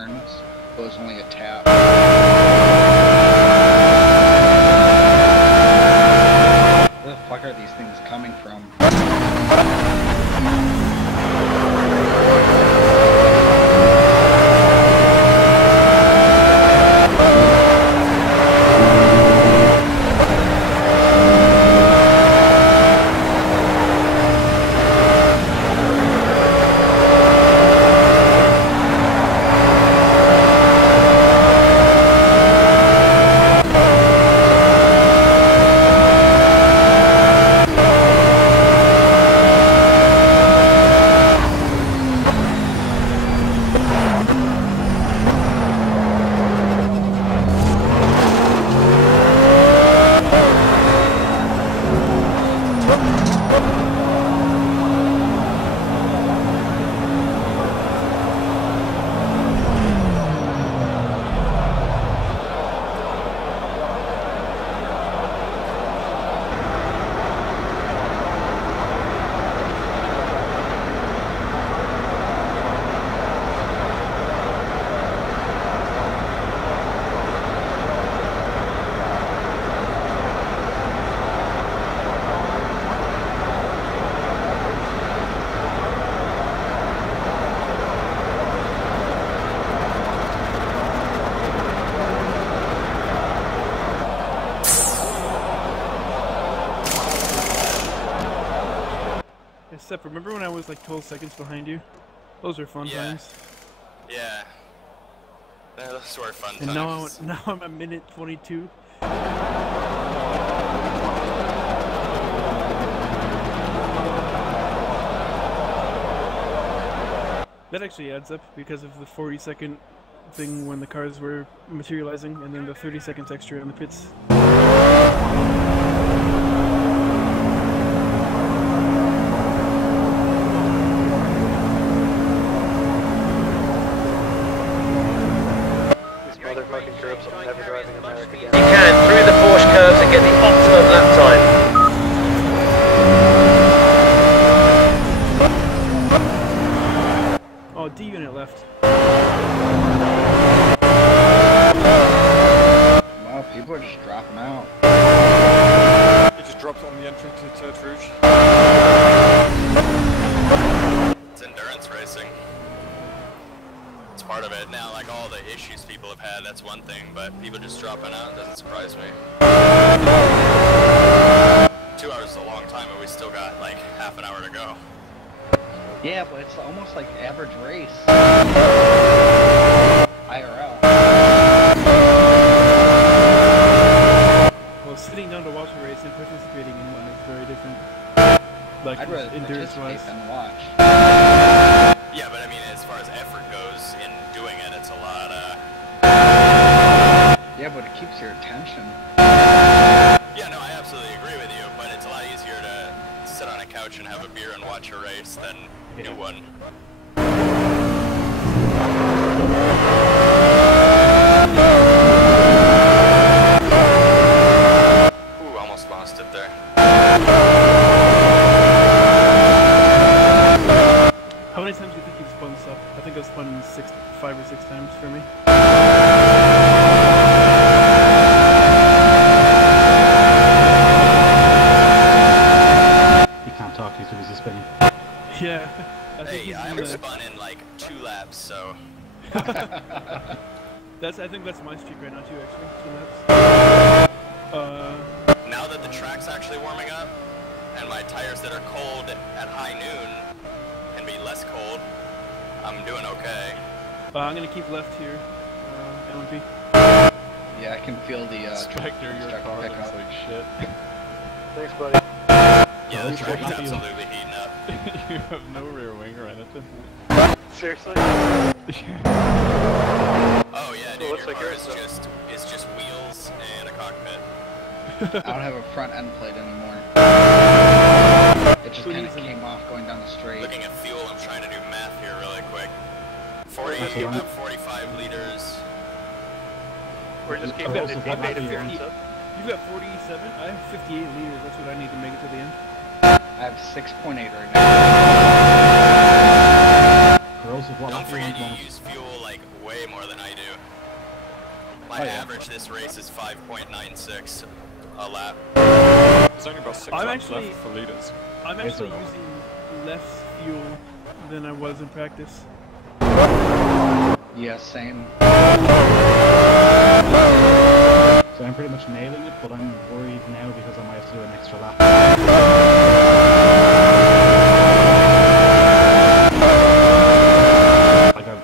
turns. It was only a tap. Where the fuck are these things coming from? Except, remember when I was like 12 seconds behind you? Those were fun times. Yeah. Those were fun and times. now I'm a minute 22. That actually adds up because of the 40-second thing when the cars were materializing, and then the 30 seconds extra in the pits. I'm never driving America again. You can, through the Porsche curves and get the optimum lap time. Oh, D unit left. Wow, people are just dropping out. It just dropped on the entry to Turd Rouge. It's endurance racing. It's part of it. Now, like all the issues people have had, that's one thing, but people just dropping out doesn't surprise me. 2 hours is a long time, and we still got like half an hour to go. Yeah, but it's almost like average race. IRL. Well, sitting down to watch a race and participating in one is very different. Like, I'd rather endurance-wise. than watch. Yeah, but I mean, as far as effort goes in doing it, it's a lot. Yeah, but it keeps your attention. Yeah, no, I absolutely agree with you, but it's a lot easier to sit on a couch and have a beer and watch a race than do one. Ooh, almost lost it there. How many times do you think you've spun up? I think I've spun 5 or 6 times for me. He can't talk, he's too busy spinning. Yeah. Hey, I haven't spun in like 2 laps, so. I think that's my streak right now too, actually. 2 laps. Now that the track's actually warming up, and my tires that are cold at high noon can be less cold, I'm doing okay. I'm gonna keep left here, LMP. Yeah, I can feel the Spectre, your car looks pickup. like shit. Thanks, buddy. Yeah, the track's absolutely heating up. You have no rear wing or anything. Seriously? Oh yeah, dude, your car is just wheels and a cockpit. I don't have a front end plate anymore. It just kind of came off going down the straight. Looking at fuel, I'm trying to do math here really quick. 45 liters. We're just keeping it interference up. You've got 47? I have 58 liters, that's what I need to make it to the end. I have 6.8 right now. Don't forget you use fuel like way more more than I do. My average this race is 5.96 a lap. There's only about 6 laps left for leaders. I'm actually using less fuel than I was in practice. Yeah, same. So I'm pretty much nailing it, but I'm worried now because I might have to do an extra lap.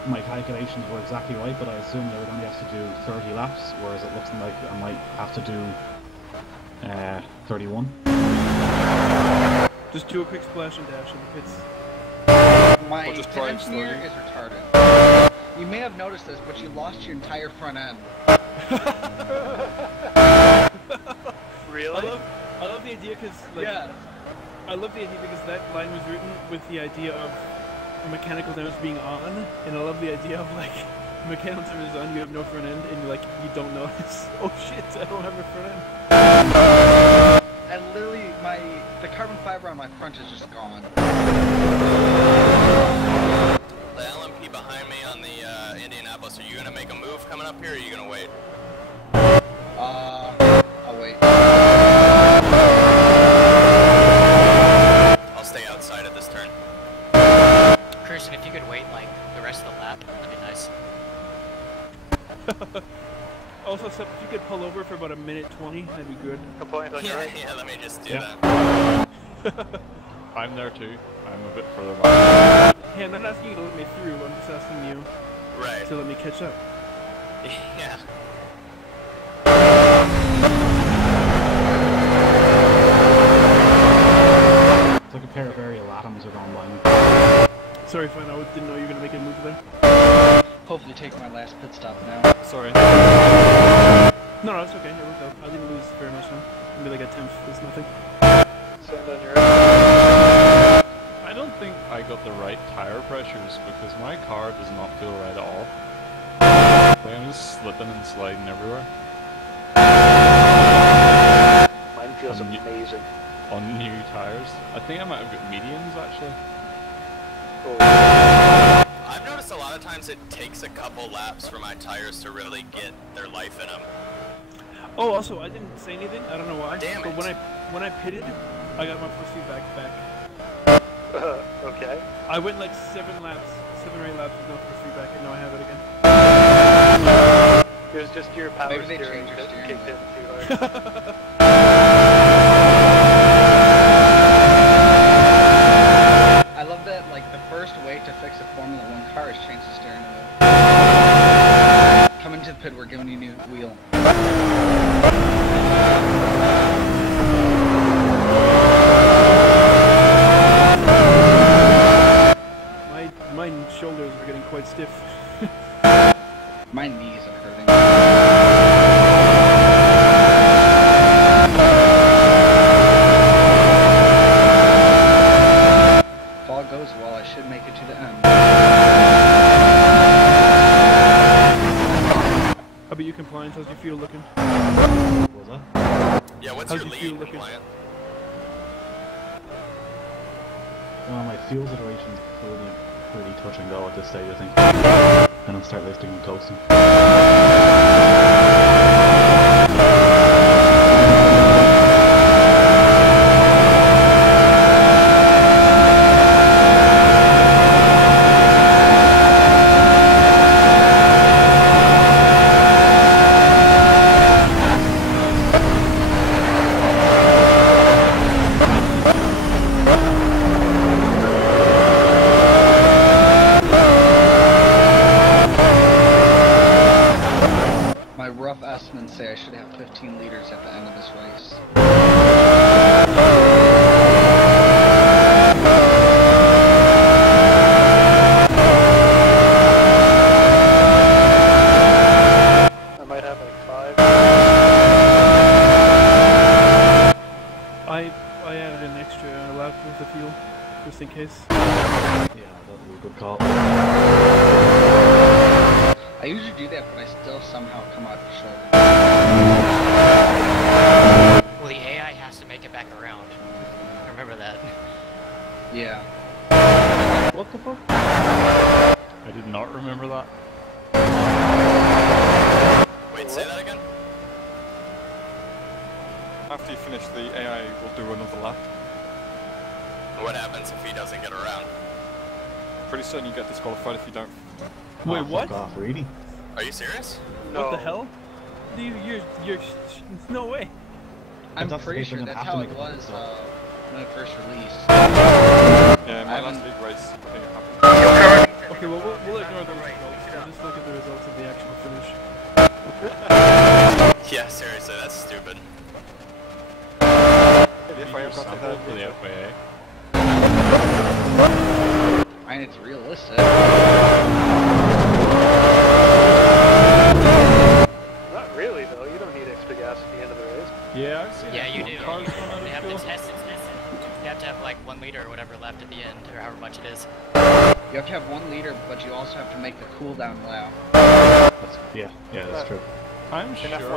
My calculations were exactly right, but I assumed I would only have to do 30 laps, whereas it looks like I might have to do 31. Just do a quick splash and dash in the pits. My pit engineer is retarded. You may have noticed this, but you lost your entire front end. Really? I love the idea because I love the idea because that line was written with the idea of mechanical damage being on, and I love the idea of like mechanical damage is on, you have no front end, and like you don't notice. Oh shit, I don't have a front end. And literally, the carbon fiber on my front is just gone. The LMP behind me on the Indianapolis, are you gonna make a move coming up here, or are you gonna wait? I'll wait. I'll stay outside at this turn. Christian, if you could wait like the rest of the lap, that'd be nice. Also, Seth, if you could pull over for about a minute 20, that'd be good. A point on your right. Yeah, let me just do that. I'm there too. I'm a bit further back. Hey, I'm not asking you to let me through, I'm just asking you to let me catch up. Yeah. It's like a pair of aerial atoms are going blind. Sorry, fine, I didn't know you were gonna make a move there. Hopefully take my last pit stop now. Sorry. No, it's okay, it worked out. I didn't lose very much time. Maybe like a 10th, it's nothing. Send on your right. I don't think I got the right tire pressures because my car does not feel right at all. Like I'm just slipping and sliding everywhere. Mine feels amazing. On new tires. I think I might have got mediums actually. I've noticed a lot of times it takes a couple laps for my tires to really get their life in them. Oh, also, I didn't say anything. I don't know why. Damn but it. when I pitted, I got my first feedback back. Okay. I went like 7 or 8 laps with no first feedback, and now I have it again. It was just your power Maybe they steering changed your that steering kicked in too hard. I love that, like, the first way to fix a Formula 1 car is change the steering wheel. Come into the pit, we're giving you a new wheel. My shoulders are getting quite stiff. My knees are hurting. If all goes well, I should make it to the end. How about you, Compliance? How's your fuel looking? What was that? Yeah, what's How's your your fuel lead, looking? Compliant? My fuel situation's pretty touch and go at this stage, I think. Then I'll start lifting and coasting. Estimates say I should have 15 liters at the end of this race. I might have like 5. I added an extra lap with the fuel, just in case. Yeah, that would be a good call. I usually do that, but I still somehow come out short. Well, the AI has to make it back around. Remember that. Yeah. What the fuck? I did not remember that. finish, the AI will do another lap. What happens if he doesn't get around? Pretty certain you get disqualified if you don't. Wait, what? Fuck off, really? Are you serious? No. What the hell? You're no way. I'm pretty sure that's how it was when it first released. Yeah, my last league race, I think it happened. Okay, well, we'll ignore those results. We'll just look at the results of the actual finish. Yeah, seriously, that's stupid. If I ever got to for the FAA. And it's realistic. Not really, though. You don't need extra gas at the end of the race. Yeah, I've seen Yeah, you do. cars run out of They have to fuel. test it. You have to have like 1 liter or whatever left at the end, or however much it is. You have to have 1 liter, but you also have to make the cooldown lap. Yeah, that's true. I'm sure I've seen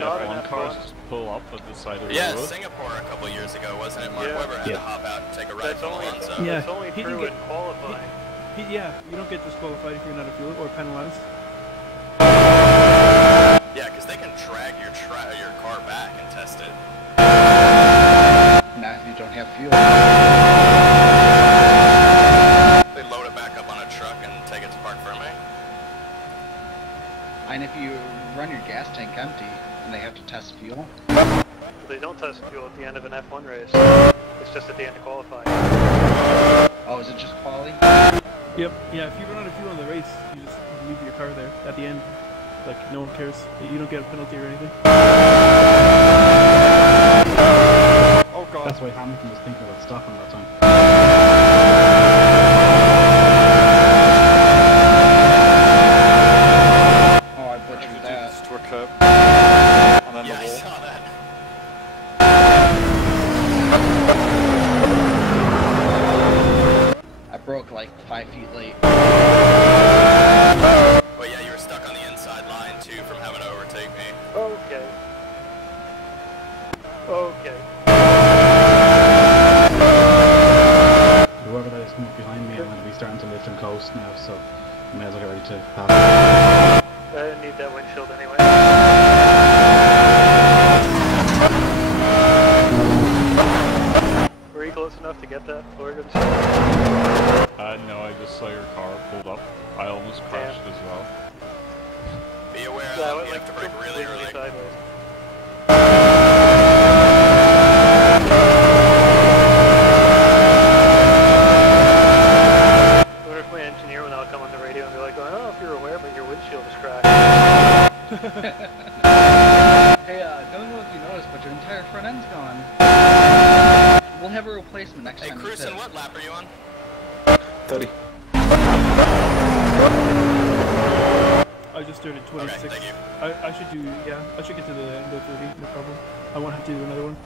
F1 cars just pull up at the side of the Yeah, road. Singapore a couple years ago, wasn't it? Mark Yeah. Weber had to hop out and take a ride from Alonso. Yeah, That's only he didn't true get- in qualifying. Yeah, you don't get disqualified if you're not a fuel or penalized. Yeah, because they can drag your car back and test it. Not if you don't have fuel. They load it back up on a truck and take it to Park Ferme. And if you run your gas tank empty and they have to test fuel. They don't test fuel at the end of an F1 race. It's just at the end of qualifying. Oh, is it just quality? Yep. Yeah, if you run out of fuel in the race, you just leave your car there at the end. Like, no one cares. You don't get a penalty or anything. Oh god. That's why Hamilton was thinking about stopping that time. Oh, I butchered that. Just to a curb. And then Yeah, the I wall. saw that. I broke like 5 feet late. But yeah, you were stuck on the inside line too from having to overtake me. Okay. Okay. Whoever that is coming up behind me, I'm going to be starting to lift and coast now, so I may as well get ready to pass. I didn't need that windshield anyway. Were you close enough to get that, Oregon? No, I just saw your car pulled up. I almost crashed as well. Be aware Yeah, I that went you like have to brake really completely early. sideways. I wonder if my engineer will now come on the radio and be like, I don't know if you're aware, but your windshield is cracked. Hey, don't know if you noticed, but your entire front end's gone. We'll have a replacement next Hey, time. Cruisin', what lap are you on? 30. I just started 26. Okay, thank you. I should do, yeah, I should get to the end of 30, no problem. I won't have to do another one.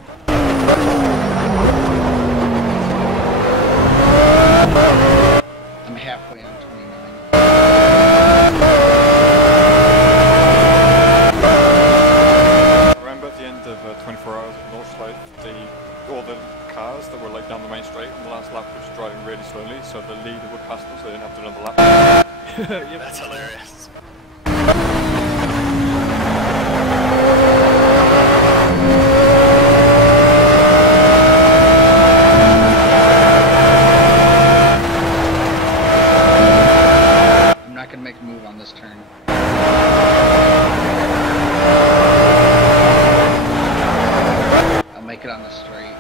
I'm halfway on 29. Remember at the end of 24 hours at Northlight, all the cars that were like down the main straight and the last lap was driving really slowly, so the leader would pass them so they didn't have to do another lap. Yep. That's hilarious. I'm not gonna make a move on this turn. I'll make it on the straight.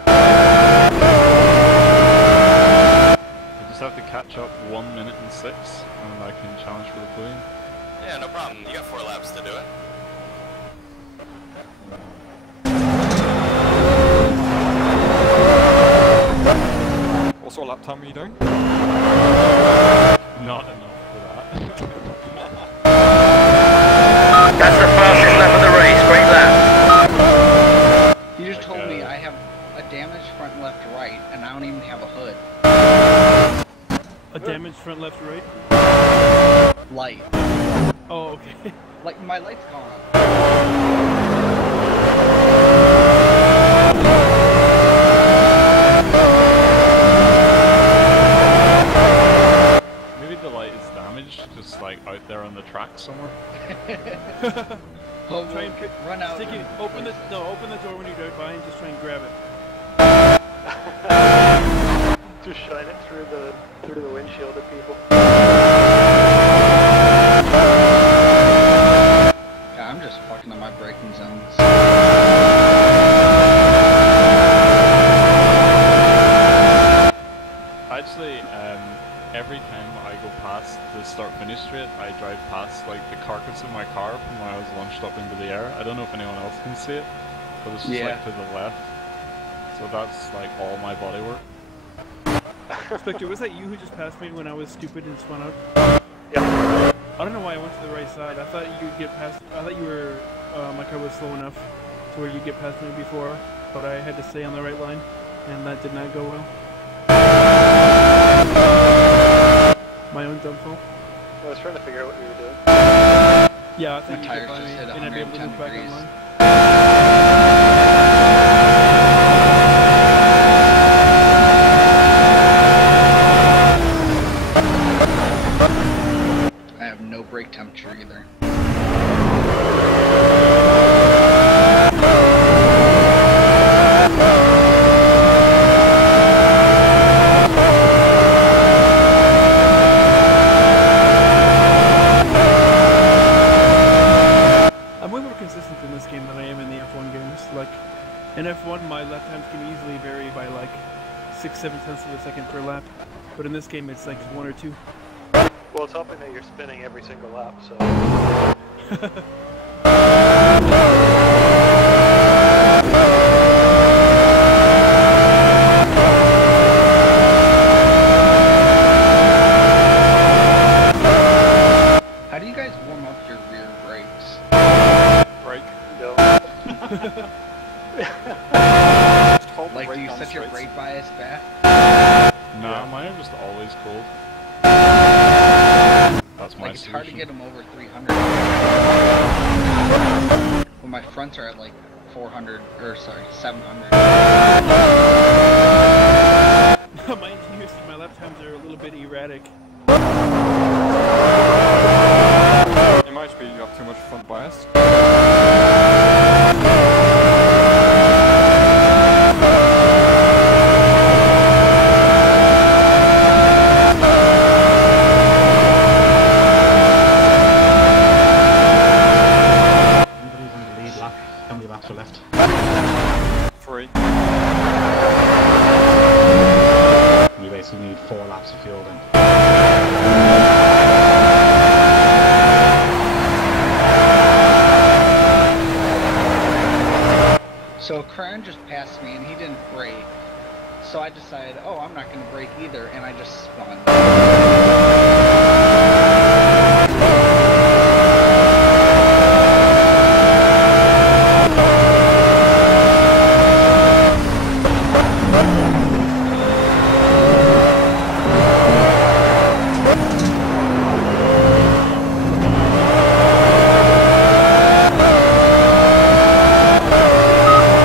I just have to catch up 1 minute and 6, and I can challenge for the podium. Yeah, no problem. You got 4 laps to do it. What sort of lap time are you doing? Not enough for that. That's the fastest lap of the race. Great lap. You just told me I have a damaged front left right, and I don't even have a hood. A damaged front, left, right? Light. Oh, okay. Like, my light's gone. Maybe the light is damaged, just like out there on the track somewhere. Oh, try and run out. stick it. Open the door when you drive by and just try and grab it. Just shine it through the windshield at people. Yeah, I'm just fucking on my braking zones. Actually, every time I go past the start-finish straight, I drive past like the carcass of my car from when I was launched up into the air. I don't know if anyone else can see it, but it's just like to the left. So that's like all my body work. Spectre, was that you who just passed me when I was stupid and spun out? Yeah. I don't know why I went to the right side. I thought you'd get past. I thought you were. My car was slow enough to where you'd get past me before, but I had to stay on the right line, and that did not go well. My own dumb fault. I was trying to figure out what we were doing. Yeah, I think my you tires could just hit and I'd be able to 110 move back degrees. online. I have no brake temperature either. I'm way more consistent in this game than I am in the F1 games. Like, in F1, my lap times can easily vary by like 6-7 tenths of a second per lap, but in this game it's like 1 or 2. Well, it's helping that you're spinning every single lap, so... How do you guys warm up your rear brakes? Brake. No. Like, do you set your brake bias back? Nah, mine are just always cold. That's my Like, it's hard to solution. get them over 300. Well, my fronts are at like 400, or sorry, 700. My engineers think my lap times are a little bit erratic. It might be you have too much front bias. Anybody's in the lead lap? How many laps are left? 3. You basically need 4 laps of fuel then. So Kern just passed me and he didn't brake. So I decided, oh, I'm not going to brake either, and I just spun.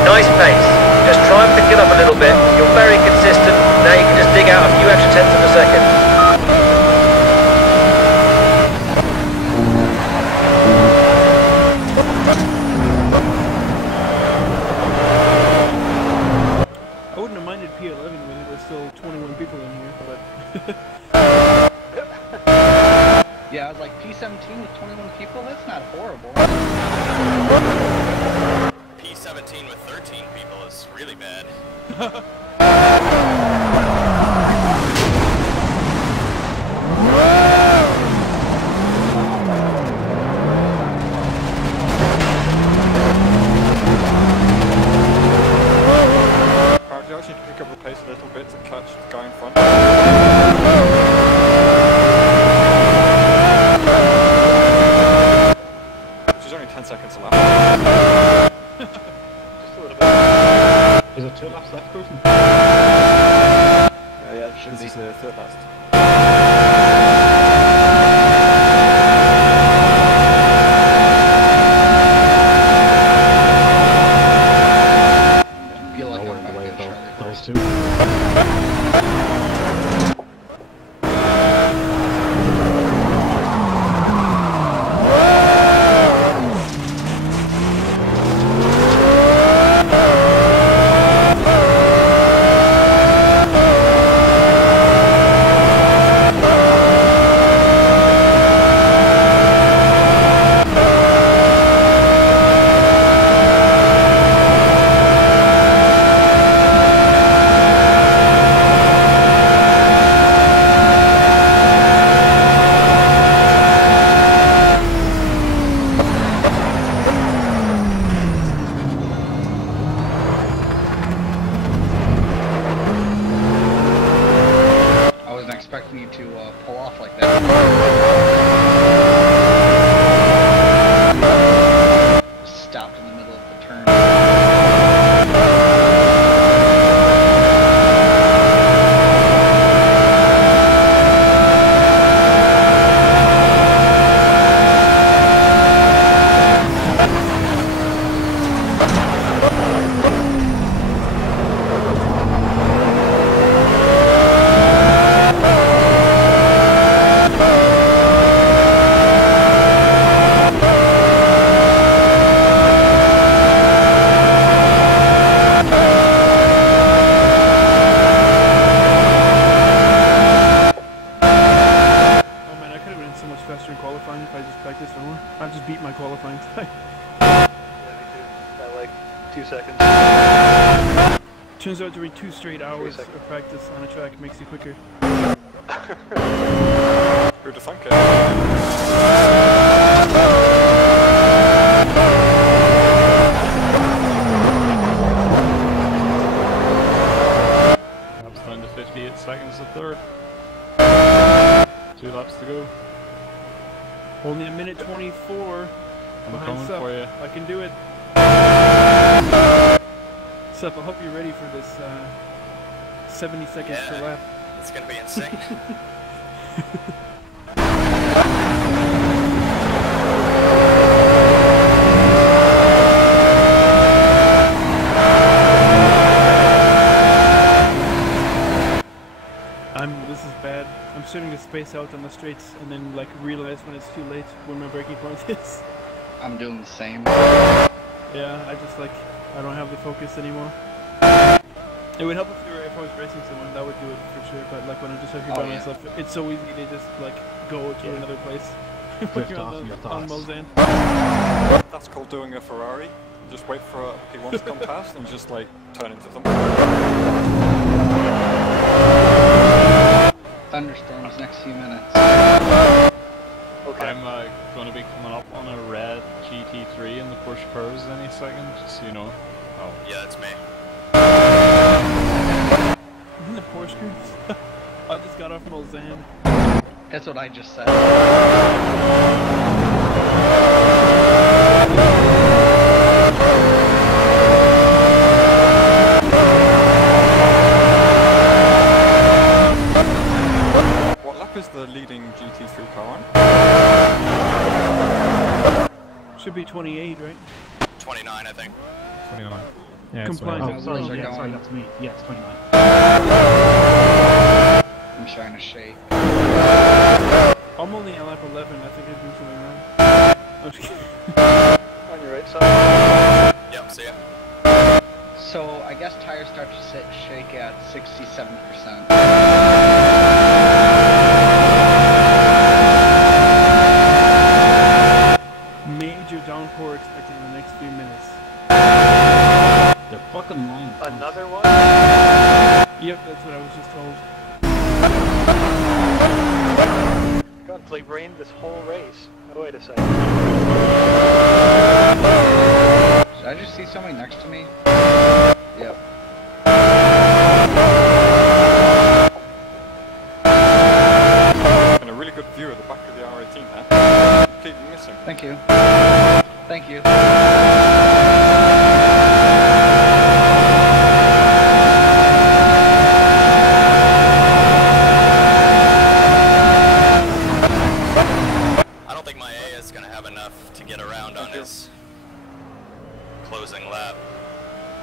Nice pace. Just try and pick it up a little bit. You're very consistent. Now you can just dig out a few extra tenths of a second. I wouldn't have minded P11 when there were still 21 people in here, but... Yeah, I was like, P17 with 21 people? That's not horrible. P17 with 13 people is really bad. Apparently, I actually need to pick up the pace a little bit to catch the guy in front. Which is only 10 seconds left. Just a little bit. Is there 2 laps left, Bruton? Yeah, it should be the third last. I feel like Nowhere I'm in the way back of in those Charlotte. 2. time. Yeah, me too. By like 2 seconds. Turns out during 2 straight hours of practice on a track makes you quicker. Who'd have thunk it? Laps down to 58 seconds to third. 2 laps to go. Only a minute 24. I'm coming for you. I can do it. Sup, I hope you're ready for this 70 seconds per lap. It's gonna be insane. This is bad. I'm starting to space out on the straights and then like realize when it's too late when my braking point is. I'm doing the same. Yeah, I just like, I don't have the focus anymore. It would help if I was racing someone, that would do it for sure, but like when I'm just out here by myself, it's so easy to just like go to another place. When you're on Mulsanne. That's called doing a Ferrari. Just wait for P1 to come past and just like turn into them. Thunderstorms next few minutes. Okay. I'm going to be coming up on a red GT3 in the Porsche curves any second, just so you know. Oh, yeah, that's me. In the Porsche curves? I just got off Mulsanne. That's what I just said. What lap is the leading GT3 car on? Should be 28, right? 29, I think. 29. Yeah, Compliance. Oh, sorry, yeah, sorry, that's me. Yeah, it's 29. I'm trying to shake. I'm only on lap 11, I think I did something wrong. I'm just kidding. On your right side. Yep, see ya. So, I guess tires start to shake at 67%. Major downpour expected in the next few minutes. They're fucking lying. Another one? Yep, that's what I was just told. God, play rain this whole race. Oh, wait a second. Did I just see somebody next to me? Yep. And a really good view of the back of the R18 there. Completely missing. Thank you. Thank you. I don't think my A is gonna have enough to get around on his closing lap.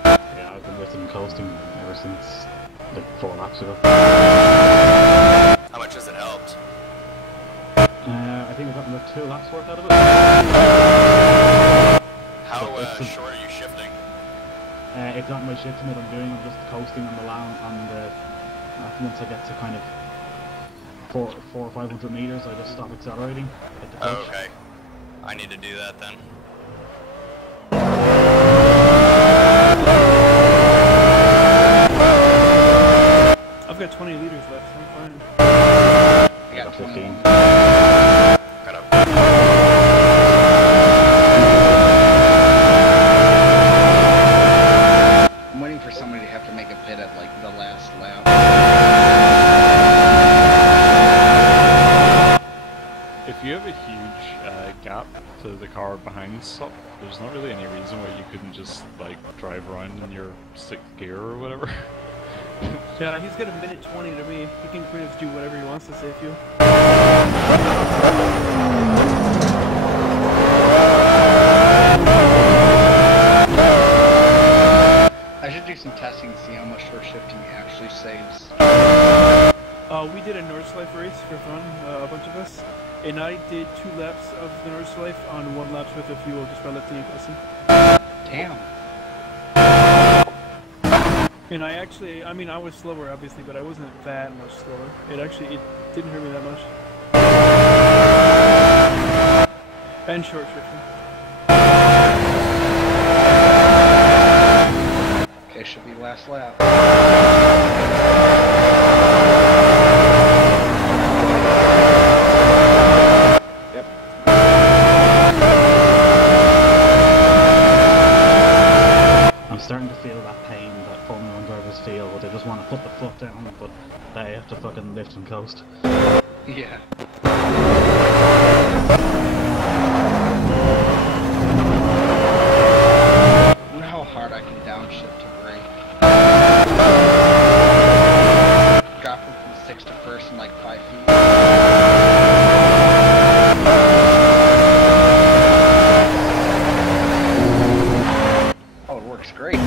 Yeah, I've been with him coasting ever since like 4 laps ago. How much has it helped? I think we've gotten about 2 laps worth out of it. How short are you shifting? It's not my shift limit I'm doing, I'm just coasting on the once I get to kind of 400 or 500 meters, I just stop accelerating. Hit the clutch. Oh, okay. I need to do that then. I've got 20 liters left, so I'm fine. I got 15. I'm waiting for somebody to have to make a pit at like the last lap. If you have a huge gap to the car behind stuff, there's not really any reason why you couldn't just like drive around in your 6th gear or whatever. Yeah, he's got a minute 20 to me. He can pretty much do whatever he wants to save fuel. I should do some testing to see how much short shifting actually saves. We did a Nordschleife race for fun, a bunch of us, and I did 2 laps of the Nordschleife on 1 lap's worth of fuel just by lifting and pressing. Damn. And I actually, I mean, I was slower obviously, but I wasn't that much slower. It didn't hurt me that much. And short shifting. fucking lift and coast. Yeah. I wonder how hard I can downshift to brake. Dropping from 6 to 1st in like 5 feet. Oh, it works great.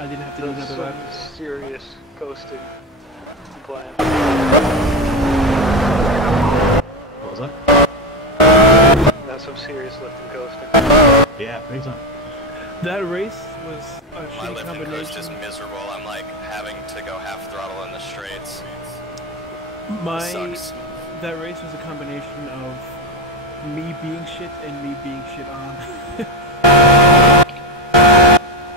I didn't have to do another lap. Serious coasting plan. What was that? That's some serious lifting coasting. Yeah, big time. That race was a My shitty lifting coast combination. is miserable. I'm like having to go half throttle in the straights. That race was a combination of me being shit and me being shit on.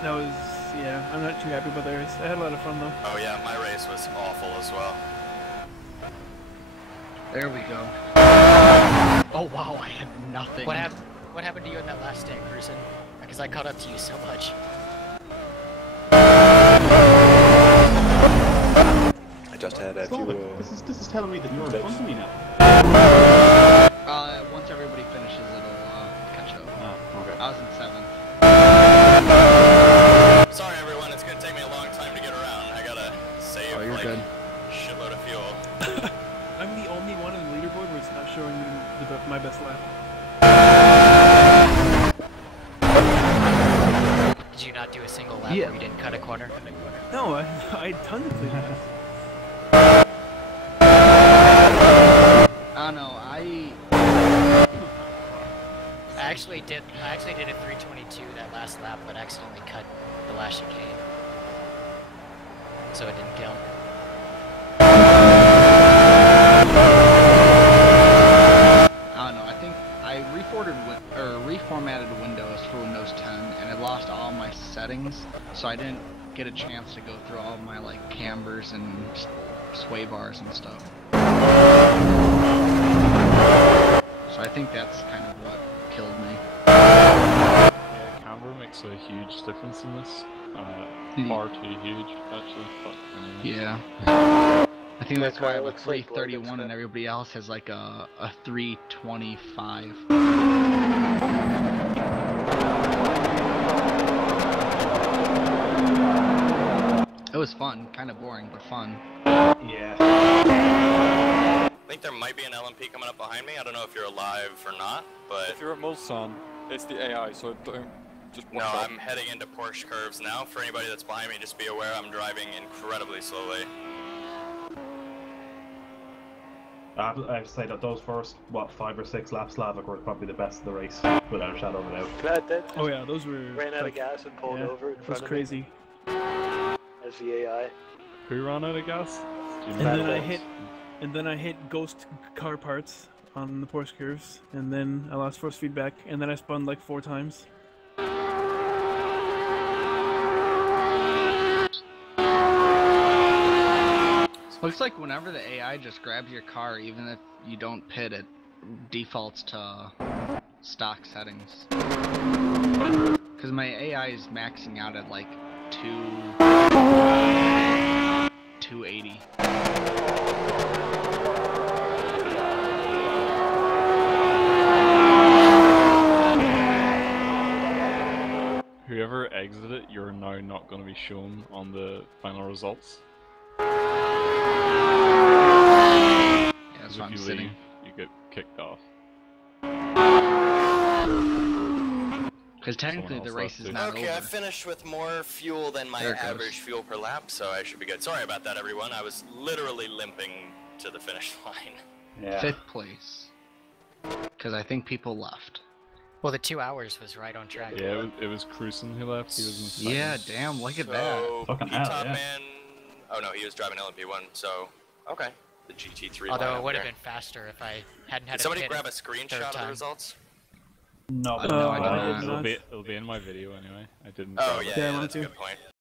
That was, yeah, I'm not too happy about that race. I had a lot of fun though. Oh yeah, my race was awful as well. There we go. Oh wow, I had nothing. What happened to you in that last stint, Grusin? Because I caught up to you so much. I just had a Stop few. it. This is telling me that you're in front of me now. Once everybody finishes, it'll catch up. Oh, okay. I was in 7th. Sorry everyone, it's gonna take me a long time to get around. I gotta save you're like good. a shitload of fuel. I'm the only one on the leaderboard where it's not showing me my best lap. Did you not do a single lap Yeah. where you didn't cut a corner? No, I had tons of clean laps. I don't know, I actually did a 322 that last lap, but accidentally cut the last chicane, so it didn't count. I don't know, I think I reformatted Windows for Windows 10 and it lost all my settings, so I didn't get a chance to go through all of my like cambers and sway bars and stuff. So I think that's kind of what killed me. Yeah, camber makes a huge difference in this. Far too huge, actually. But anyway. Yeah. I think that's why I have a 331 and everybody else has like a 325. It was fun, kind of boring, but fun. Yeah. I think there might be an LMP coming up behind me. I don't know if you're alive or not, but... If you're at Mulsanne, it's the AI, so don't just watch No, out. I'm heading into Porsche curves now. For anybody that's behind me, just be aware I'm driving incredibly slowly. I have to say that those first, 5 or 6 laps, Slavic were probably the best of the race, without a shadow of a doubt. That Oh yeah, those were... ran out of gas and pulled over in front of crazy. me. As the AI. Who ran out of gas? And then I hit ghost car parts on the Porsche curves, and then I lost force feedback, and then I spun like 4 times. Looks like whenever the AI just grabs your car, even if you don't pit, it defaults to stock settings. Because my AI is maxing out at like 280. Whoever exited, you're now not going to be shown on the final results. Yeah, that's why I'm sitting. You get kicked off. Because technically the race is not over. Okay, I finished with more fuel than my average fuel per lap, so I should be good. Sorry about that, everyone. I was literally limping to the finish line. Yeah. 5th place. Because I think people left. Well, the 2 hours was right on track. Yeah, it was Cruisen who left. He was in 2nd. Yeah, damn, look at that. Fucking top man. Oh no, he was driving LMP1, so okay. The GT3. Although it would have been faster if I hadn't had. Did somebody grab a screenshot of the results? No, no, I didn't. It'll be in my video anyway. I didn't. Oh yeah, that's a good point.